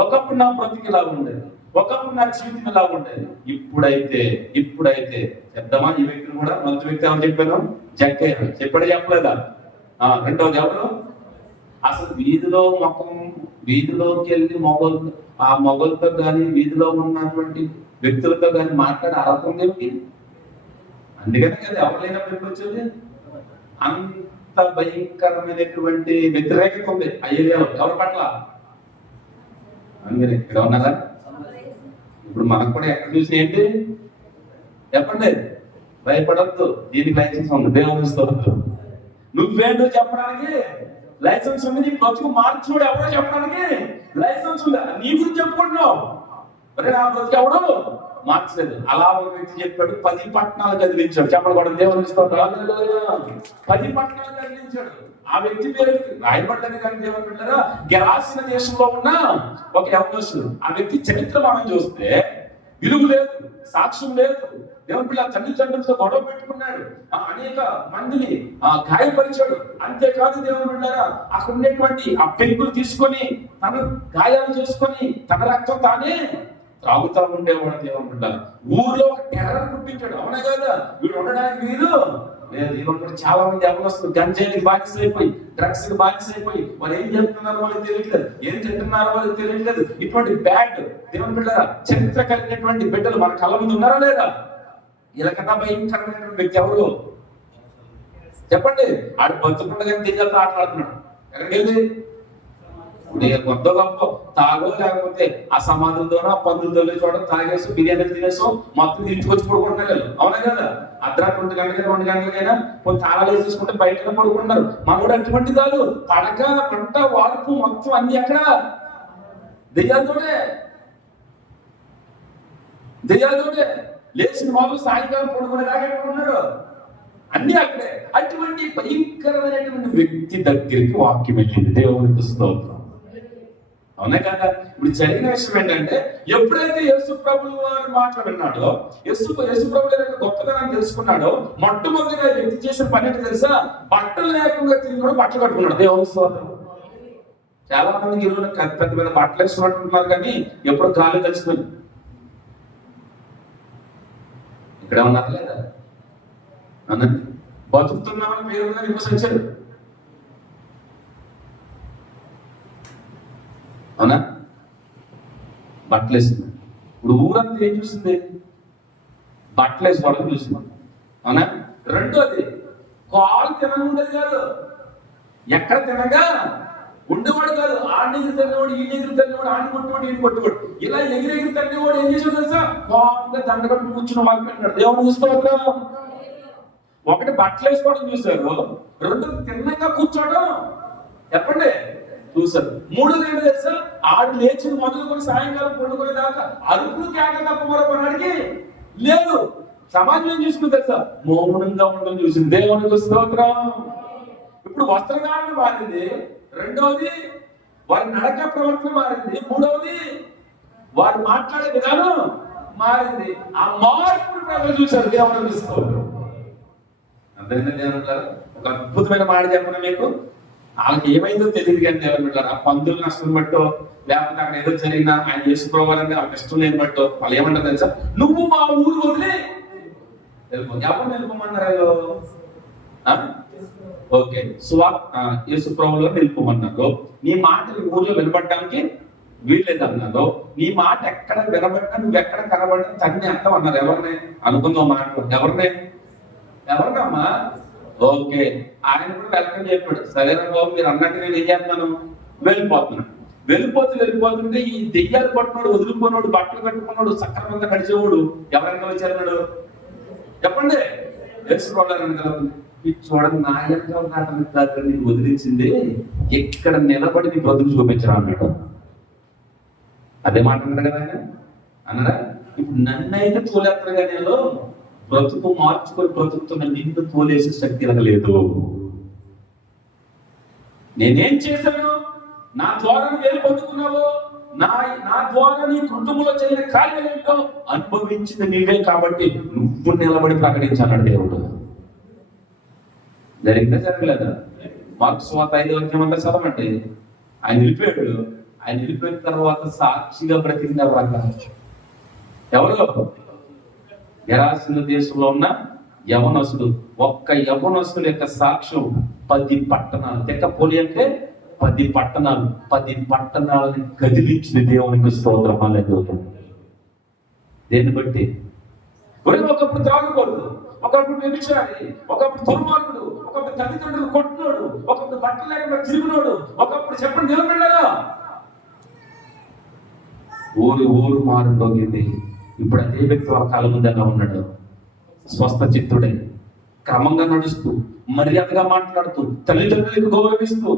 ఒకప్పుడు నా బ్రతికి ఇలా ఉండేది, ఒకప్పుడు నా జీవితం ఇలా ఉండేది. ఇప్పుడైతే చెప్తామా? ఈ వ్యక్తిని కూడా మొదటి వ్యక్తి ఏమని చెప్పాను? జక్కయ్య చెప్పాడు, చెప్పలేదా? రెండవది ఎవరు? అసలు వీధిలోకి వెళ్ళి మొగలతో కానీ వీధిలో ఉన్నటువంటి వ్యక్తులతో కానీ మాట్లాడే అర్హత ఉంది ఏమిటి? అందుకనే కదా ఎవరు లేనప్పుడు వచ్చేది. అంత భయంకరమైనటువంటి వ్యతిరేకత ఉంది ఆ ఏరియాలో ఎవరి పట్ల. అందుకని ఇక్కడ ఉన్నారా? ఇప్పుడు మనకు కూడా ఎక్కడ చూసి ఏంటి చెప్పండి, భయపడద్దు. దీనికి లైసెన్స్ ఉంది. దేవుని స్తోత్రం. నువ్వేంటో చెప్పడానికి లైసెన్స్ ఉంది, నీ బ్రతుకు మార్చుడు ఎవరో చెప్పడానికి లైసెన్స్ ఉందా? నీ గురించి చెప్పుకుంటున్నావు, మరి నా బ్రతుకు ఎవడు మార్చలేదు. అలా ఒక వ్యక్తి చెప్పాడు, 10 పట్టణాలు కదిలించాడు. చెప్పండి కూడా దేవుని స్తోత్రం. 10 పట్టణాలు కదిలించాడు. ఆ వ్యక్తి పేరు రాయబడ్డది కానీ దేవుని బిడ్డలారా, గెరాసిన దేశంలో ఉన్న ఒక యవనస్తుడు. ఆ వ్యక్తి చరిత్ర మనం చూస్తే విలువ లేదు, సాక్ష్యం లేదు. దేవుని పిల్ల తల్లిదండ్రులతో గొడవ పెట్టుకున్నాడు, అనేక మందిని గాయపరిచాడు. అంతేకాదు దేవుని బిడ్డలారా, అక్కడ ఉండేటువంటి ఆ పెంకులు తీసుకొని తన గాయాలు చేసుకొని తన రక్తం తానే తాగుతా ఉండేవాడు. దేవుని బిడ్డలారా, ఊర్లో ఒక టెర్రర్ పుట్టించాడు. అవునా కదా? వీడు ఉండడానికి వీలు లేదు. ఈరోజు చాలా మంది ఎవరు గంజాయికి బానిసైపోయి, డ్రగ్స్ కి బానిసైపోయి, వాళ్ళు ఏం చేస్తున్నారో వాళ్ళకి తెలియట్లేదు, ఏం తింటున్నారో వాళ్ళకి తెలియట్లేదు. ఇటువంటి బ్యాడ్ దేవుని బిడ్డలారా, చరిత్ర కలిగినటువంటి బిడ్డలు మన కళ్ళ ముందు ఉన్నారా లేదా? వీళ్ళకన్నా భయంకరమైనటువంటి వ్యక్తి ఎవరు చెప్పండి? ఆడు బతుకుండగా దిగ్గలతో ఆటలాడుతున్నాడు. ఎక్కడికి వెళ్ళి కొత్త గొప్ప తాగో లేకపోతే ఆ సమాధులతోనో పందులతో చూడడం తాగేసి బిర్యానీలు తినేసో మొత్తం ఇంటికొచ్చి పడుకుంటున్నారు. అవునా కదా? అర్ధరాత్రి 2 గంటలకైనా 2 గంటలకైనా కొన్ని తాళాలు వేసేసుకుంటే బయటనే పడుకుంటున్నారు. మన కూడా అటువంటి కాదు, పడక పంట వార్పు మొత్తం అన్ని ఎక్కడ దెయ్యాలతోటే లేచిన మొదలు సాయంకాలం పడుకునేదాకా ఎక్కడ ఉన్నాడు, అన్ని అక్కడే. అటువంటి భయంకరమైనటువంటి వ్యక్తి దగ్గరికి వాక్యం వెళ్ళింది. దేవునికి స్తోత్రం. అవునా కదా? ఇప్పుడు జరిగిన విషయం ఏంటంటే, ఎప్పుడైతే యేసు ప్రభువు వారు మాట్లాడినాడో, యేసు ప్రభు యొక్క గొప్పతనాన్ని తెలుసుకున్నాడో, మొట్టమొదటిగా వ్యక్తి చేసిన పని ఏంటి తెలుసా? బట్టలు లేకుండా తిరిగి బట్టలు కట్టుకున్నాడు. దేవుని స్తోత్రం. చాలా మందికి ఈరోజు పెద్ద పెద్ద బట్టలు వేసుకున్నట్టున్నారు, కానీ ఎప్పుడు గాలి కలిసిపోయింది. ఇక్కడ ఉన్నారు లేదా? అనండి, బతుకుతున్నామని మీరు విమర్శించారు. అవునా? బట్టలేసింది. ఇప్పుడు ఊరంతా ఏం చూసింది? బట్టలేసి వాళ్ళని చూసింది. అవునా? రెండోది, కాలు తినగా ఉండేది కాదు, ఎక్కడ తినగా ఉండేవాడు కాదు. ఆడిని ఎగిరి తన్నేవాడు, ఈ ఎగిరి తన్నేవాడు, ఆడిని కొట్టేవాడు, ఈయన కొట్టేవాడు. ఇలా ఎగిరి తన్నేవాడు ఏం చేసాడు తెలుసా? కాలుగా దండగట్టు కూర్చున్న వాళ్ళు పెట్టాడు. దేవుని చూసుకోవద్దా? ఒకటి బట్టలు వేసుకోవడం చూశారు, రెండు తిన్నగా కూర్చోవడం చెప్పండి చూశారు. మూడోది ఏంటో తెలుసా? ఆడు లేచి మొదలుకొని సాయంకాలం పండుకునేదాకా అరుపులు కేకలు తప్ప మరొకనాడికి లేదు. సమాజం ఏం చూసుకుని తెలుసా? మౌనంగా ఉండడం చూసింది. దేవునికి స్తోత్రం. ఇప్పుడు వస్త్రధారణ మారింది. రెండవది, వారి నడక ప్రవర్తన మారింది. మూడవది, వారు మాట్లాడే విధానం మారింది. ఆ మార్పును ప్రజలు చూశారు. దేవునికి స్తోత్రం. అంతేనా? దేవుని ఒక అద్భుతమైన మాట చెప్పండి మీకు. వాళ్ళకి ఏమైందో తెలియదు కానీ దేవుని ఆ పందులు నష్టం బట్టో, లేకపోతే అక్కడ ఏదో జరిగినా ఆయన చేసుకోవాలని వాళ్ళకి ఇష్టం లేని బట్టో వాళ్ళు ఏమంటారు తెలుసా? నువ్వు మా ఊరు వదిలి వెళ్ళిపో. ఎవరు వెళ్ళిపోమన్నారు? ఓకే, యేసు ప్రభువులో వెళ్ళిపోమన్నారు. నీ మాట ఊర్లో వినపడడానికి వీల్లేదన్నారు. నీ మాట ఎక్కడ వినబడ్డా, నువ్వు ఎక్కడ కనబడ్డా తన్ని అంటాం అన్నారు. ఎవరిని అనుకుందాం మాట? ఎవరినమ్మా? ఓకే, ఆయన కూడా వెల్కమ్ చెప్పాడు. సరేనా బాబు, మీరు అన్నట్టు నేను ఏం చేస్తున్నాను, వెళ్ళిపోతున్నాను. వెళ్ళిపోతుంటే ఈ దెయ్యాలు పట్టుకున్నాడు, వదిలిపోయినాడు, బట్టలు కట్టుకున్నాడు, సక్రమంగా నడిచేవాడు ఎవరైనా వచ్చారన్నాడు చెప్పండి? చూడండి, నా యొక్క నేను వదిలించింది ఎక్కడ నిలబడి నీ బ్రతుకు చూపించరా అన్నాడు. అదే మాట అన్నాడు కదా ఆయన. అన్నారా? ఇప్పుడు నన్నైతే తోలేస్తాను కానీ నేను బ్రతుకు మార్చుకొని బ్రతుకుతున్న నిన్ను తోలేసే శక్తి లేదు. నేనేం చేశాను? నా ద్వారా వేలు పొందుకున్నావు, నా ద్వారా నీ కుటుంబంలో చేయని కార్యాలు ఏంటో అనుభవించింది నీవే, కాబట్టి నువ్వు నిలబడి ప్రకటించాడు దేవుడు. జరిగిందా జరగలేదా? మార్కు సువార్త 5వ అధ్యాయం చదవండి. ఆయన వెళ్ళిపోయాడు. ఆయన వెళ్ళిపోయిన తర్వాత సాక్షిగా బ్రతికింది ఎవరు? గెరాసిన దేశంలో ఉన్న యవనస్తుడు. ఒక్క యవనస్తుడు యొక్క సాక్ష్యం 10 పట్టణాలు. తెక్కపోలి అంటే 10 పట్టణాలు. 10 పట్టణాలని కదిలించింది. దేవునికి స్తోత్రం. హల్లెలూయా. దేన్ని బట్టి? ఒకప్పుడు త్రాగుబోతు, ఒకప్పుడు వ్యభిచారి, ఒకప్పుడు దుర్మార్గుడు, ఒకప్పుడు తల్లిదండ్రులు కొట్టినోడు, ఒకప్పుడు బట్టలు లేకుండా తిరుగునోడు, ఒకప్పుడు చెప్పండి దేవుని బిడ్డలారా ఊరు మారుతోగింది. ఇప్పుడు అదే వ్యక్తి ఒక కాలం ముందు ఎలా ఉన్నాడు? స్వస్థ చిత్తుడై, క్రమంగా నడుస్తూ, మర్యాదగా మాట్లాడుతూ, తల్లిదండ్రులకు గౌరవిస్తూ,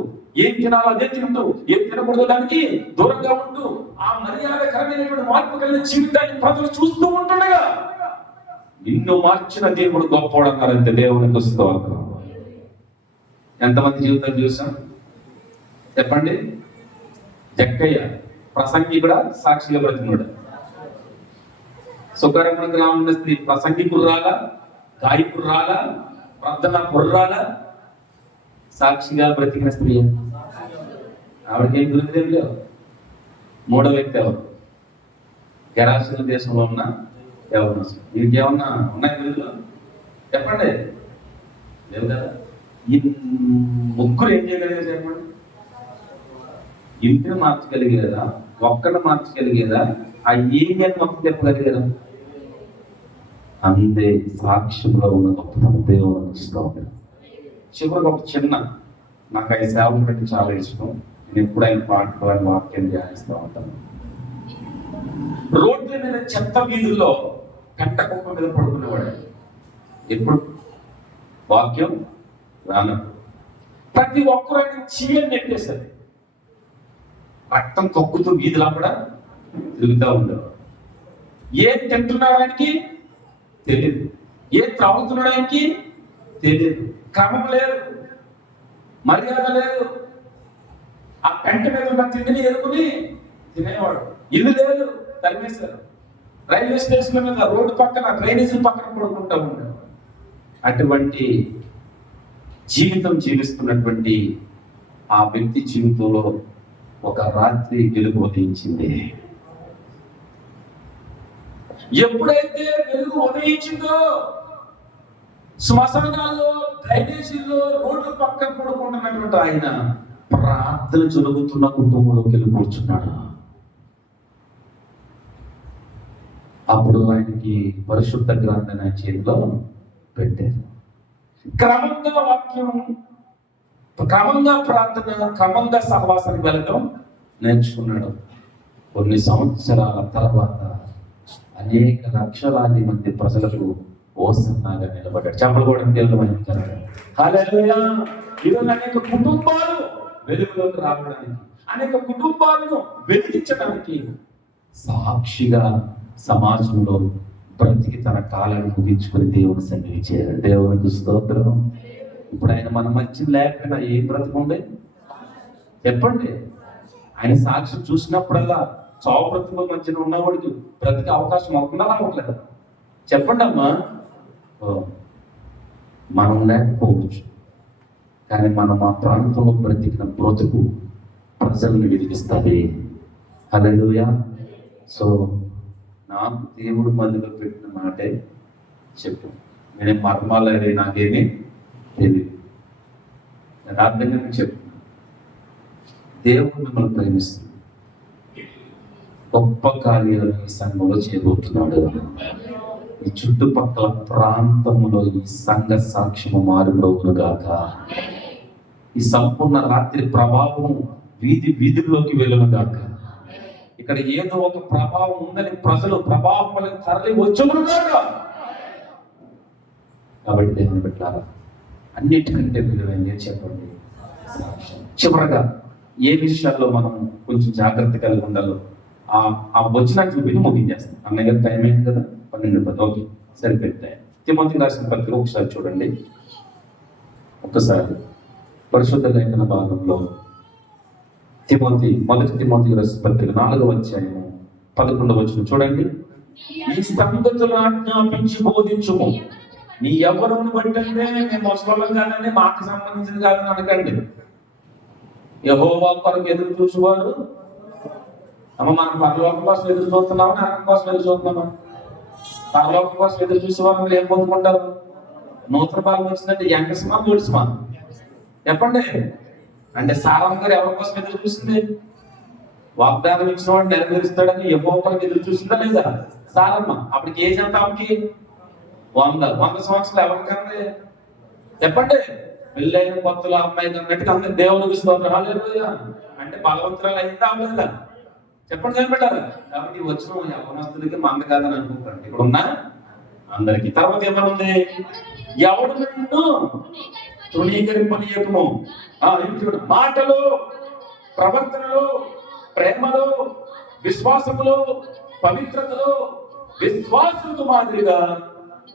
ఏం తినాలో అదే తింటూ, ఏం తినకూడదు దానికి దూరంగా ఉంటూ, ఆ మర్యాదకరమైనటువంటి మార్పు కలిగిన జీవితాన్ని ప్రజలు చూస్తూ ఉంటుండగా నిన్ను మార్చిన దేవుడు గొప్పవాడు అన్నారంటే దేవునికి స్తోత్రం. ఎంతమంది జీవితాలు చూసాం చెప్పండి. జక్కయ్య ప్రసంగి కూడా సాక్షిగా బ్రతికున్నాడు. సుఖరమ్మ గ్రామంలో స్త్రీ ప్రసంగి కుర్రాలా, గాయకుడు రాలా, ప్రార్థన కుర్రాలా, సాక్షిగా బ్రతికిన స్త్రీ. ఆవిడకేం గురించి లేవు. మూడో వ్యక్తి ఎవరు? గెరాసిన దేశంలో ఉన్న ఎవరు? ఇంకేమన్నా ఉన్నాయి గురువులు చెప్పండి. లేవు కదా. ఈ ముగ్గురు ఏం చేయగలిగారు చెప్పండి? ఇంటిని మార్చగలిగేదా? ఒక్కడిని మార్చగలిగేదా? ఆ ఏరియాని మొత్తం చెప్పగలిగేదా? అంతే సాక్ష్యంలో ఉన్న గొప్పతనం దేవుని ఇస్తూ ఉంటాడు. చివరికి ఒక చిన్న, నాకు ఆయన సేవలు పెట్టి చాలా ఇష్టం. నేను ఎప్పుడైనా పాటలు అని వాక్యం ధ్యానిస్తూ ఉంటాను. రోడ్ల మీద చెత్త వీధుల్లో గంట కుప్ప మీద పడుకునేవాడు. ఎప్పుడు వాక్యం రాను ప్రతి ఒక్కరు ఆయన చీయని నెట్టేశారు. రక్తం తొక్కుతూ వీధిలా కూడా తిరుగుతూ ఉండేవాడు. ఏం తింటున్నాడు ఆయనకి తెలియదు, ఏం త్రాగుతున్నాడు ఆయనకి తెలియదు. క్రమం లేదు, మర్యాద లేదు. ఆ పెంట మీద ఉన్న తిండిని ఎదుర్కొని తినేవాడు. ఇల్లు లేదు, తరిమేశారు. రైల్వే స్టేషన్ మీద రోడ్డు పక్కన డ్రైనేజీ పక్కన పడుకుంటూ ఉండేవాడు. అటువంటి జీవితం జీవిస్తున్నటువంటి ఆ వ్యక్తి జీవితంలో ఒక రాత్రి వెలుగు ఉదయించింది. ఎప్పుడైతే వెలుగు ఉదయించిందో శ్మశానాల్లో, డ్రైనేజీల్లో, రోడ్ల పక్కన పడుకుంటున్నటువంటి ఆయన ప్రార్థన జరుగుతున్న కుటుంబంలోకి వెళ్ళి కూర్చున్నాడు. అప్పుడు ఆయనకి పరిశుద్ధ గ్రంథాన్ని ఆయన చేతిలో పెట్టారు. క్రమంగా వాక్యం, క్రమంగా ప్రార్థన, క్రమంగా సహవాసానికి వెళ్ళడం నేర్చుకున్నాడు. కొన్ని సంవత్సరాల తర్వాత అనేక లక్షలాది మంది ప్రజలకు ఓసన్నాగా నిలబడ్డాడు. చెప్పలు కూడా దేవుడు మహిమించాడు. హల్లెలూయా. ఈరోజు అనేక కుటుంబాలు వెలుగులోకి రావడానికి, అనేక కుటుంబాలను వెలిగించడానికి సాక్షిగా సమాజంలో బ్రతికి తన కాలాన్ని ముగించుకొని దేవుని సన్నిధి చేయాలి. దేవునికి స్తోత్రం. ఇప్పుడు ఆయన మన మధ్య లేకపోయినా ఏం బ్రతుకుంది చెప్పండి. ఆయన సాక్ష్యం చూసినప్పుడల్లా చావు బ్రతుకుల మధ్యన ఉన్నవాడికి బ్రతికే అవకాశం అవుతుందా రావట్లేదు చెప్పండి అమ్మా. మనం లేకపోవచ్చు, కానీ మనం ఆ ప్రాంతంలో బ్రతికిన బ్రతుకు ప్రజల్ని వెలిగిస్తుంది. హల్లెలూయా. సో నాకు దేవుడు మధ్యలో పెట్టిన మాటే చెప్పు. నేనే మర్మాలు అనేది నాకేమీ తెలియదు. నేను అర్థంగా చెప్తున్నా. దేవుడు మిమ్మల్ని ప్రేమిస్తుంది. గొప్ప కార్యాలు ఈ సంఘంలో చేయబోతున్నాడు. ఈ చుట్టుపక్కల ప్రాంతంలో ఈ సంఘ సాక్ష్యము మారుమరుగును గాక. ఈ సంపూర్ణ రాత్రి ప్రభావం వీధి వీధుల్లోకి వెళ్ళును గాక. ఇక్కడ ఏదో ఒక ప్రభావం ఉందని ప్రజలు ప్రభావం వల్ల తరలి వచ్చును గాక. కాబట్టి దేవుని బిడ్డలారా, అన్నిటికంటే విలువైంది చెప్పండి సాక్ష్యం. చివరగా ఏ విషయాల్లో మనం కొంచెం జాగ్రత్త కలిగి ఉండాలో ఆ వచనాన్ని చూపించి ముగించేస్తాం. అన్నయ్య గారు టైం అయింది కదా, 12:10. ఓకే, సరిపెట్టాయి. తిమోతికి రాసిన పత్రిక ఒకసారి చూడండి. ఒక్కసారి పరిశుద్ధ లేఖన భాగంలో మొదటి తిమోతికి రాసిన పత్రిక 4వ అధ్యాయము 11వ వచనం చూడండి. ఈ సంగతులను ఆజ్ఞాపించి బోధించుము. నీ ఎవరును బట్టి అంటే మేము ముసలోళ్ళం కాదండి, మాకు సంబంధించింది కాదని అనకండి. యెహోవా కొరకు ఎదురు చూసేవారు. అమ్మ, మనం పరలోకం కోసం ఎదురు చూస్తున్నామా, నరకం కోసం ఎదురు చూస్తున్నామా? పరలోకం కోసం ఎదురు చూసే వాళ్ళు ఏం పొందుకుంటారు? నూతన పాలన వచ్చిందంటే యంగస్మా గోడ్స్మా చెప్పండి. అంటే సారం గారు ఎవరి కోసం ఎదురు చూస్తుంది? వాగ్దానం ఇచ్చిన వాడు నెరవేరుస్తాడని యెహోవా కొరకు ఎదురు చూస్తుందా లేదా సారమ్మ? అప్పటికి ఏజ్ ఎంత ఆమెకి? 100 సంవత్సరాలు ఎవరికంది చెప్పండి. పెళ్ళైన కొత్తలో అమ్మాయి అన్నట్టుగా అందరు దేవునికి స్తోత్రం. హల్లెలూయా. అంటే బలవంతురాలు అయిందా అవ్వలేదా చెప్పండి కనిపెట్టారు. కాబట్టి వచ్చిన యవనస్తులకి మంద కాదని అనుకుంటారు. ఇక్కడ ఉన్నా అందరికి. తర్వాత ఏమనుంది? ఎవడు నిన్ను తృణీకరింపనీయకము. చూడు, మాటలు, ప్రవర్తనలో, ప్రేమలో, విశ్వాసములో, పవిత్రతలో, విశ్వాసంతో మాదిరిగా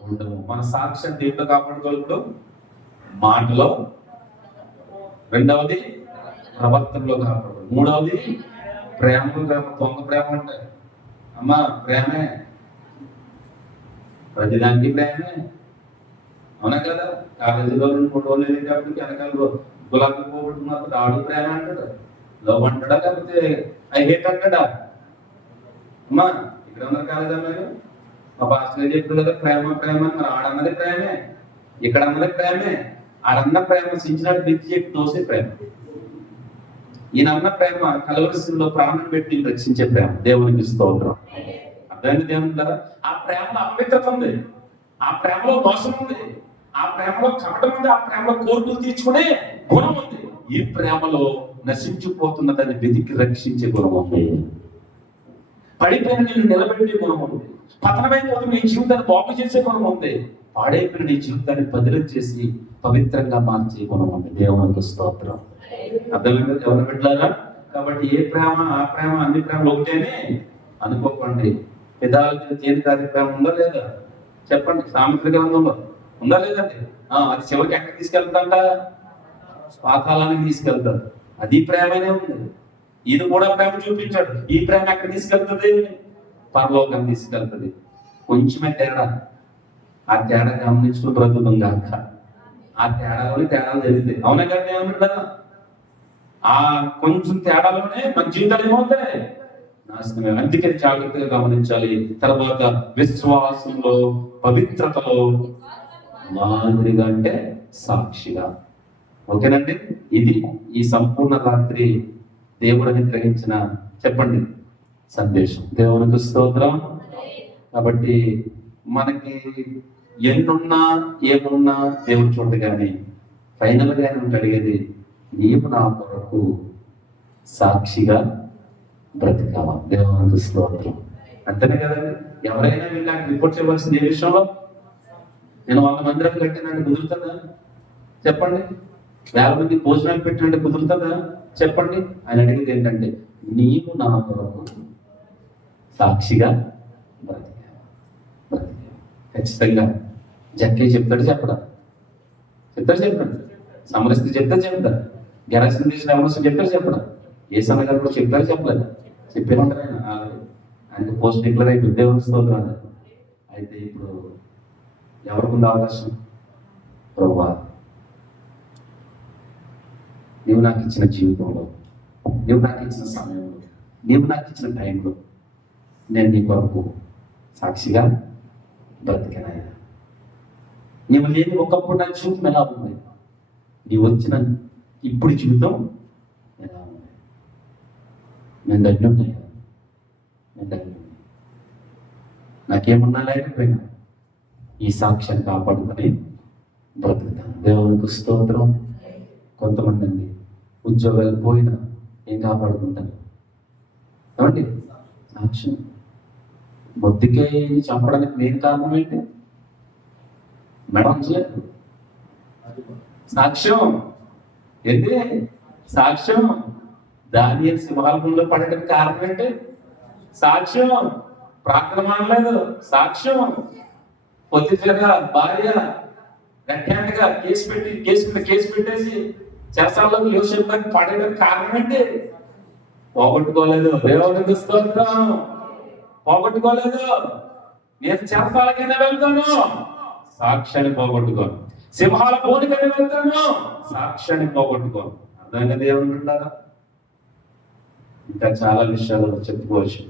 ఉండము. మన సాక్ష్యం దేవుడు కాపాడుకోవడం మాటలో, రెండవది ప్రవర్తనలో కాపాడు, మూడవది ప్రేమలో. దొంగ ప్రేమ అంటే అమ్మా ప్రేమే, ప్రతిదానికి ప్రేమే, అవునా కదా? కాలేజీలో 3 రోజులు వెళ్ళేటప్పటికి వెనకాల గులాబీ పోగొట్టుకున్నప్పుడు ఆడు ప్రేమ అంటాడు, లవ్ అంటాడా, లేకపోతే ఐ హేట్ అంటాడా? అమ్మా ఇక్కడ ఉన్నారు కాలేజా మీరు? మా పాస్టర్ చెప్తుంది కదా ప్రేమ ప్రేమ. మరి ఆడన్నది ప్రేమే, ఇక్కడ అన్నది ప్రేమే. ఆడన్న ప్రేమ సించినట్టు బిచ్చి చెప్పి తోసే ప్రేమ. ఈయన అన్న ప్రేమ కలవరిశిలో ప్రాణం పెట్టి రక్షించే ప్రేమ. దేవునికి స్తోత్రం. అర్థమైంది దేవుని ద్వారా. ఆ ప్రేమలో అపవిత్రత ఉంది, ఆ ప్రేమలో మోసం ఉంది, ఆ ప్రేమలో కపటం ఉంది, ఆ ప్రేమలో కోరికలు తీర్చుకునే గుణం ఉంది. ఈ ప్రేమలో నశించిపోతున్న దాన్ని వెతికి రక్షించే గుణం ఉంది. పడిపోయిన నేను నిలబెట్టే గుణం ఉంది. పతనమైపోతున్న నీ జీవితాన్ని బాగు చేసే గుణం ఉంది. పాడైపోయిన నీ జీవితాన్ని బదిలీ చేసి పవిత్రంగా మార్చే గుణం ఉంది. దేవునికి స్తోత్రం. అర్థమైంది ఎవరు పెట్టారా? కాబట్టి ఏ ప్రేమ ఆ ప్రేమ అన్ని ప్రేమలు ఒకటేనే అనుకోకండి. పెదాలకు చేతి ప్రేమ ఉందా లేదా చెప్పండి. సామెతల గ్రంథంలో ఉందా లేదండి? అది చివరికి ఎక్కడ తీసుకెళ్తాంట? పాతాళానికి తీసుకెళ్తారు. అది ప్రేమనే ఉంది. ఇది కూడా ప్రేమ చూపించాడు. ఈ ప్రేమ ఎక్కడ తీసుకెళ్తుంది? పరలోకాన్ని తీసుకెళ్తుంది. కొంచెమే తేడా. ఆ తేడా గమనించుకుని బ్రతుకుతాం కాక. ఆ తేడాలోనే తేడాలు జరిగితే అవునా కదా? ఏమంటారా? ఆ కొంచెం తేడాలోనే మన జీవితాలు ఏమవుతాయి? నాశనమే. అందుకే జాగ్రత్తగా గమనించాలి. తర్వాత విశ్వాసంలో, పవిత్రతలో మాదిరిగా అంటే సాక్షిగా. ఓకేనండి. ఇది ఈ సంపూర్ణ రాత్రి దేవుడిని గ్రహించిన చెప్పండి సందేశం. దేవునికి స్తోత్రం. కాబట్టి మనకి ఎన్నున్నా ఏమున్నా దేవుడు చూడ కానీ ఫైనల్ గా ఏమిటి అడిగేది? నీవు నా కొరకు సాక్షిగా బ్రతికావా? దేవునికి స్తోత్రం. అంతేనే కదండి. ఎవరైనా వీళ్ళకి రిపోర్ట్ ఇవ్వాల్సింది ఏ విషయంలో? నేను 100 మందిరాలు కట్టినంటే కుదురుతుందా చెప్పండి? 50 మంది భోజనాలు పెట్టినంటే కుదురుతుందా చెప్పండి? ఆయన అడిగేది ఏంటంటే నీవు నా కొరకు సాక్షిగా బ్రతికావా? ఖచ్చితంగా జక్కే చెప్తాడు చెప్పడా? చెప్పండి. సమరస్తి చెప్తాడు. గెరాసిన తీసిన అవసరం చెప్పడా? ఏ సమయాలు కూడా చెప్పలేదు. చెప్పే ఉంటారు ఆయన. ఆయనకు పోస్ట్ డిక్లేర్ అయిపోయింది. దేవుని స్తోత్రం. అయితే ఇప్పుడు ఎవరికి ఉంది అవకాశం? ప్రభువా, నీవు నాకు ఇచ్చిన జీవితంలో, నీవు నాకు ఇచ్చిన సమయంలో, నీవు నాకు ఇచ్చిన టైంలో నేను నీ కొరకు సాక్షిగా బ్రతికానయ్యా. నీవు లేని ఒకప్పుడు నా జీవితం ఎలా ఉంది? నీవు వచ్చిన ఇప్పుడు జీవితం ఎలా ఉంది? నేను ధన్యున్నాయా? నాకేమన్నా లేకపోయినా ఈ సాక్ష్యాన్ని కాపాడుకొని బ్రతుకుతాను. దేవునికి స్తోత్రం. కొంతమంది అండి ఉద్యోగాలు పోయినా ఏం కాపాడుకుంటాను ఏమండి? సాక్ష్యం. మొద్దుకే చంపడానికి నేను కారణం ఏంటి? మేడం లేదు సాక్ష్యం. ఏంటి సాక్ష్యం? దానియేలు సింహాలయంలో పడడానికి కారణం ఏంటి? సాక్ష్యం. ప్రార్థన మానలేదు, సాక్ష్యం. పొత్తిఫేర భార్య రెక్టాంట్గా కేసు పెట్టేసి చేసాల్లో యోసేపు గారిని పడడానికి కారణం ఏంటి? పోగొట్టుకోలేదు. దేవునికి స్తోత్రం. పోగొట్టుకోలేదు. నేను చేసాలకైనా వెళ్తాను, సాక్ష్యాన్ని పోగొట్టుకోను. సింహాల పోనికైనా వెళ్తాను, సాక్ష్యాన్ని పోగొట్టుకోను. అర్థమైనా దేవుని ఉంటారా? ఇంకా చాలా విషయాలు చెప్పుకోవచ్చు.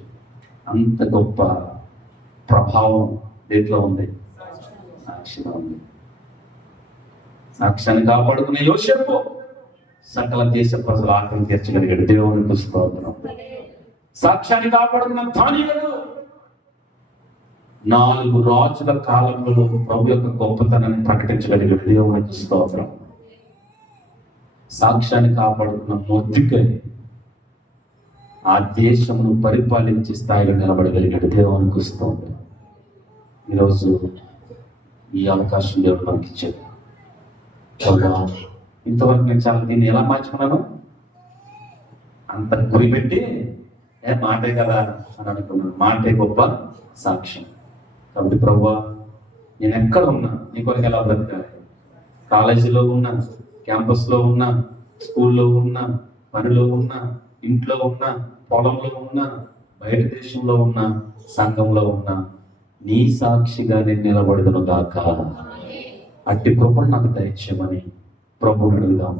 అంత గొప్ప ప్రభావం దేంట్లో ఉంది? సాక్షిగా ఉంది. సాక్ష్యాన్ని కాపాడుకునే యోసేపు సకల దేశ ప్రజల ఆకలిని తీర్చగలిగాడు. దేవునికి స్తోత్రం. సాక్ష్యాన్ని కాపాడుకున్న దానియేలు 4 రాజుల కాలంలో ప్రభు యొక్క గొప్పతనాన్ని ప్రకటించగలిగాడు. దేవునికి స్తోత్రం. సాక్ష్యాన్ని కాపాడుకున్న మొర్దెకై ఆ దేశమును పరిపాలించే స్థాయిలో నిలబడగలిగాడు. దేవునికి స్తోత్రం. ఈరోజు ఈ అవకాశం దేవుడు మనకి ఇచ్చాడు. ప్రభువా, ఇంతవరకు నేను చాలా దీన్ని ఎలా మార్చుకున్నాను, అంత గురిపెట్టి మాటే కదా అని అనుకున్నాను. మాటే గొప్ప సాక్ష్యం. కాబట్టి ప్రభువా, నేను ఎక్కడ ఉన్నా నీ కొరకు ఎలా బ్రతకాలి, కాలేజీలో ఉన్నా, క్యాంపస్లో ఉన్నా, స్కూల్లో ఉన్నా, పనిలో ఉన్నా, ఇంట్లో ఉన్నా, పొలంలో ఉన్నా, బయట దేశంలో ఉన్నా, సంఘంలో ఉన్నా, నీ సాక్షిగా నేను నిలబడదును గాక. అట్టి కృపను నాకు దయచేయమని ప్రభువుని అడుగుదాం.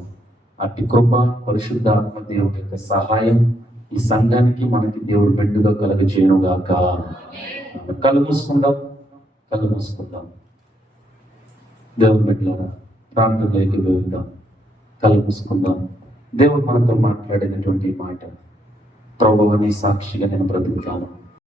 అట్టి కృప, పరిశుద్ధాత్మ దేవుడి యొక్క సహాయం ఈ సంఘానికి మనకి దేవుడు మెండుగా కలుగజేయును గాక. కళ్ళు మూసుకుందాం. దేవుని బిడ్డలారా, ప్రార్థనలోకి వెళ్దాం. కళ్ళు మూసుకుందాం. దేవుడు మనతో మాట్లాడినటువంటి మాట, ప్రభువా నీ సాక్షిగా నేను బ్రతుకుతాను.